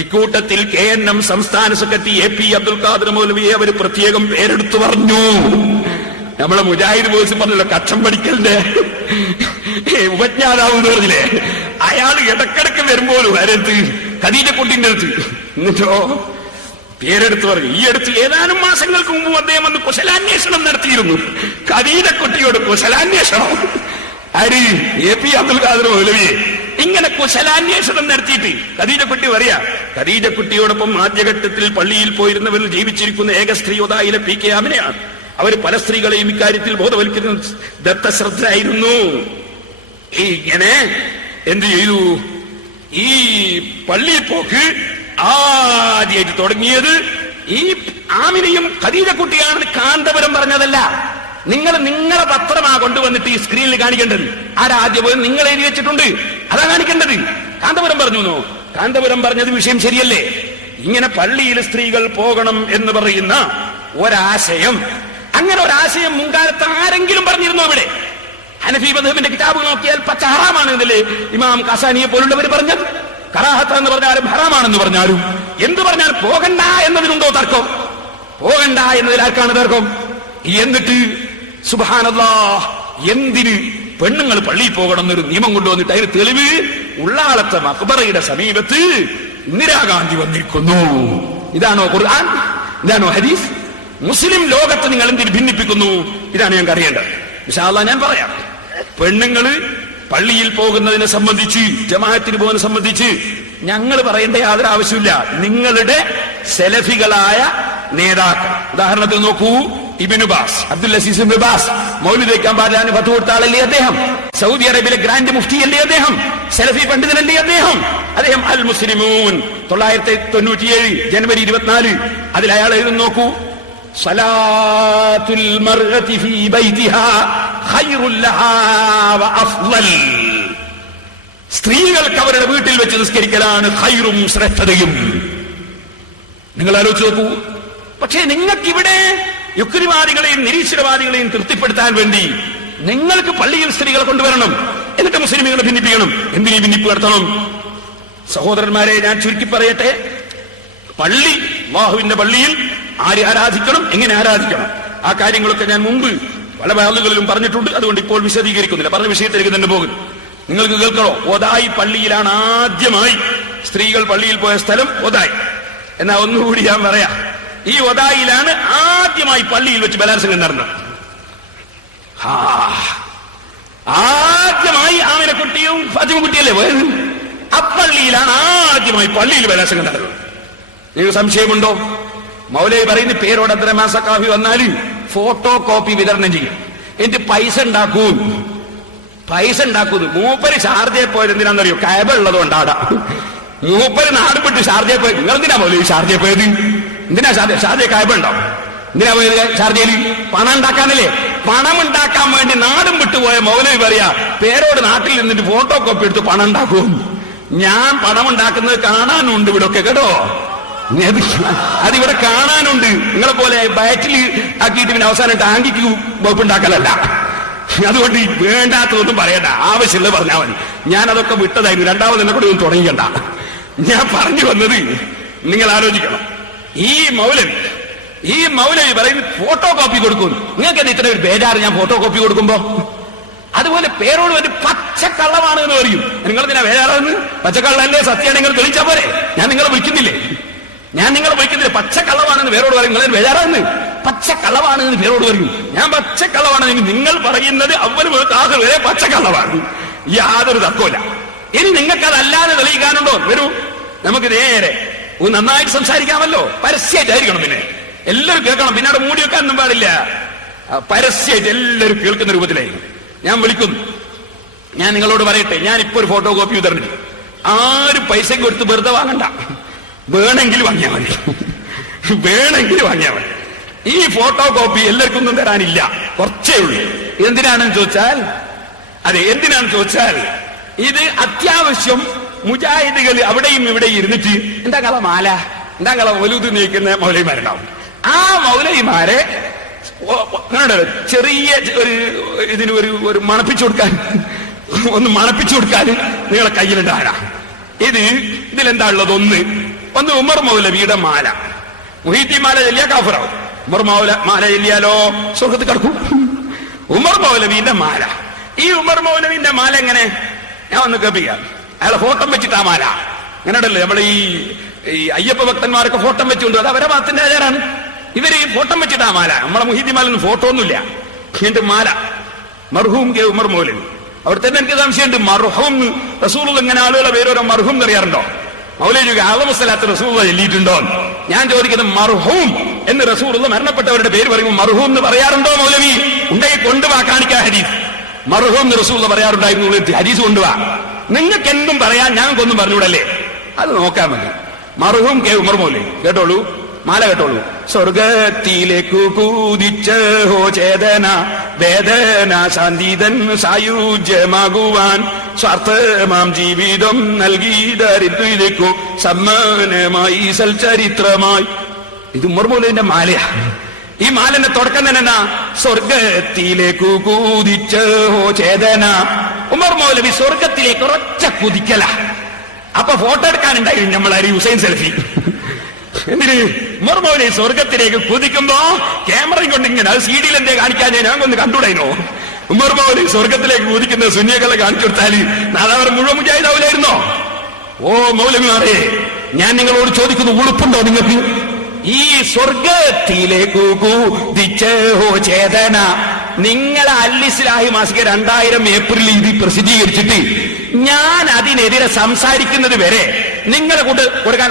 ഇക്കൂട്ടത്തിൽ KNM സംസ്ഥാന സെക്രട്ടറി AP അബ്ദുൽ ഖാദർ മൗലവിയെ അവർ പ്രത്യേകം പേരെടുത്തു പറഞ്ഞു. നമ്മളെ മുജാഹിദ് ബോയ്സ് പറഞ്ഞല്ലോ, കക്ഷം പഠിക്കലിന്റെ ഉപജ്ഞാതാവ് എന്ന് പറഞ്ഞില്ലേ, അയാൾ ഇടക്കിടക്ക് വരുമ്പോഴും ആരടുത്ത്? ഖദീജക്കുട്ടിന്റെ അടുത്ത്. എന്നിട്ടോ പേരെടുത്ത് പറഞ്ഞു. ഈ അടുത്ത് ഏതാനും മാസങ്ങൾക്ക് മുമ്പ് അദ്ദേഹം വന്ന് കുശലാന്വേഷണം നടത്തിയിരുന്നു. ഖദീജക്കുട്ടിയോട് കുശലാന്വേഷണം. ആര്? AP അബ്ദുൽ ഖാദർ മൗലവിയെ ഇങ്ങനെ കുശലാന്വേഷണം നടത്തിയിട്ട് ഖദീജക്കുട്ടി പറയാ, ഖദീജക്കുട്ടിയോടൊപ്പം ആദ്യഘട്ടത്തിൽ പള്ളിയിൽ പോയിരുന്നവരിൽ ജീവിച്ചിരിക്കുന്ന ഏക സ്ത്രീ ഒതായിലെ PK ആമിനയാണ്. അവർ പല സ്ത്രീകളെയും ഇക്കാര്യത്തിൽ ബോധവൽക്കരിക്കുന്ന ദത്തശ്രദ്ധരായിരുന്നു. ഇങ്ങനെ എന്ത് ചെയ്തു? ഈ പള്ളിയിൽ പോക്ക് ആദ്യമായിട്ട് തുടങ്ങിയത് ഈ ആമിനയും ഖദീജക്കുട്ടിയാണെന്ന് കാന്തപുരം പറഞ്ഞതല്ല. നിങ്ങളെ പത്രമാ കൊണ്ടുവന്നിട്ട് ഈ സ്ക്രീനിൽ കാണിക്കേണ്ടത്. ആരാദ്യം നിങ്ങൾ എഴുതി വെച്ചിട്ടുണ്ട്, അതാ കാണിക്കേണ്ടത്. കാന്തപുരം പറഞ്ഞു. കാന്തപുരം പറഞ്ഞത് വിഷയം ശരിയല്ലേ? ഇങ്ങനെ പള്ളിയിൽ സ്ത്രീകൾ പോകണം എന്ന് പറയുന്ന ഒരാശയം, അങ്ങനെ ഒരാശയം മുൻകാലത്ത് ആരെങ്കിലും പറഞ്ഞിരുന്നോ? ഇവിടെ ഹനഫി മദ്ഹബിന്റെ കിതാബ് നോക്കിയാൽ പച്ച ഹറാമാണ് എന്നല്ലേ ഇമാം ഖസാനിയെ പോലുള്ളവർ പറഞ്ഞത്. കറാഹത്ത് എന്ന് പറഞ്ഞാലും ഹറാമാണെന്ന് പറഞ്ഞാലും എന്ത് പറഞ്ഞാലും പോകണ്ട എന്നതിനുണ്ടോ തർക്കം? പോകണ്ട എന്നതിൽ ആർക്കാണ് തർക്കം? എന്നിട്ട് സുബ്ഹാനല്ലാഹ്, എന്തിന് പെണ്ണുങ്ങൾ പള്ളിയിൽ പോകണം എന്നൊരു നിയമം കൊണ്ടുവന്നിട്ട് അതിന് തെളിവ് ഉള്ളാളത്തെ മഖ്ബറയുടെ സമീപത്ത് ഇന്ദിരാഗാന്ധി വന്നിരിക്കുന്നു. ഇതാണോ ഖുർആൻ? ഇതാണോ ഹദീസ്? മുസ്ലിം ലോകത്ത് നിങ്ങൾ എന്തിന് ഭിന്നിപ്പിക്കുന്നു? ഇതാണ് ഞങ്ങൾക്ക് അറിയേണ്ടത്. ഇൻഷാ അല്ലാഹ് ഞാൻ പറയാം. പെണ്ണുങ്ങള് പള്ളിയിൽ പോകുന്നതിനെ സംബന്ധിച്ച്, ജമാഅത്തിന് പോകുന്നതിനെ സംബന്ധിച്ച് ഞങ്ങൾ പറയേണ്ട യാതൊരു ആവശ്യമില്ല. നിങ്ങളുടെ സെലഫികളായ നേതാക്കൾ, ഉദാഹരണത്തിന് നോക്കൂ, Ibn Baz, Abdul Aziz Ibn Baz, മൗലിദ് വയ്ക്കാൻ പാടില്ല ഫത്വ കൊടുത്ത ആളല്ലേ അദ്ദേഹം? സൗദി അറേബ്യയിലെ ഗ്രാൻഡ് മുഫ്തി അല്ലേ അദ്ദേഹം? സലഫി പണ്ഡിതനല്ലേ അദ്ദേഹം? അദ്ദേഹം അൽ മുസ്ലിമൂൻ 1997 ജനുവരി 24 അതിൽ അയാൾ എഴുതുന്നു. നോക്കൂ, സലാത്തുൽ മർഅതി ഫീ ബൈതിഹാ ഖൈറുൽ ലഹാ വ അഫ്ളൽ. സ്ത്രീകൾക്ക് അവരുടെ വീട്ടിൽ വെച്ച് നിസ്കരിക്കലാണ് ഖൈറും ശ്രേഷ്ഠതയും. നിങ്ങൾ ആലോചിച്ച് നോക്കൂ. പക്ഷേ നിങ്ങൾക്കിവിടെ യുക്തിവാദികളെയും നിരീശ്വരവാദികളെയും തൃപ്തിപ്പെടുത്താൻ വേണ്ടി നിങ്ങൾക്ക് പള്ളിയിൽ സ്ത്രീകളെ കൊണ്ടുവരണം, എന്നിട്ട് മുസ്ലിമുകളെ ഭിന്നിപ്പിക്കണം. എന്തിനീ ഭിന്നിപ്പ് നടത്തണം? സഹോദരന്മാരെ, ഞാൻ ചുരുക്കി പറയട്ടെ. പള്ളി, അല്ലാഹുവിന്റെ പള്ളിയിൽ ആര് ആരാധിക്കണം, എങ്ങനെ ആരാധിക്കണം, ആ കാര്യങ്ങളൊക്കെ ഞാൻ മുമ്പ് പല ആളുകളിലും പറഞ്ഞിട്ടുണ്ട്. അതുകൊണ്ട് ഇപ്പോൾ വിശദീകരിക്കുന്നില്ല. പറഞ്ഞ വിഷയത്തിലേക്ക് തന്നെ പോകും. നിങ്ങൾക്ക് കേൾക്കണോ? ഒതായി പള്ളിയിലാണ് ആദ്യമായി സ്ത്രീകൾ പള്ളിയിൽ പോയ സ്ഥലം ഒതായി. എന്നാ ഒന്നുകൂടി ഞാൻ പറയാം. ഈ ഒതായിലാണ് ആദ്യമായി പള്ളിയിൽ വെച്ച് ബലാത്സംഗം നടന്നത്. ആദ്യമായി ആമിനക്കുട്ടിയും ഫാത്തിമക്കുട്ടിയല്ലേ പോയത്? അപ്പള്ളിയിലാണ് ആദ്യമായി പള്ളിയിൽ ബലാത്സംഗം നടന്നത്. നിങ്ങൾക്ക് സംശയമുണ്ടോ? മൗലവി പറയുന്ന പേരോട് അബ്ദുറഹ്മാൻ സഖാഫി വന്നാല് ഫോട്ടോ കോപ്പി വിതരണം ചെയ്യും, എന്നിട്ട് പൈസ ഉണ്ടാക്കുന്നു. മൂപ്പര് ഷാർജയിൽ പോയത് എന്തിനാണെന്നറിയോ? കഅബ ഉള്ളതുകൊണ്ടാടാ. മൂപ്പര് നാട് വിട്ട് ഷാർജയിൽ പോയത്. നിങ്ങൾ എന്തിനാ മൗലവി ഷാർജയിൽ പോയത്? എന്തിനാ ഷാർജയിൽ കഅബ ഉണ്ടാവും? എന്തിനാ പോയത് ഷാർജയിൽ? പണം ഉണ്ടാക്കാനല്ലേ? പണം ഉണ്ടാക്കാൻ വേണ്ടി നാടും വിട്ടുപോയ മൗലവി പറയാ പേരോട് നാട്ടിൽ നിന്നിട്ട് ഫോട്ടോ കോപ്പി എടുത്ത് പണം ഉണ്ടാക്കും. ഞാൻ പണം ഉണ്ടാക്കുന്നത് കാണാനുണ്ട് ഇവിടെ ഒക്കെ കേട്ടോ. അതിവിടെ കാണാനുണ്ട്. നിങ്ങളെ പോലെ ബാറ്റിൽ ആക്കിയിട്ട് പിന്നെ അവസാനം ടാങ്കിക്ക് വകുപ്പുണ്ടാക്കലല്ല. അതുകൊണ്ട് വേണ്ടാത്തതൊന്നും പറയണ്ട, ആവശ്യമുള്ളത് പറഞ്ഞാൽ മതി. ഞാൻ അതൊക്കെ വിട്ടതായിരുന്നു, രണ്ടാമത് എന്നെ കൂടെ ഒന്നും തുടങ്ങിക്കണ്ട. ഞാൻ പറഞ്ഞു വന്നത് നിങ്ങൾ ആലോചിക്കണം. ഈ മൗലവി പറയും ഫോട്ടോ കോപ്പി കൊടുക്കും. നിങ്ങൾക്ക് എന്താ ഇത്ര ഒരു ബേജാറ് ഞാൻ ഫോട്ടോ കോപ്പി കൊടുക്കുമ്പോ? അതുപോലെ പേരോട് ഒരു പച്ചക്കള്ളമാണ് എന്ന് പറയും. നിങ്ങൾ ഇതിനാ ബേജാറാന്ന്? പച്ചക്കള്ളല്ലേ, സത്യമാണ് നിങ്ങൾ തെളിച്ചാ പോരെ? ഞാൻ നിങ്ങളെ വിളിക്കുന്നില്ലേ? പച്ചക്കള്ളമാണെന്ന് പേരോട് പറയും. നിങ്ങൾ ബേജാറാന്ന്? പച്ചക്കള്ളമാണ് എന്ന് പേരോട് പറയും. ഞാൻ പച്ചക്കള്ളമാണെന്ന് നിങ്ങൾ പറയുന്നത് അവന് ആഹ് വരെ പച്ചക്കള്ളമാണ്, യാതൊരു തർക്കമില്ല. ഇനി നിങ്ങൾക്ക് അതല്ലാതെ തെളിയിക്കാനുണ്ടോ? വരൂ, നമുക്ക് നേരെ നന്നായിട്ട് സംസാരിക്കാമല്ലോ. പരസ്യമായിട്ടായിരിക്കണം, പിന്നെ എല്ലാവരും കേൾക്കണം. പിന്നെ അവിടെ മൂടി വെക്കാനൊന്നും പാടില്ല. പരസ്യമായിട്ട് എല്ലാവരും കേൾക്കുന്ന രൂപത്തിലായിരിക്കും ഞാൻ വിളിക്കുന്നു. ഞാൻ നിങ്ങളോട് പറയട്ടെ, ഞാൻ ഇപ്പൊ ഒരു ഫോട്ടോ കോപ്പി തരുന്നുണ്ട്. ആരും പൈസ കൊടുത്ത് വെറുതെ വാങ്ങണ്ട, വേണമെങ്കിൽ വാങ്ങിയാൽ മതി. ഈ ഫോട്ടോ കോപ്പി എല്ലാവർക്കും ഒന്നും തരാനില്ല, കുറച്ചേ ഉള്ളൂ. എന്തിനാണെന്ന് ചോദിച്ചാൽ ഇത് അത്യാവശ്യം മുജാഹിദുകൾ അവിടെയും ഇവിടെയും ഇരുന്നിട്ട് എന്താ കള മാല, എന്താ കള വലുത് നീക്കുന്ന മൗലവിമാരുണ്ടാവും. ആ മൗലവിമാരെ ചെറിയ ഇതിന് ഒരു മണപ്പിച്ചു കൊടുക്കാൻ നിങ്ങളെ കയ്യിലുണ്ടാകാ. ഇതിലെന്താ ഉള്ളത്? ഒന്ന് ഉമർ മൗലവിയുടെ മാല. മുഹീദ്ദീൻ മാല ചെല്ലിയ കാഫിറാവും. ഉമർ മാല ചെല്ലിയാലോ സ്വർഗത്ത് കിടക്കും. ഉമർ മൗലവിന്റെ മാല. ഈ ഉമർ മൗലവിന്റെ മാല എങ്ങനെ? ഞാൻ ഒന്ന് കേൾപ്പിക്കാം. അയാളെ ഫോട്ടോ വെച്ചിട്ടാ മാല. അങ്ങനെ ഉണ്ടല്ലോ നമ്മൾ ഈ അയ്യപ്പ ഭക്തന്മാരൊക്കെ ഫോട്ടോ വെച്ചുകൊണ്ട്, അത് അവരെ ഭാഗത്തിന്റെ ആചാരാണ്. ഇവര് ഈ ഫോട്ടോ വെച്ചിട്ടാ മാല. നമ്മളെ മുഹീദ്ദീൻ മാലൊന്നും ഫോട്ടോ ഒന്നുമില്ല. എന്റെ മാല മർഹൂം കെ ഉമർ മൗലവി. അവിടെ തന്നെ എനിക്ക് സംശയമുണ്ട്, മർഹൂം റസൂലുള്ള എങ്ങനെ ആളുകളെ പേരോരോ മർഹൂം അറിയാറുണ്ടോ? മൗലവി ആലമസ്സലാത്ത് റസൂലുള്ള ചൊല്ലിയിട്ടുണ്ടോ? ഞാൻ ചോദിക്കുന്നത്, മർഹൂം എന്ന് റസൂലുള്ള മരണപ്പെട്ടവരുടെ പേര് പറയുമ്പോൾ മർഹൂം എന്ന് പറയാറുണ്ടോ മൗലവി? ഉണ്ടെങ്കിൽ കൊണ്ടുവാ, കാണിക്കാ ഹദീസ്. മർഹൂം എന്ന് റസൂലുള്ള പറയാറുണ്ടായിരുന്നു, ഹദീസ് കൊണ്ടുവാ. നിങ്ങൾക്ക് എന്തും പറയാൻ, ഞങ്ങൾക്കൊന്നും പറഞ്ഞൂടല്ലേ? അത് നോക്കാൻ മതി. മർഹൂം കെ ഉമർ മൗലവി. കേട്ടോളൂ, മാല കേട്ടോളൂ. സ്വർഗത്തിലേക്കു കൂതിച്ച ഹോ ചേതന വേദന ശാന്തിതൻ സായുജ്യമാകുവാൻ സ്വാർത്ഥമാം ജീവിതം നൽകി ദരിദ്രതയ്ക്കു സമ്മാനമായി സൽചരിത്രമായി. ഇത് ഉമർ മൗലവിന്റെ മാലയാ. ഈ മാലന്റെ തുടക്കം തന്നെ സ്വർഗത്തിലേക്കു കൂതിച്ച ഹോ ചേതന. ഉമർ മൗലവി സ്വർഗത്തിലേക്ക് ഒരൊറ്റ കുതിക്കല. അപ്പൊ ഫോട്ടോ എടുക്കാനുണ്ടായി നമ്മളാരി ഹുസൈൻ സെൽഫി. എന്തിന്? ഉമർ മൗലവി സ്വർഗത്തിലേക്ക് കുതിക്കുമ്പോ ക്യാമറയും കൊണ്ട് ഇങ്ങനെ, അത് CD എന്തേ കാണിക്കാൻ ഞാൻ ഒന്ന് കണ്ടുകൂടായിരുന്നോ? ഉമർ മൗലവി സ്വർഗത്തിലേക്ക് കുതിക്കുന്ന സുന്നികളെ കാണിച്ചു കൊടുത്താല് നാദാവർ മുഴുവൻ മുജാഹിദാവൂലായിരുന്നോ? ഓ മൗലവിമാരെ, ഞാൻ നിങ്ങളോട് ചോദിക്കുന്നു, ഉളുപ്പുണ്ടോ നിങ്ങൾക്ക്? ഈ സ്വർഗത്തിലേക്കു കൂതിച്ചോ ചേതന, നിങ്ങളെ അൽ-ഇസ്ലാഹി മാസിക 2000 ഏപ്രിൽ ഇത് പ്രസിദ്ധീകരിച്ചിട്ട് ഞാൻ അതിനെതിരെ സംസാരിക്കുന്നത് വരെ നിങ്ങളെ കൊണ്ട് കൊടുക്കാൻ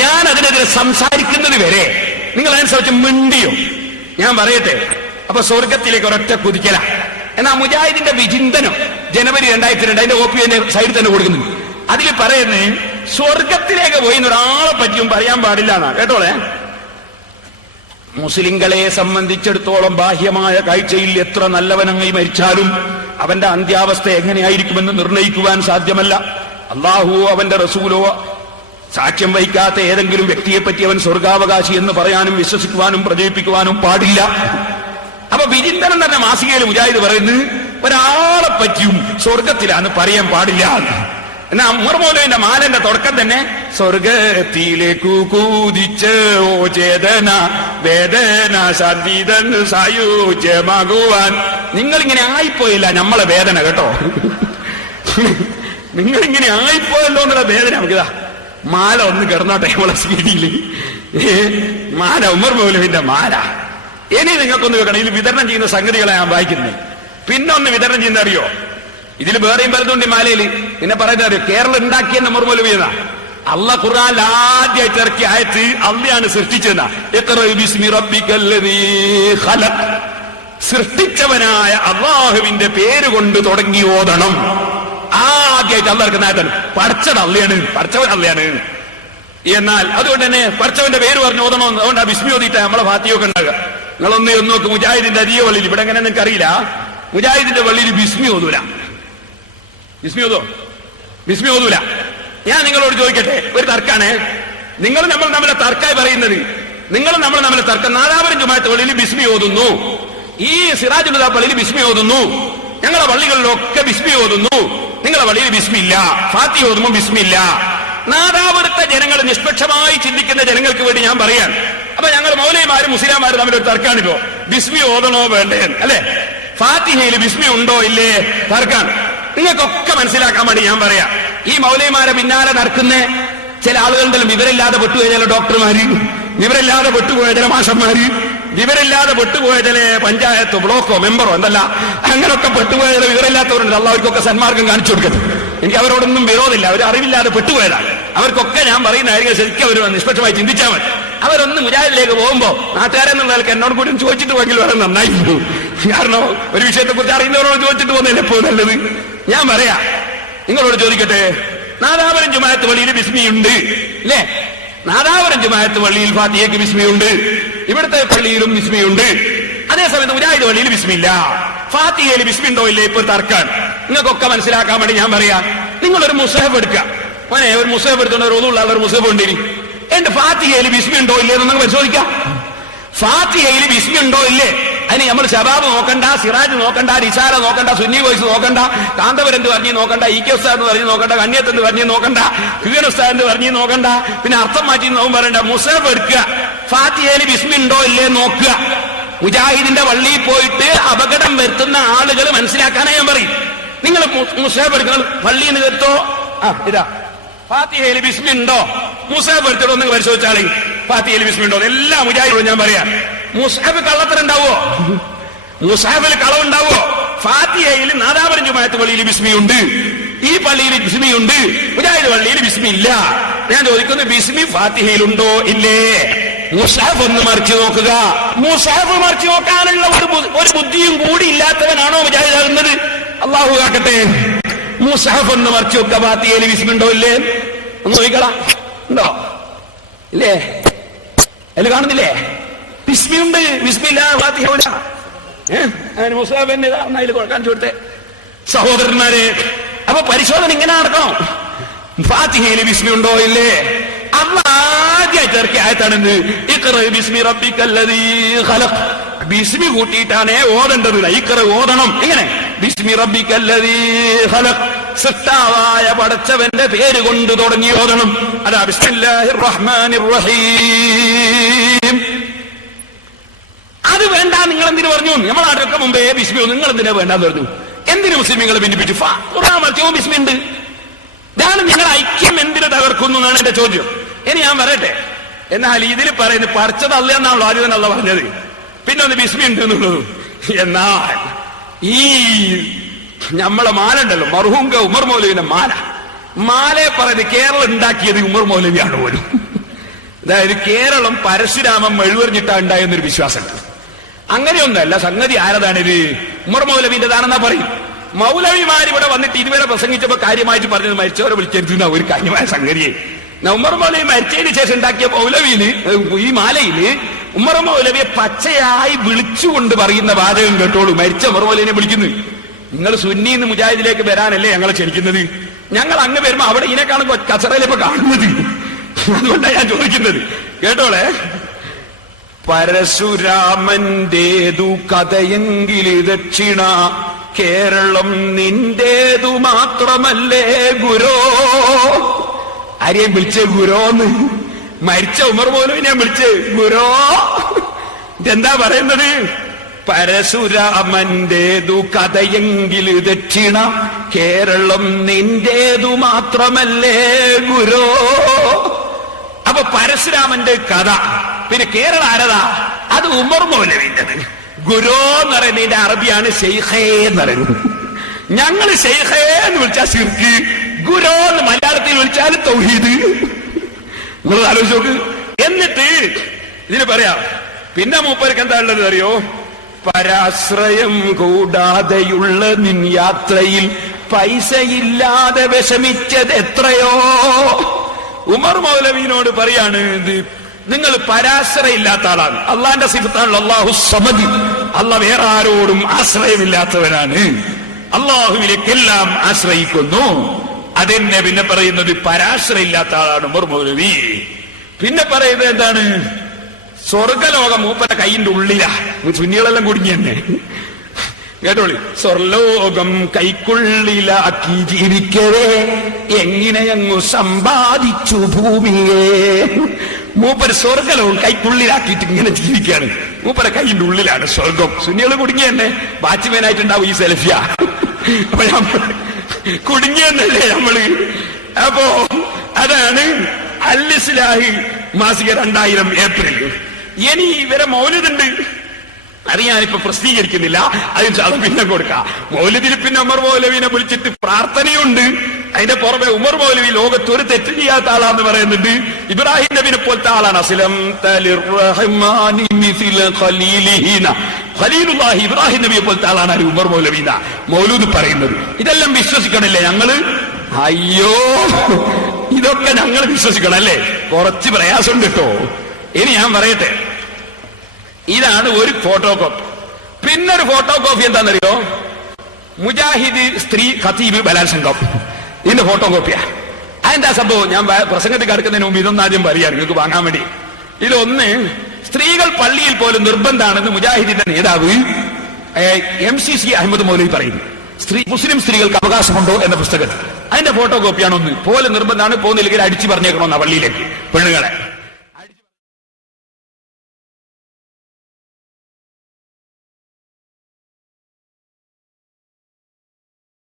ഞാൻ അതിനെതിരെ സംസാരിക്കുന്നത് വരെ നിങ്ങൾ അതിനനുസരിച്ച് മിണ്ടിയോ? ഞാൻ പറയട്ടെ. അപ്പൊ സ്വർഗത്തിലേക്ക് ഒരൊറ്റ കുതിക്കല. എന്നാ മുജാഹിദിന്റെ വിചിന്തനം ജനുവരി 2002 അതിന്റെ കോപ്പി എന്റെ സൈഡിൽ തന്നെ കൊടുക്കുന്നുണ്ട്. അതിൽ പറയുന്നത് സ്വർഗത്തിലേക്ക് പോയി ഒരാളെ പറ്റിയും പറയാൻ പാടില്ല എന്നാ. കേട്ടോളെ, മുസ്ലിങ്ങളെ സംബന്ധിച്ചിടത്തോളം ബാഹ്യമായ കാഴ്ചയിൽ എത്ര നല്ലവനായി മരിച്ചാലും അവന്റെ അന്ത്യാവസ്ഥ എങ്ങനെയായിരിക്കുമെന്ന് നിർണയിക്കുവാൻ സാധ്യമല്ല. അള്ളാഹു അവന്റെ റസൂലോ സാക്ഷ്യം വഹിക്കാത്ത ഏതെങ്കിലും വ്യക്തിയെ പറ്റി അവൻ സ്വർഗാവകാശി എന്ന് പറയാനും വിശ്വസിക്കുവാനും പ്രചരിപ്പിക്കുവാനും പാടില്ല. അപ്പൊ വിചിന്തനം തന്നെ മാസികയിൽ മുജാഹിദ് പറയുന്നത് ഒരാളെ പറ്റിയും സ്വർഗത്തിലാന്ന് പറയാൻ പാടില്ല. എന്നാ ഉമർ മൗലവിന്റെ മാലന്റെ തുടക്കം തന്നെ സ്വർഗത്തിലേക്കു കൂതിച്ചോ ചേതന വേദന ശാന്തിതൻ സായുജ്യമാകുവാൻ. നിങ്ങളിങ്ങനെ ആയിപ്പോയില്ല നമ്മളെ വേദന, കേട്ടോ. നിങ്ങളിങ്ങനെ ആയിപ്പോയല്ലോ എന്നുള്ള വേദന നമുക്കിതാ. മാല ഒന്ന് കിടന്നോട്ടെ നമ്മളെ CD-യിൽ. മാല, ഉമർ മൗലവിന്റെ മാല. ഇനി നിങ്ങൾക്കൊന്ന് വെക്കണം, ഇതിൽ വിതരണം ചെയ്യുന്ന സംഗതികളെ ഞാൻ വായിക്കുന്നത്. പിന്നെ ഒന്ന് വിതരണം ചെയ്യുന്ന അറിയോ? ഇതിൽ വേറെയും പലതുണ്ട് മാലയിൽ. പിന്നെ പറയുന്നത് അറിയോ? കേരളം ഉണ്ടാക്കിയെന്ന് ഉമർ മൗലവി എന്നാ. അള്ളാഹ് ഖുർആനിൽ ആദ്യമായിട്ട് ഇറക്കിയ ആയത്ത് അള്ളയാണ് സൃഷ്ടിച്ചതെന്നാ. സൃഷ്ടിച്ചവനായ അള്ളാഹുവിന്റെ പേര് കൊണ്ട് തുടങ്ങി ഓതണം. ആദ്യമായിട്ട് അള്ളാഹ് ഇറക്കുന്ന ആയത്താണ്. പഠിച്ചത് അള്ളയാണ്, പഠിച്ചവൻ അള്ളയാണ്. എന്നാൽ അതുകൊണ്ട് തന്നെ പഠിച്ചവന്റെ പേര് പറഞ്ഞ് ഓതണം. അതുകൊണ്ട് ആ ബിസ്മി ഓതിയിട്ട് നമ്മളെ ഭാത്തിയൊക്കെ ഉണ്ടാകുക. നിങ്ങളൊന്ന് നോക്ക്, മുജാഹിദിന്റെ അരിയ വള്ളിയിൽ ഇവിടെ എങ്ങനെ നിങ്ങൾക്ക് അറിയില്ല. മുജാഹിദിന്റെ വള്ളിയിൽ ബിസ്മി ഓതൂല. ബിസ്മി ഓതൂല. ഞാൻ നിങ്ങളോട് ചോദിക്കട്ടെ, ഒരു തർക്കാണ്. നിങ്ങൾ നമ്മൾ തമ്മിലെ തർക്കായി പറയുന്നത് നിങ്ങൾ നമ്മൾ തമ്മിൽ തർക്കം. നാദാപുരം ജുമാഅത്ത് പള്ളിയിൽ ബിസ്മി ഓതുന്നു, ഈ സിറാജുൽ ഹുദ പള്ളിയിൽ ബിസ്മി ഓതുന്നു, ഞങ്ങളുടെ പള്ളികളിലൊക്കെ ബിസ്മി ഓതുന്നു, നിങ്ങളുടെ പള്ളിയിൽ ബിസ്മി ഇല്ല. ഫാത്തിഹ ഓതുമ്പോൾ ബിസ്മി ഇല്ല. നാദാപുരത്തെ ജനങ്ങൾ നിഷ്പക്ഷമായി ചിന്തിക്കുന്ന ജനങ്ങൾക്ക് വേണ്ടി ഞാൻ പറയാൻ. അപ്പൊ ഞങ്ങൾ മൗലവിമാരും മുസ്ലിംമാരും തമ്മിൽ ഒരു തർക്കാണിപ്പോ, ബിസ്മി ഓതണോ വേണ്ടേ അല്ലെ, ഫാത്തിഹയിൽ ബിസ്മി ഉണ്ടോ ഇല്ലേ തർക്കാണ്. നിങ്ങൾക്കൊക്കെ മനസ്സിലാക്കാൻ വേണ്ടി ഞാൻ പറയാം. ഈ മൗലവിമാരെ പിന്നാലെ നടക്കുന്ന ചില ആളുകളുടെ വിവരമില്ലാതെ പെട്ടുപോയ ചില ഡോക്ടർമാര്, വിവരമില്ലാതെ പെട്ടുപോയ ചില മാഷന്മാര്, വിവരമില്ലാതെ പെട്ടുപോയ ചില പഞ്ചായത്തോ ബ്ലോക്കോ മെമ്പറോ എന്തല്ല അങ്ങനൊക്കെ പെട്ടുപോയ ചില വിവരമില്ലാത്തവരുണ്ട്. അവർക്കൊക്കെ സന്മാർഗം കാണിച്ചു കൊടുക്കട്ടെ. എനിക്ക് അവരോടൊന്നും വിരോധമില്ല, അവർ അറിവില്ലാതെ പെട്ടുപോയതാണ്. അവർക്കൊക്കെ ഞാൻ പറയുന്നതായിരിക്കും ശരിക്കും അവർ നിഷ്പക്ഷമായി ചിന്തിച്ചാൽ മതി. അവരൊന്ന് മുജാഹിദിലേക്ക് പോകുമ്പോ നാട്ടുകാരെന്നുള്ള നിലക്ക് എന്നോട് കൂടി ചോദിച്ചിട്ട് പോയെങ്കിൽ വളരെ നന്നായിരുന്നു. കാരണം ഒരു വിഷയത്തെ കുറിച്ച് അറിയുന്നവരോട് ചോദിച്ചിട്ട് പോകുന്നതിന് എപ്പോ നല്ലത്. ഞാൻ പറയാ, നിങ്ങളോട് ചോദിക്കട്ടെ, നാദാപുരം ജുമാഅത്ത് പള്ളിയിൽ ബിസ്മിയുണ്ട് അല്ലേ? നാദാപുരം ജുമാഅത്ത് പള്ളിയിൽ ഫാത്തിഹയ്ക്ക് ബിസ്മിയുണ്ട്, ഇവിടുത്തെ പള്ളിയിലും ബിസ്മിയുണ്ട്. അതേസമയത്ത് മുജാഹിദ് പള്ളിയിൽ ബിസ്മില്ല. ഫാത്തിഹയിൽ ബിസ്മി ഉണ്ടോ ഇല്ലേ ഇപ്പൊ തർക്കാൻ. നിങ്ങൾക്കൊക്കെ മനസ്സിലാക്കാൻ വേണ്ടി ഞാൻ പറയാം, നിങ്ങളൊരു മുസഹഫ് എടുക്കുക. മോനെ, ഒരു മുസഹഫ് എടുത്തുകൊണ്ട് ഒരു ഒന്നുമുള്ള ഒരു മുസഹഫ് ഉണ്ടിനി, എന്റെ ഫാത്തിഹയിൽ ബിസ്മി ഉണ്ടോ ഇല്ലേ എന്ന് പരിശോധിക്കാം. ഫാത്തിഹയിൽ ബിസ്മി ഉണ്ടോ ഇല്ലേ? അതിന് നമ്മൾ ശബാബ് നോക്കണ്ട, സിറാജ് നോക്കണ്ട, റിസാല നോക്കണ്ട, സുന്നി വോയിസ് നോക്കണ്ട, കാന്തപുരം എന്ന് പറഞ്ഞ് നോക്കണ്ട, ഇ.കെ. ഉസ്താദ് എന്ന് പറഞ്ഞ് നോക്കണ്ട, കന്യത്ത് എന്ന് പറഞ്ഞ് നോക്കണ്ട, ക്യൂൻ ഉസ്താദ് എന്ന് പറഞ്ഞ് നോക്കണ്ട, പിന്നെ അർത്ഥം മാറ്റി നോക്കും പറയണ്ട. മുസഹഫ് എടുക്കുക, ഫാത്തിഹയിൽ ബിസ്മി ഉണ്ടോ ഇല്ലേ നോക്കുക. മുജാഹിദിന്റെ പള്ളിയിൽ പോയിട്ട് അപകടം വരുത്തുന്ന ആളുകൾ മനസ്സിലാക്കാനായി ഞാൻ പറയും. നിങ്ങൾ മുസഹഫ് എടുക്കുന്ന പള്ളിയിൽ നിന്ന് കേട്ടോ, ഇതാ ഫാത്തിഹയിൽ ബിസ്മി ഉണ്ടോ, മുസഹഫ് എടുത്തിട്ടോ നിങ്ങൾ പരിശോധിച്ചാളെ ഫാത്തിഹയിൽ ബിസ്മി ഉണ്ടോ. എല്ലാ മുജാഹിദോടും ഞാൻ പറയാം, മുസഹഫ് കള്ളത്തരുണ്ടാവോ? മുസഹഫിൽ കളവുണ്ടാവോ? ഫാത്തിഹയിൽ നാദാപുരം ജുമാഅത്ത് പള്ളിയിൽ ബിസ്മിയുണ്ട്, ഈ പള്ളിയിൽ ബിസ്മിയുണ്ട്, മുജാഹിദ് പള്ളിയിൽ ബിസ്മി ഇല്ല. ഞാൻ ചോദിക്കുന്നു, ബിസ്മി ഫാത്തിഹയിലുണ്ടോ ഇല്ലേ? മുസഹഫ് ഒന്ന് മറിച്ച് നോക്കുക. മുസഹഫ് മറിച്ച് നോക്കാനുള്ള ഒരു ബുദ്ധിയും കൂടി ഇല്ലാത്തവനാണോ മുജാഹിദ് ആകുന്നത്? അള്ളാഹു കാക്കട്ടെ. മുസഹഫ് ഒന്ന് മറിച്ച് നോക്കുക, ഫാത്തിഹയിൽ ബിസ്മി ഉണ്ടോ ഇല്ലേ ഒന്ന് നോക്കിക്കളാ. ഉണ്ടോ ഇല്ലേ? അതിൽ കാണുന്നില്ലേ? ബിസ്മിയുണ്ട്, ബിസ്മില്ല, ഫാത്തിഹ ഇല്ല. മുസഹഫ് തന്നെ അതിൽ കാണിച്ചു കൊടുത്തേ സഹോദരന്മാരെ. അപ്പൊ പരിശോധന ഇങ്ങനെ നടക്കണം. ഫാത്തിഹയിൽ ബിസ്മി ഉണ്ടോ ഇല്ലേ? ആദ്യമായിട്ട് ഇറക്കിയ ആയത്താണെന്ന്, ഇഖ്റ ബിസ്മി റബ്ബിക്കല്ലദീ ഖലഖ്. ബിസ്മി കൂട്ടിയിട്ടാണ് ഓതേണ്ടത്. ഇഖ്റ ഓതണം ഇങ്ങനെ, ബിസ്മി റബ്ബിക്കല്ലദീ ഖലഖ്, സൃഷ്ടാവായ പടച്ചവന്റെ പേര് കൊണ്ട് തുടങ്ങി ഓതണം. അതാ ബിസ്മില്ലാഹിർ റഹ്മാനിർ റഹീം. അത് വേണ്ട, നിങ്ങൾ എന്തിനു പറഞ്ഞു? നമ്മളെ നാട്ടിലൊക്കെ മുമ്പേ ബിസ്മി, നിങ്ങൾ എന്തിനാ വേണ്ടെന്ന് പറഞ്ഞു? എന്തിനു മുസ്ലിമുകളെ ഭിന്നിപ്പിച്ചു? ഖുർആൻ മറിച്ചോ ബിസ്മി ഉണ്ട്. ഇതാണ് നിങ്ങൾ ഐക്യം എന്തിനു തകർക്കുന്നു എന്നാണ് എന്റെ ചോദ്യം. ഇനി ഞാൻ പറയട്ടെ, എന്നാൽ ഇതിൽ പറയുന്നത് പറിച്ചത് അല്ല എന്നാണല്ലോ ആദ്യം തന്നെ അല്ല പറഞ്ഞത്, പിന്നെ ഒന്ന് ബിസ്മി ഉണ്ട് എന്നുള്ളത്. എന്നാൽ ഈ നമ്മളെ മാല ഉണ്ടല്ലോ, മർഹൂം ഉമർ മൗലവിന്റെ മാലയെ പറയുന്നത് കേരളം ഉണ്ടാക്കിയത് ഉമർ മൗലവിയാണ് പോലും. അതായത് കേരളം പരശുരാമൻ മെഴുവറിഞ്ഞിട്ടാ ഉണ്ടായെന്നൊരു വിശ്വാസമുണ്ട്. അങ്ങനെയൊന്നല്ല സംഗതി. ആരതാണിത്? ഉമർ മൗലവിന്റെതാണെന്നാ പറയും. മൗലവിമാർ ഇവിടെ വന്നിട്ട് ഇതുവരെ പ്രസംഗിച്ചപ്പോ കാര്യമായിട്ട് പറഞ്ഞത് മരിച്ചവരെ വിളിക്കരുത് ഒരു കാര്യമായ സംഗതിയെ. ഉമർ മൗലവി മരിച്ചതിന് ശേഷം ഉണ്ടാക്കിയ മൗലവിയില്, ഈ മാലയില് ഉമർ മൗലവിയെ പച്ചയായി വിളിച്ചുകൊണ്ട് പറയുന്ന വാചകം കേട്ടോളൂ. മരിച്ച ഉമർ മൗലവിനെ വിളിക്കുന്നു. നിങ്ങൾ സുന്നിന്ന് മുജാഹിദിലേക്ക് വരാനല്ലേ ഞങ്ങളെ ക്ഷണിക്കുന്നത്? ഞങ്ങൾ അങ്ങ് വരുമ്പോ അവിടെ ഇതിനെക്കാളും കച്ചറയിലിപ്പോ കാണുന്നത്. അതുകൊണ്ടാണ് ഞാൻ ചോദിക്കുന്നത്, കേട്ടോളെ. പരശുരാമന്റേതു കഥയെങ്കിൽ ദക്ഷിണ, കേരളം നിന്റേതു മാത്രമല്ലേ ഗുരോ. ആരെയും വിളിച്ചേ ഗുരോന്ന്? മരിച്ച ഉമർ മൗലവിനെ വിളിച്ചേ ഗുരോ. ഇതെന്താ പറയുന്നത്? പരശുരാമന്റേതു കഥയെങ്കിൽ ദക്ഷിണ, കേരളം നിന്റേതു മാത്രമല്ലേ ഗുരോ. അപ്പൊ പരശുരാമന്റെ കഥ, പിന്നെ കേരള ആരതാ? അത് ഉമർ മൗലവിന്റെത്. ഗുരോ എന്ന് പറയുന്നതിന്റെ അറബിയാണ് ശൈഖേ എന്ന് പറയുന്നത്. ഞങ്ങൾ ശൈഖേ എന്ന് വിളിച്ചാൽ ശിർക്ക്, ഗുരോ എന്ന് മലയാളത്തിൽ വിളിച്ചാൽ തൗഹീദ്. നിങ്ങൾ ആലോചിച്ച് നോക്ക്. എന്നിട്ട് ഇതിന് പറയാം, പിന്നെ മൂപ്പർക്ക് എന്താ ഉള്ളത് അറിയോ? പരാശ്രയം കൂടാതെയുള്ള നിൻ യാത്രയിൽ പൈസയില്ലാതെ വിഷമിച്ചത് എത്രയോ. ഉമർ മൗലവിനോട് പറയാണ്, നിങ്ങൾ പരാശ്രയില്ലാത്ത ആളാണ്. അള്ളാന്റെ സിഫത്താണല്ലോ അല്ലാഹു സമദ്. അള്ളാഹ് വേറെ ആരോടും ആശ്രയമില്ലാത്തവനാണ്. അള്ളാഹുവിലേക്കെല്ലാം ആശ്രയിക്കുന്നു. അതെന്നെ പിന്നെ പറയുന്നത് പരാശ്രയില്ലാത്ത ആളാണ് ഉമർ മൗലവി. പിന്നെ പറയുന്നത് എന്താണ്? സ്വർഗലോകം മൂപ്പര കൈയിന്റെ ഉള്ളിലാ. സുന്നികളെല്ലാം കുടുങ്ങി തന്നെ കേട്ടോളി. സ്വർലോകം കൈക്കുള്ളിലാക്കി ജീവിക്കവേ എങ്ങനെയങ്ങു സമ്പാദിച്ചു ഭൂമിയെ. മൂപ്പര് സ്വർഗലോകം കൈക്കുള്ളിലാക്കിയിട്ട് ഇങ്ങനെ ജീവിക്കാണ്. മൂപ്പര കൈയിന്റെ ഉള്ളിലാണ് സ്വർഗം. സുന്നികൾ കുടുങ്ങി തന്നെ. വാച്ച്മാനായിട്ടുണ്ടാവും ഈ സെൽഫിയ. അപ്പൊ കുടുങ്ങിയെന്നല്ലേ നമ്മള്. അപ്പോ അതാണ് അൽ-ഇസ്ലാഹി മാസിക 2000 ഏപ്രിൽ. ഇനി ഇവരെ മൗലിദുണ്ട്, അത് ഞാനിപ്പോ പ്രസിദ്ധീകരിക്കുന്നില്ല, അതിന് പിന്നെ കൊടുക്കാം. മൗലിദിൽ പിന്നെ ഉമർ മൗലവിനെ വിളിച്ചിട്ട് പ്രാർത്ഥനയുണ്ട്. അതിന്റെ പുറമെ ഉമർ മൗലവി ലോകത്ത് ഒരു തെറ്റ് ചെയ്യാത്ത ആളാന്ന് പറയുന്നുണ്ട്. ഇബ്രാഹിം നബിനെ പോലത്തെ ആളാണ്. ഖലീലുല്ലാഹി ഇബ്രാഹിം നബിയെ പോലത്തെ ആളാണ് ഉമർ മൗലവീന മൗലൂദ് പറയുന്നത്. ഇതെല്ലാം വിശ്വസിക്കണില്ലേ ഞങ്ങള്? അയ്യോ, ഇതൊക്കെ ഞങ്ങൾ വിശ്വസിക്കണം അല്ലേ? കുറച്ച് പ്രയാസമുണ്ട് കേട്ടോ. ഇനി ഞാൻ പറയട്ടെ, ഇതാണ് ഒരു ഫോട്ടോ കോപ്പി. പിന്നൊരു ഫോട്ടോ കോപ്പി എന്താണെന്നറിയോ? മുജാഹിദ് സ്ത്രീ ഖതീബ് ബലാത്സംഗം, ഇതിന്റെ ഫോട്ടോ കോപ്പിയാ. അതിന്റെ സംഭവം ഞാൻ പ്രസംഗത്തിൽ കടക്കുന്നതിന് മുമ്പ് ഇതൊന്നും ആദ്യം പറയാം നിങ്ങൾക്ക് വാങ്ങാൻ വേണ്ടി. ഇതിലൊന്ന്, സ്ത്രീകൾ പള്ളിയിൽ പോലും നിർബന്ധമാണെന്ന് മുജാഹിദിന്റെ നേതാവ് MCC അഹമ്മദ് മൗലവി പറയുന്നു. മുസ്ലിം സ്ത്രീകൾക്ക് അവകാശമുണ്ടോ എന്ന പുസ്തകത്തിൽ അതിന്റെ ഫോട്ടോ കോപ്പിയാണ് ഒന്ന്. പോലെ നിർബന്ധമാണ്, പോകുന്നില്ലെങ്കിൽ അടിച്ചു പറഞ്ഞേക്കണമെന്ന പള്ളിയിലേക്ക് പെണ്ണുങ്ങളെ.